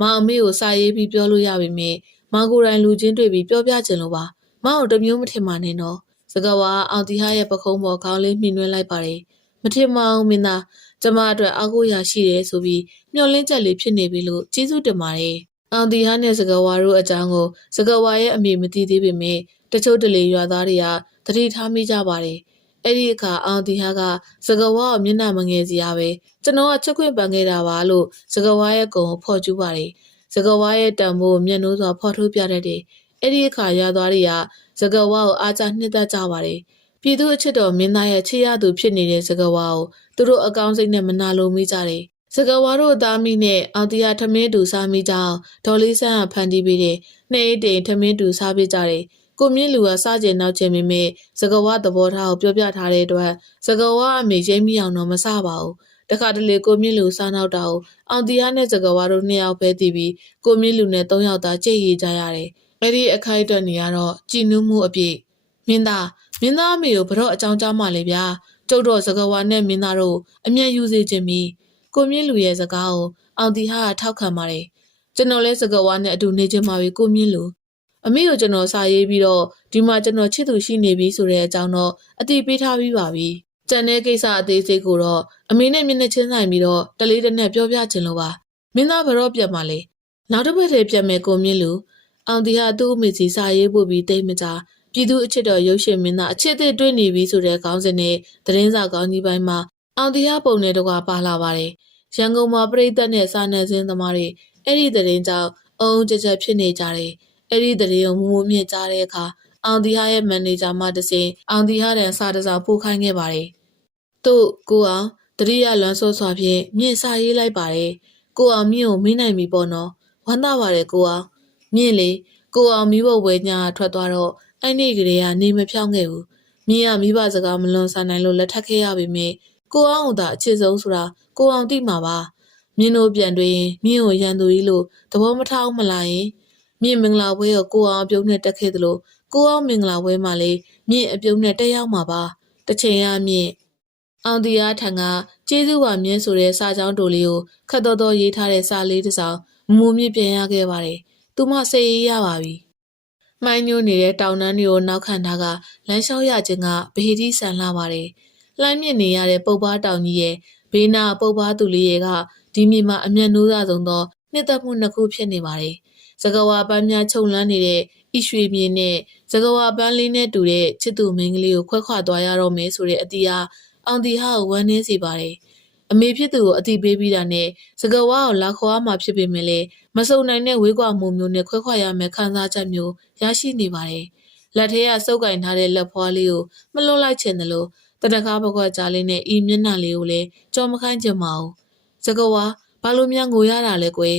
မောင်အမေကိုစာရေးပြီးပြောလို့ရပြီမြင်မောင်ကိုယ်တိုင်လူချင်းတွေ့ပြီးပြောပြချင်လို့ပါမောင်ကိုတမျိုးမထင်ပါနဲ့နော်စကားဝါအောင်တီဟာရဲ့ပခုံးပေါ်ခေါင်းလေးမြှင်နှွှဲလိုက်ပါတယ်မထင်ပါဘူးမင်းသားကျမအတွက်အားကိုးရာရှိတယ်ဆိုပြီးမျှော်လင့်ချက်လေးဖြစ်နေပြီလို့ကျေးဇူးတင်ပါတယ်အောင်တီဟာနဲ့စကားဝါတို့အကြောင်းကိုစကားဝါရဲ့အမေမသိသေးပေမဲ့တချို့တလေရွာသားတွေကသတိထားမိကြပါတယ်အဲ့ဒီအခါအောင်တီဟာကစကားဝါကိုမျက်နှာမငယ်စရာပဲကျွန်တော်ကချက်ခွင့်ပန်ခဲ့တာပါလို့စကားဝါရဲ့ကုံကိုဖော်ကျူးပါတယ်စကားဝါရဲ့တံမိုးမျက်နှိုးစွာဖော်ထုတ်ပြတတ်တယ်အဲ့ဒီအခါရွာသားတွေကစကားဝါကိုအားကျနှစ်သက်ကြပါတယ်ပြည်သူအချစ်တော်မင်းသားရဲ့ချစ်ရသူဖြစ်နေတဲ့စကားဝါကိုသူတို့အကောင်းစိတ်နဲ့မနာလိုမိကြတယ်စကားဝါတို့သားမိနဲ့အောင်တီဟာထမင်းတူစားမိကြအောင်ဒေါ်လေးဆန်းကဖန်တီးပေးတယ်နှစ်အိတ်တိန်ထမင်းတူစားပြကြတယ်ကိုမြင့်လူကစားကျင်နောက်ကျင်မိမဲ့စကားဝါသဘောထားကိုပြောပြထားတဲ့အတွက်စကားဝါအမေရိမ့်မိအောင်တော့မစားပါဘူးတခါတလေကိုမြင့်လူစားနောက်တာကိုအောင်တီဟာနဲ့စကားဝါတို့နှစ်ယောက်ပဲတည်ပြီးကိုမြင့်လူနဲ့သုံးယောက်သားကြိတ်ရကြရတယ်အဲ့ဒီအခိုက်အတန့်နေရတော့ကြည်နူးမှုအပြည့်မင်းသားအမေကိုဘရော့အကြောင်းကြားမှလေဗျာကျုပ်တော့စကားဝါနဲ့မင်းသားတို့အမျက်ယူစေခြင်းမီကိုမြင့်လူရဲ့စကားကိုအောင်တီဟာထောက်ခံပါတယ်ကျွန်တော်လဲစကားဝါနဲ့အတူနေခြင်းပါပဲကိုမြင့်လူအမေကိုကျွန်တော်စာရေးပြီးတော့ဒီမှာကျွန်တော်ချစ်သူရှိနေပြီဆိုတဲ့အကြောင်းတော့အတိပေးထားပြီးပါပြီကျန်တဲ့ကိစ္စအသေးစိတ်ကိုတော့အမေနဲ့မျက်နှာချင်းဆိုင်ပြီးတော့တလေးတနက်ပြောပြခြင်းလို့ပါမင်းသားဘရော့ပြတ်မှလေနောက်တစ်ပတ်တည်းပြတ်မယ်ကိုမြင့်လူအောင်တီဟာသူ့အမေစီစာရေးပို့ပြီးတိတ်မကြပြည်သူအချစ်တော်ရုပ်ရှင်မင်းသားအချစ်အတွေ့နေပြီဆိုတဲ့ခေါင်းစဉ်နဲ့သတင်းစာကောင်းကြီးပိုင်းမှာအောင်တီဟာပုံနဲ့တကွာပါလာပါတယ်ရန်ကုန်မှာပြည်သက်နဲ့စာနယ်ဇင်းသမားတွေအဲ့ဒီသတင်းကြောင့်အုံကြက်ကြက်ဖြစ်နေကြတယ်အဲ့ဒီသတင်းကိုမူမြင့်ကြားတဲ့အခါအောင်တီဟာရဲ့မန်နေဂျာမှတဆင်အောင်တီဟာတန်စာတစောင်ပို့ခိုင်းခဲ့ပါတယ်သူ့ကိုအောင်တတိယလွန်ဆော့စွာဖြင့်မြင့်စာရေးလိုက်ပါတယ်ကိုအောင်မြင့်ကိုမေးနိုင်ပြီပေါ့နော်ဝမ်းသာပါတယ်ကိုအောင်မြင့်လေကိုအောင်မိဘဝဲညာထွက်သွားတော့အဲ့ဒီကလေးကနေမဖြောင်းခဲ့ဘူးမြင့်ကမိဘစကားမလွန်ဆန်နိုင်လို့လက်ထပ်ခဲ့ရပေမဲ့ကိုအောင်ကအချစ်ဆုံးဆိုတာကိုအောင်သိမှာပါမြင့်တို့ပြန်တွေ့ရင်မြင့်ကိုရန်သူကြီးလို့သဘောမထားမလားယင်မြင့်မင်္ဂလာပွဲကိုကိုအောင်အပြုံးနဲ့တက်ခဲ့သလိုကိုအောင်မင်္ဂလာပွဲမှာလေမြင့်အပြုံးနဲ့တက်ရောက်မှာပါတစ်ချိန်ရမြင့်အောင်တီအားထံကကျေးဇူးပါမြင့်ဆိုတဲ့စာကြောင်းတိုလေးကိုခတ်တော်ရေးထားတဲ့စာလေးတစ်စောင်မူမြင့်ပြန်ရခဲ့ပါတယ်သူမစိတ်အေးရပါပြီမှိုင်းညိုနေတဲ့တောင်တန်းတွေကိုနောက်ခံထားကလမ်းလျှောက်ရခြင်းကဗဟိတိဆန်လာပါတယ်လှမ်းမြင့်နေရတဲ့ပုပ်ပါတောင်ကြီးရဲ့ဘေးနာပုပ်ပါသူလေးရဲ့ကဒီမြေမှာအမျက်နှိုးသားဆုံးသောနှစ်သက်မှုနှစ်ခုဖြစ်နေပါတယ် စကဝါပန်းများခြုံလန်းနေတဲ့ဤရွှေမြင်းနဲ့စကဝါပန်းလေးနဲ့တူတဲ့ချစ်သူမင်းကလေးကိုခွဲခွာသွားရတော့မယ်ဆိုတဲ့အတီးအားအောင်တီဟာကိုဝမ်းနည်းစေပါတယ်အမေဖြစ်သူကိုအတိပေးပြီးတာနဲ့စကဝါကိုလာခေါ်ရမှာဖြစ်ပေမဲ့လည်းမစုံနိုင်တဲ့ဝေးကွာမှုမျိုးနဲ့ခွဲခွာရမယ်ခံစားချက်မျိုးရရှိနေပါတယ်လက်ထဲကစုပ်ကင်ထားတဲ့လက်ဖွားလေးကိုမလွတ်လိုက်ချင်တယ်လို့တနကားပကွက်ကြားလေးနဲ့ဤမျက်နှာလေးကိုလည်းကြော်မခိုင်းချင်ပါဘူးစကဝါဘာလို့များငိုရတာလဲကွယ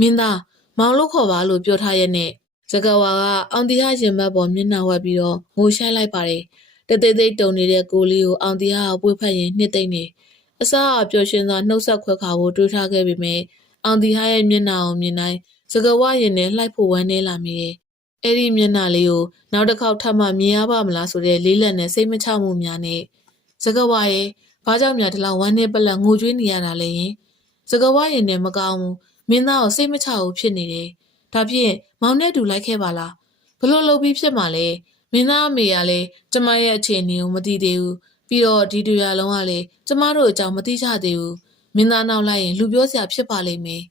်မင်းသားမောင်လို့ခေါ်ပါလို့ပြောထားရဲ့နဲ့စကဝါကအောင်တီဟာရင်ဘတ်ပေါ်မျက်နှာဝက်ပြီးတော့ငိုရှိုက်လိုက်ပါတယ်တသိသိတုံနေတဲ့ကိုလေးကိုအောင်တီဟာပွေးဖက်ရင်နှစ်သိမ့်နေအစားအပျော်ရွှင်စွာနှုတ်ဆက်ခွဲခါဖို့တွေးထားခဲ့ပေမဲ့အောင်တီဟာရဲ့မျက်နှာကိုမြင်တိုင်းစကဝါရင်နဲ့လှိုက်ဖို့ဝမ်းနေလာမိတယ်အဲ့ဒီမျက်နှာလေးကိုနောက်တစ်ခေါက်ထပ်မှမြင်ရပါမလားဆိုတဲ့လေးလက်နဲ့စိတ်မချမှုများနဲ့စကဝါရဲ့ဘာကြောင့်များဒီလောက်ဝမ်းနေပလက်ငိုကြွေးနေရတာလဲယင်စကဝါရင်နဲ့မကောင်းဘူးမင်းသားကိုစိတ်မချဘူးဖြစ်နေတယ်ဒါဖြင့်မောင်နဲ့တူလိုက်ခဲ့ပါလားဘလို့လုပ်ပြီးဖြစ်မှာလဲမင်းသားအမေကလည်းကျမရဲ့အခြေအနေကိုမသိသေးဘူးပြီးတော့ဒီတူရလုံးကလည်းကျမတို့အကြောင်းမသိကြသေးဘူးမင်းသားနောက်လိုက်ရင်လူပြောစရာဖြစ်ပါလိမ့်မယ်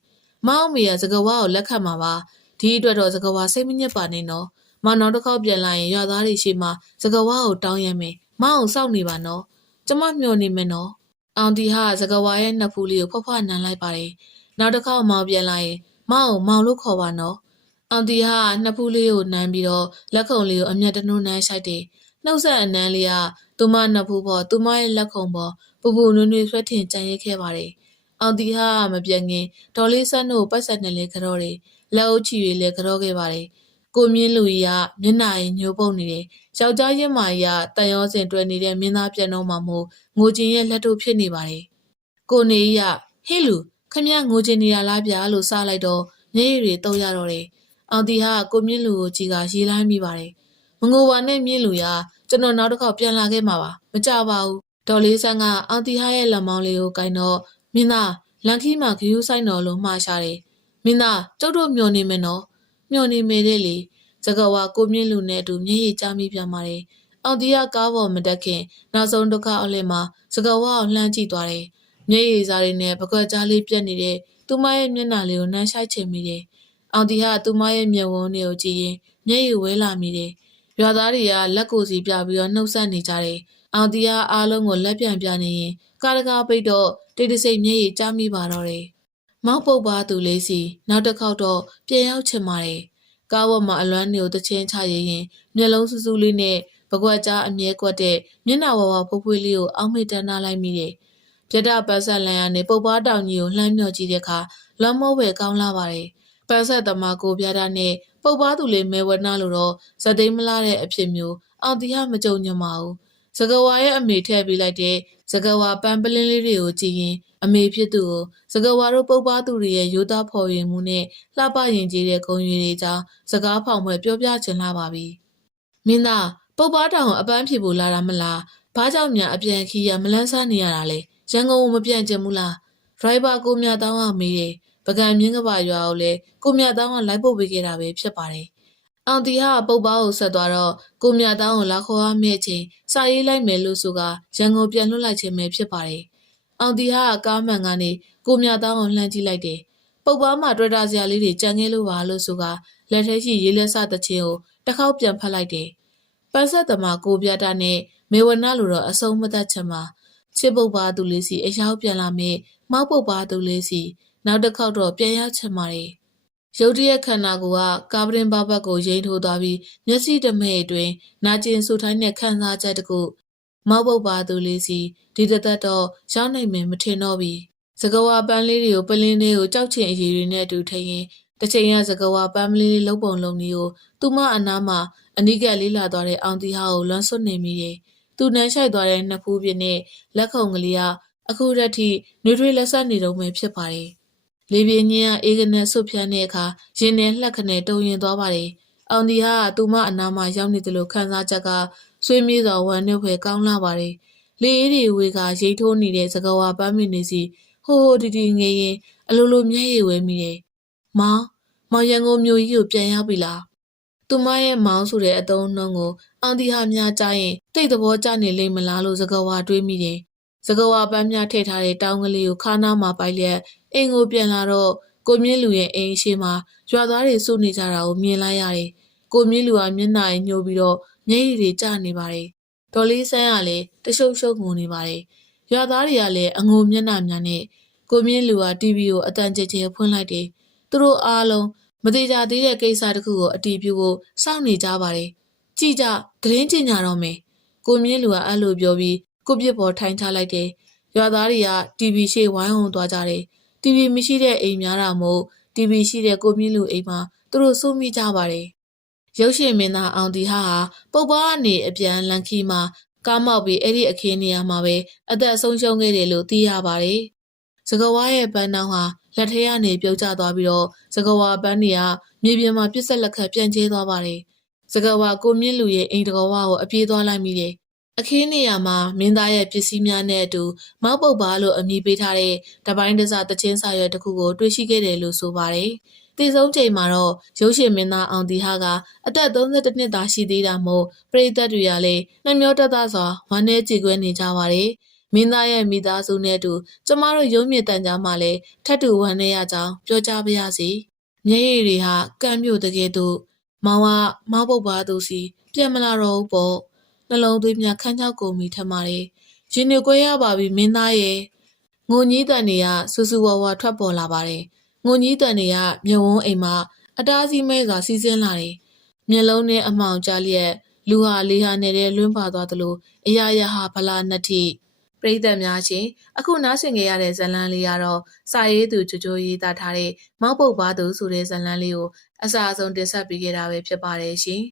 မောင်အမေကစကဝါကိုလက်ခံမှာပါဒီအတွက်တော့စကဝါစိတ်မညစ်ပါနဲ့နော်မနောက်တစ်ခေါက်ပြန်လာရင်ရွာသားတွေရှိမှစကဝါကိုတောင်းရမယ်မောင်ကိုစောင့်နေပါနော်ကျမမျှော်နေမယ်နော်အောင်တီဟာစကဝါရဲ့နှစ်ဖူးလေးကိုဖွားဖွားနမ်းလိုက်ပါတယ်နောက်တစ်ခေါက်မောင်ပြန်လာရင်မောင်ကိုမောင်လို့ခေါ်ပါနော်အောင်တီဟာနှစ်ဖူးလေးကိုနမ်းပြီးတော့လက်ခုံလေးကိုအမျက်တနှုံနမ်းဆိုင်တယ်နှုတ်ဆက်အနမ်းလေးကသူမနှစ်ဖူးပေါ်သူမရဲ့လက်ခုံပေါ်ပူပူနွေ့နွေ့ဆွဲထင်ကြံရိပ်ခဲ့ပါတယ်အောင်တီဟာမပြတ်ငင်ဒေါ်လေးဆန်းတို့ပတ်ဆက်နဲ့လေကြော်တယ်လက်အုပ်ချီတွေလည်းကြော်ခဲ့ပါတယ်ကိုမြင့်လူကြီးကမျက်နှာရင်ညှိုးပုတ်နေတယ်ယောက်ျားရင်းမာကြီးကတန်ရောစင်တွဲနေတဲ့မင်းသားပြန်တော့မှမို့ငိုချင်းရဲ့လက်တို့ဖြစ်နေပါတယ်ကိုနေကြီးကဟေးလူခမငိုချင်းနေရလားဗျာလို့စားလိုက်တော့မျက်ရည်တွေတုပ်ရတော့တယ်အောင်တီဟာကိုမြင့်လူကိုကြည်ကရေးလိုက်မိပါတယ်မငိုပါနဲ့မြင့်လူရကျွန်တော်နောက်တစ်ခေါက်ပြန်လာခဲ့မှာပါမကြပါဘူးဒေါ်လေးဆန်းကအောင်တီဟာရဲ့လက်မောင်းလေးကိုကင်တော့မင်းသားလန်ခီမှာဂယူးဆိုင်တော်လို့မှားရှာတယ်မင်းသားကျုပ်တို့မျောနေမယ်နော်မျောနေမယ်လေစကဝါကိုမြင့်လူနဲ့အတူမျက်ရည်ကျမိပြန်ပါတယ်အောင်တီကကားပေါ်မတက်ခင်နောက်ဆုံးတစ်ခါအလဲမှာစကဝါကိုလှမ်းကြည့်သွားတယ်မျက်ရည်စားတွေနဲ့ပကွက်ကြားလေးပြက်နေတဲ့သူမရဲ့မျက်နှာလေးကိုနှမ်းဆိုင်ချင်မိတယ်အောင်တီဟာသူမရဲ့မျက်ဝန်းတွေကိုကြည့်ရင်မျက်ရည်ဝဲလာမိတယ်ရွာသားတွေကလက်ကိုစီပြပြီးတော့နှုတ်ဆက်နေကြတယ်အောင်တီဟာအားလုံးကိုလက်ပြန်ပြနေရင်ကားတကားပိတ်တော့တိတ်တဆိတ်မျက်ရည်ကျမိပါတော့တယ်မောက်ပုတ်ပါသူလေးစီနောက်တစ်ခေါက်တော့ပြန်ရောက်ချင်ပါတယ်ကားပေါ်မှာအလွမ်းနေကိုတချင်းချရရင်မျက်လုံးစူးစူးလေးနဲ့ပကွက်ကြားအမြဲကွက်တဲ့မျက်နှာဝါဝါဖွေးဖွေးလေးကိုအောက်မေ့တန်းထားလိုက်မိတယ်ပြတ်တာပတ်ဆက်လန်ရနဲ့ပုတ်ပါတောင်ကြီးကိုလှမ်းမြော့ကြည့်တဲ့အခါလွမ်းမိုးပဲကောင်းလာပါတယ်ပတ်ဆက်သမားကိုပြတာနဲ့ပုတ်ပါသူလေးမဲဝနာလို့တော့ဇက်သိမ်းမလားတဲ့အဖြစ်မျိုးအောင်တီဟာမကြုံညမဘူးစကဝါရဲ့အမေထည့်ပေးလိုက်တဲ့စကဝါပန်းပလင်းလေးတွေကိုကြည့်ရင်အမေဖြစ်သူကိုစကဝါတို့ပုတ်ပါသူတွေရဲ့ရိုးသားဖော်ရည်မှုနဲ့လှပရင်ကြီးတဲ့ဂုဏ်ရည်တွေကြောင့်စကားဖောင်ပွဲပြောပြချင်လာပါပြီမင်းသားပုတ်ပါတောင်ကိုအပန်းဖြေဖို့လာတာမလားဘာကြောင့်များအပြန်ခီးရမလန်းစားနေရတာလဲရန်ကုန်ကိုမပြန်ချင်ဘူးလားဒရိုင်ဘာကိုမြတောင်းကမေးတယ်ပကံမြင်းကပါရွာကိုလည်းကိုမြတောင်းကလိုက်ပို့ပေးခဲ့တာပဲဖြစ်ပါတယ်အောင်တီဟာပုတ်ပါကိုဆက်သွားတော့ကိုမြတောင်းကိုလာခေါ်ရမယ့်ချိန်စာရေးလိုက်မယ်လို့ဆိုကရန်ကုန်ပြန်လွှတ်လိုက်ခြင်းပဲဖြစ်ပါတယ်အောင်တီဟာကားမှန်ကနေကိုမြတောင်းကိုလှမ်းကြည့်လိုက်တယ်ပုတ်ပါမှာတွေ့တာစရာလေးတွေကြံခဲ့လို့ပါလို့ဆိုကလက်ထဲရှိရေးလက်စသချင်းကိုတစ်ခေါက်ပြန်ဖတ်လိုက်တယ်ပန်းဆက်သမားကိုပြတာနဲ့မေဝနာလိုတော့အဆုံးမသက်ချင်ပါချစ်ပုတ်ပါသူလေးစီအရောက်ပြန်လာမေမောက်ပုတ်ပါသူလေးစီနောက်တစ်ခေါက်တော့ပြန်ရောက်ချင်ပါတယ်ရုတ်တရက်ခန္ဓာကိုယ်ကကာဗရင်ဘဘက်ကိုရိမ့်ထိုးသွားပြီးမျက်စိတမဲအတွင်းနာကျင်ဆူထိုင်းတဲ့ခံစားချက်တကူမောက်ပုတ်ပါသူလေးစီဒီတသက်တော့ရောက်နိုင်မယ်မထင်တော့ဘူးစကဝါပန်းလေးတွေကိုပလင်းလေးကိုကြောက်ချင်အရည်တွေနဲ့အတူထိရင်တစ်ချိန်ကစကဝါပန်းမလေးလေးလုံးပုံလုံးကြီးကိုသူမအနားမှာအနီးကပ်လေးလာသွားတဲ့အောင်တီဟာကိုလွမ်းဆွနေမိတယ်သူနှမ်းရှိုက်သွားတဲ့နှစ်ဖူးပြင်းနဲ့လက်ခုံကလေးကအခုတည်းထိနှွေးထွေးလက်ဆက်နေတော့မှဖြစ်ပါတယ်လေပြင်းကြီးကအေးကနဲ့ဆွဖြန်းတဲ့အခါရင်ထဲလှက်ခနဲ့တုံရင်သွားပါတယ်အောင်တီဟာသူမအနားမှာရောက်နေတယ်လို့ခံစားချက်ကဆွေးမြေးစွာဝမ်းနည်းဖွယ်ကောင်းလာပါတယ်လေအေးတွေဝေကရိတ်ထိုးနေတဲ့စကဝါပန်းမင်းနေစီဟိုးတီတီငေးရင်အလိုလိုမျက်ရည်ဝဲမိတယ်မောင်ရန်ကုန်မြို့ကြီးကိုပြန်ရောက်ပြီလားသူမရဲ့မောင်ဆိုတဲ့အတုံးနှုံးကိုအောင်တီဟာများကြရင်တိတ်သဘောကျနေလိမ့်မလားလို့စကဝါတွေးမိတယ်စကဝါပန်းများထည့်ထားတဲ့တောင်းကလေးကိုခါနာမှာပိုက်လျက်အိမ်ကိုပြန်လာတော့ ကိုမြင့်လူရဲ့အိမ်ရှိမှာရွာသားတွေစုနေကြတာကိုမြင်လိုက်ရတယ်။ကိုမြင့်လူကမျက်နှာညှိုးပြီးတော့မျက်ရည်တွေကျနေပါတယ်။ဒေါ်လေးဆန်းကလည်းတရှုပ်ရှုပ်ငိုနေပါတယ်။ရွာသားတွေကလည်းအငိုမျက်နှာများနဲ့ကိုမြင့်လူက TV ကိုအတန်ကျကျဖွင့်လိုက်တယ်။သူတို့အားလုံးမတိကြသေးတဲ့ကိစ္စတစ်ခုကိုအတီးပြုဖို့စောင့်နေကြပါတယ်။ကြည်ကြသတင်းကျင်ညာတော့မယ်။ကိုမြင့်လူကအဲ့လိုပြောပြီးကိုပြစ်ပေါ်ထိုင်ချလိုက်တယ်။ရွာသားတွေက TV ရှေ့ဝိုင်းအောင်သွားကြတယ်။ TV မရှိတဲ့အိမ်များတာမို့ TV ရှိတဲ့ကိုမြင့်လူအိမ်မှာသူတို့စိုးမိကြပါတယ်။ရုပ်ရှင်မင်းသားအောင်တီဟာပုပ်ပွားကနေအပြန်လန်ခီမှာကားမောက်ပြီးအဲ့ဒီအခင်းနေရာမှာပဲအသက်ဆုံးရှုံးခဲ့တယ်လို့သိရပါတယ်။စကဝါရဲ့ပန်းတောင်းဟာလက်ထဲကနေပြုတ်ကျသွားပြီးတော့စကဝါပန်းတွေကမြေပြင်မှာပြစ်ဆက်လက်ခတ်ပြန့်ကျဲသွားပါတယ်။စကဝါကိုမြင့်လူရဲ့အိမ်တကောဝါကိုအပြေးသွားလိုက်မိတယ်။အခင်းနေရာမှာမင်းသားရဲ့ပစ္စည်းများနဲ့အတူမောက်ပုတ်ပါလို့အမည်ပေးထားတဲ့တပိုင်းတစားတချင်းစာရွက်တစ်ခုကိုတွေ့ရှိခဲ့တယ်လို့ဆိုပါတယ်။တည်ဆုံးချိန်မှာတော့ရုပ်ရှင်မင်းသားအောင်တီဟာကအသက်32နှစ်သာရှိသေးတာမို့ပရိသတ်တွေကလည်းနှမျောတသက်စွာဝမ်းနည်းကြေကွဲနေကြပါတယ်။မင်းသားရဲ့မိသားစုနဲ့အတူကျမတို့ရုံးမြင့်တန်ကြားမှာလည်းထပ်တူဝမ်းနည်းရကြောင်းပြောကြားပါရစေ။မျက်ရည်တွေဟာကမ်းပြိုတကယ်သို့မောင်ပုတ်ပါသူစီပြန်မလာတော့ဘူးပေါ့နှလုံးသွေးများခန်းချောက်ကုန်ပြီထင်ပါတယ်။ရင်တွေကွဲရပါပြီမင်းသားရဲ့ငိုကြီးတန်တွေကဆူဆူဝါဝါထွက်ပေါ်လာပါတယ်။ငိုကြီးတန်တွေကမြဝန်းအိမ်မှာအတားစီးမဲစွာစီးဆင်းလာတယ်။မျက်လုံးနဲ့အမှောင်ကြားလျက်လူဟာလေးဟာနဲ့လွင့်ပါသွားသလိုအရာရာဟာဗလာနှစ်ထိပရိသတ်များချင်းအခုနားဆင်ကြရတဲ့ဇာတ်လမ်းလေးကတော့စာရေးသူကြိုကြိုရေးသားထားတဲ့မောက်ပုတ်ပါသူဆိုတဲ့ဇာတ်လမ်းလေးကိုအစအဆုံးတင်ဆက်ပေးခဲ့တာပဲဖြစ်ပါတယ်ရှင်။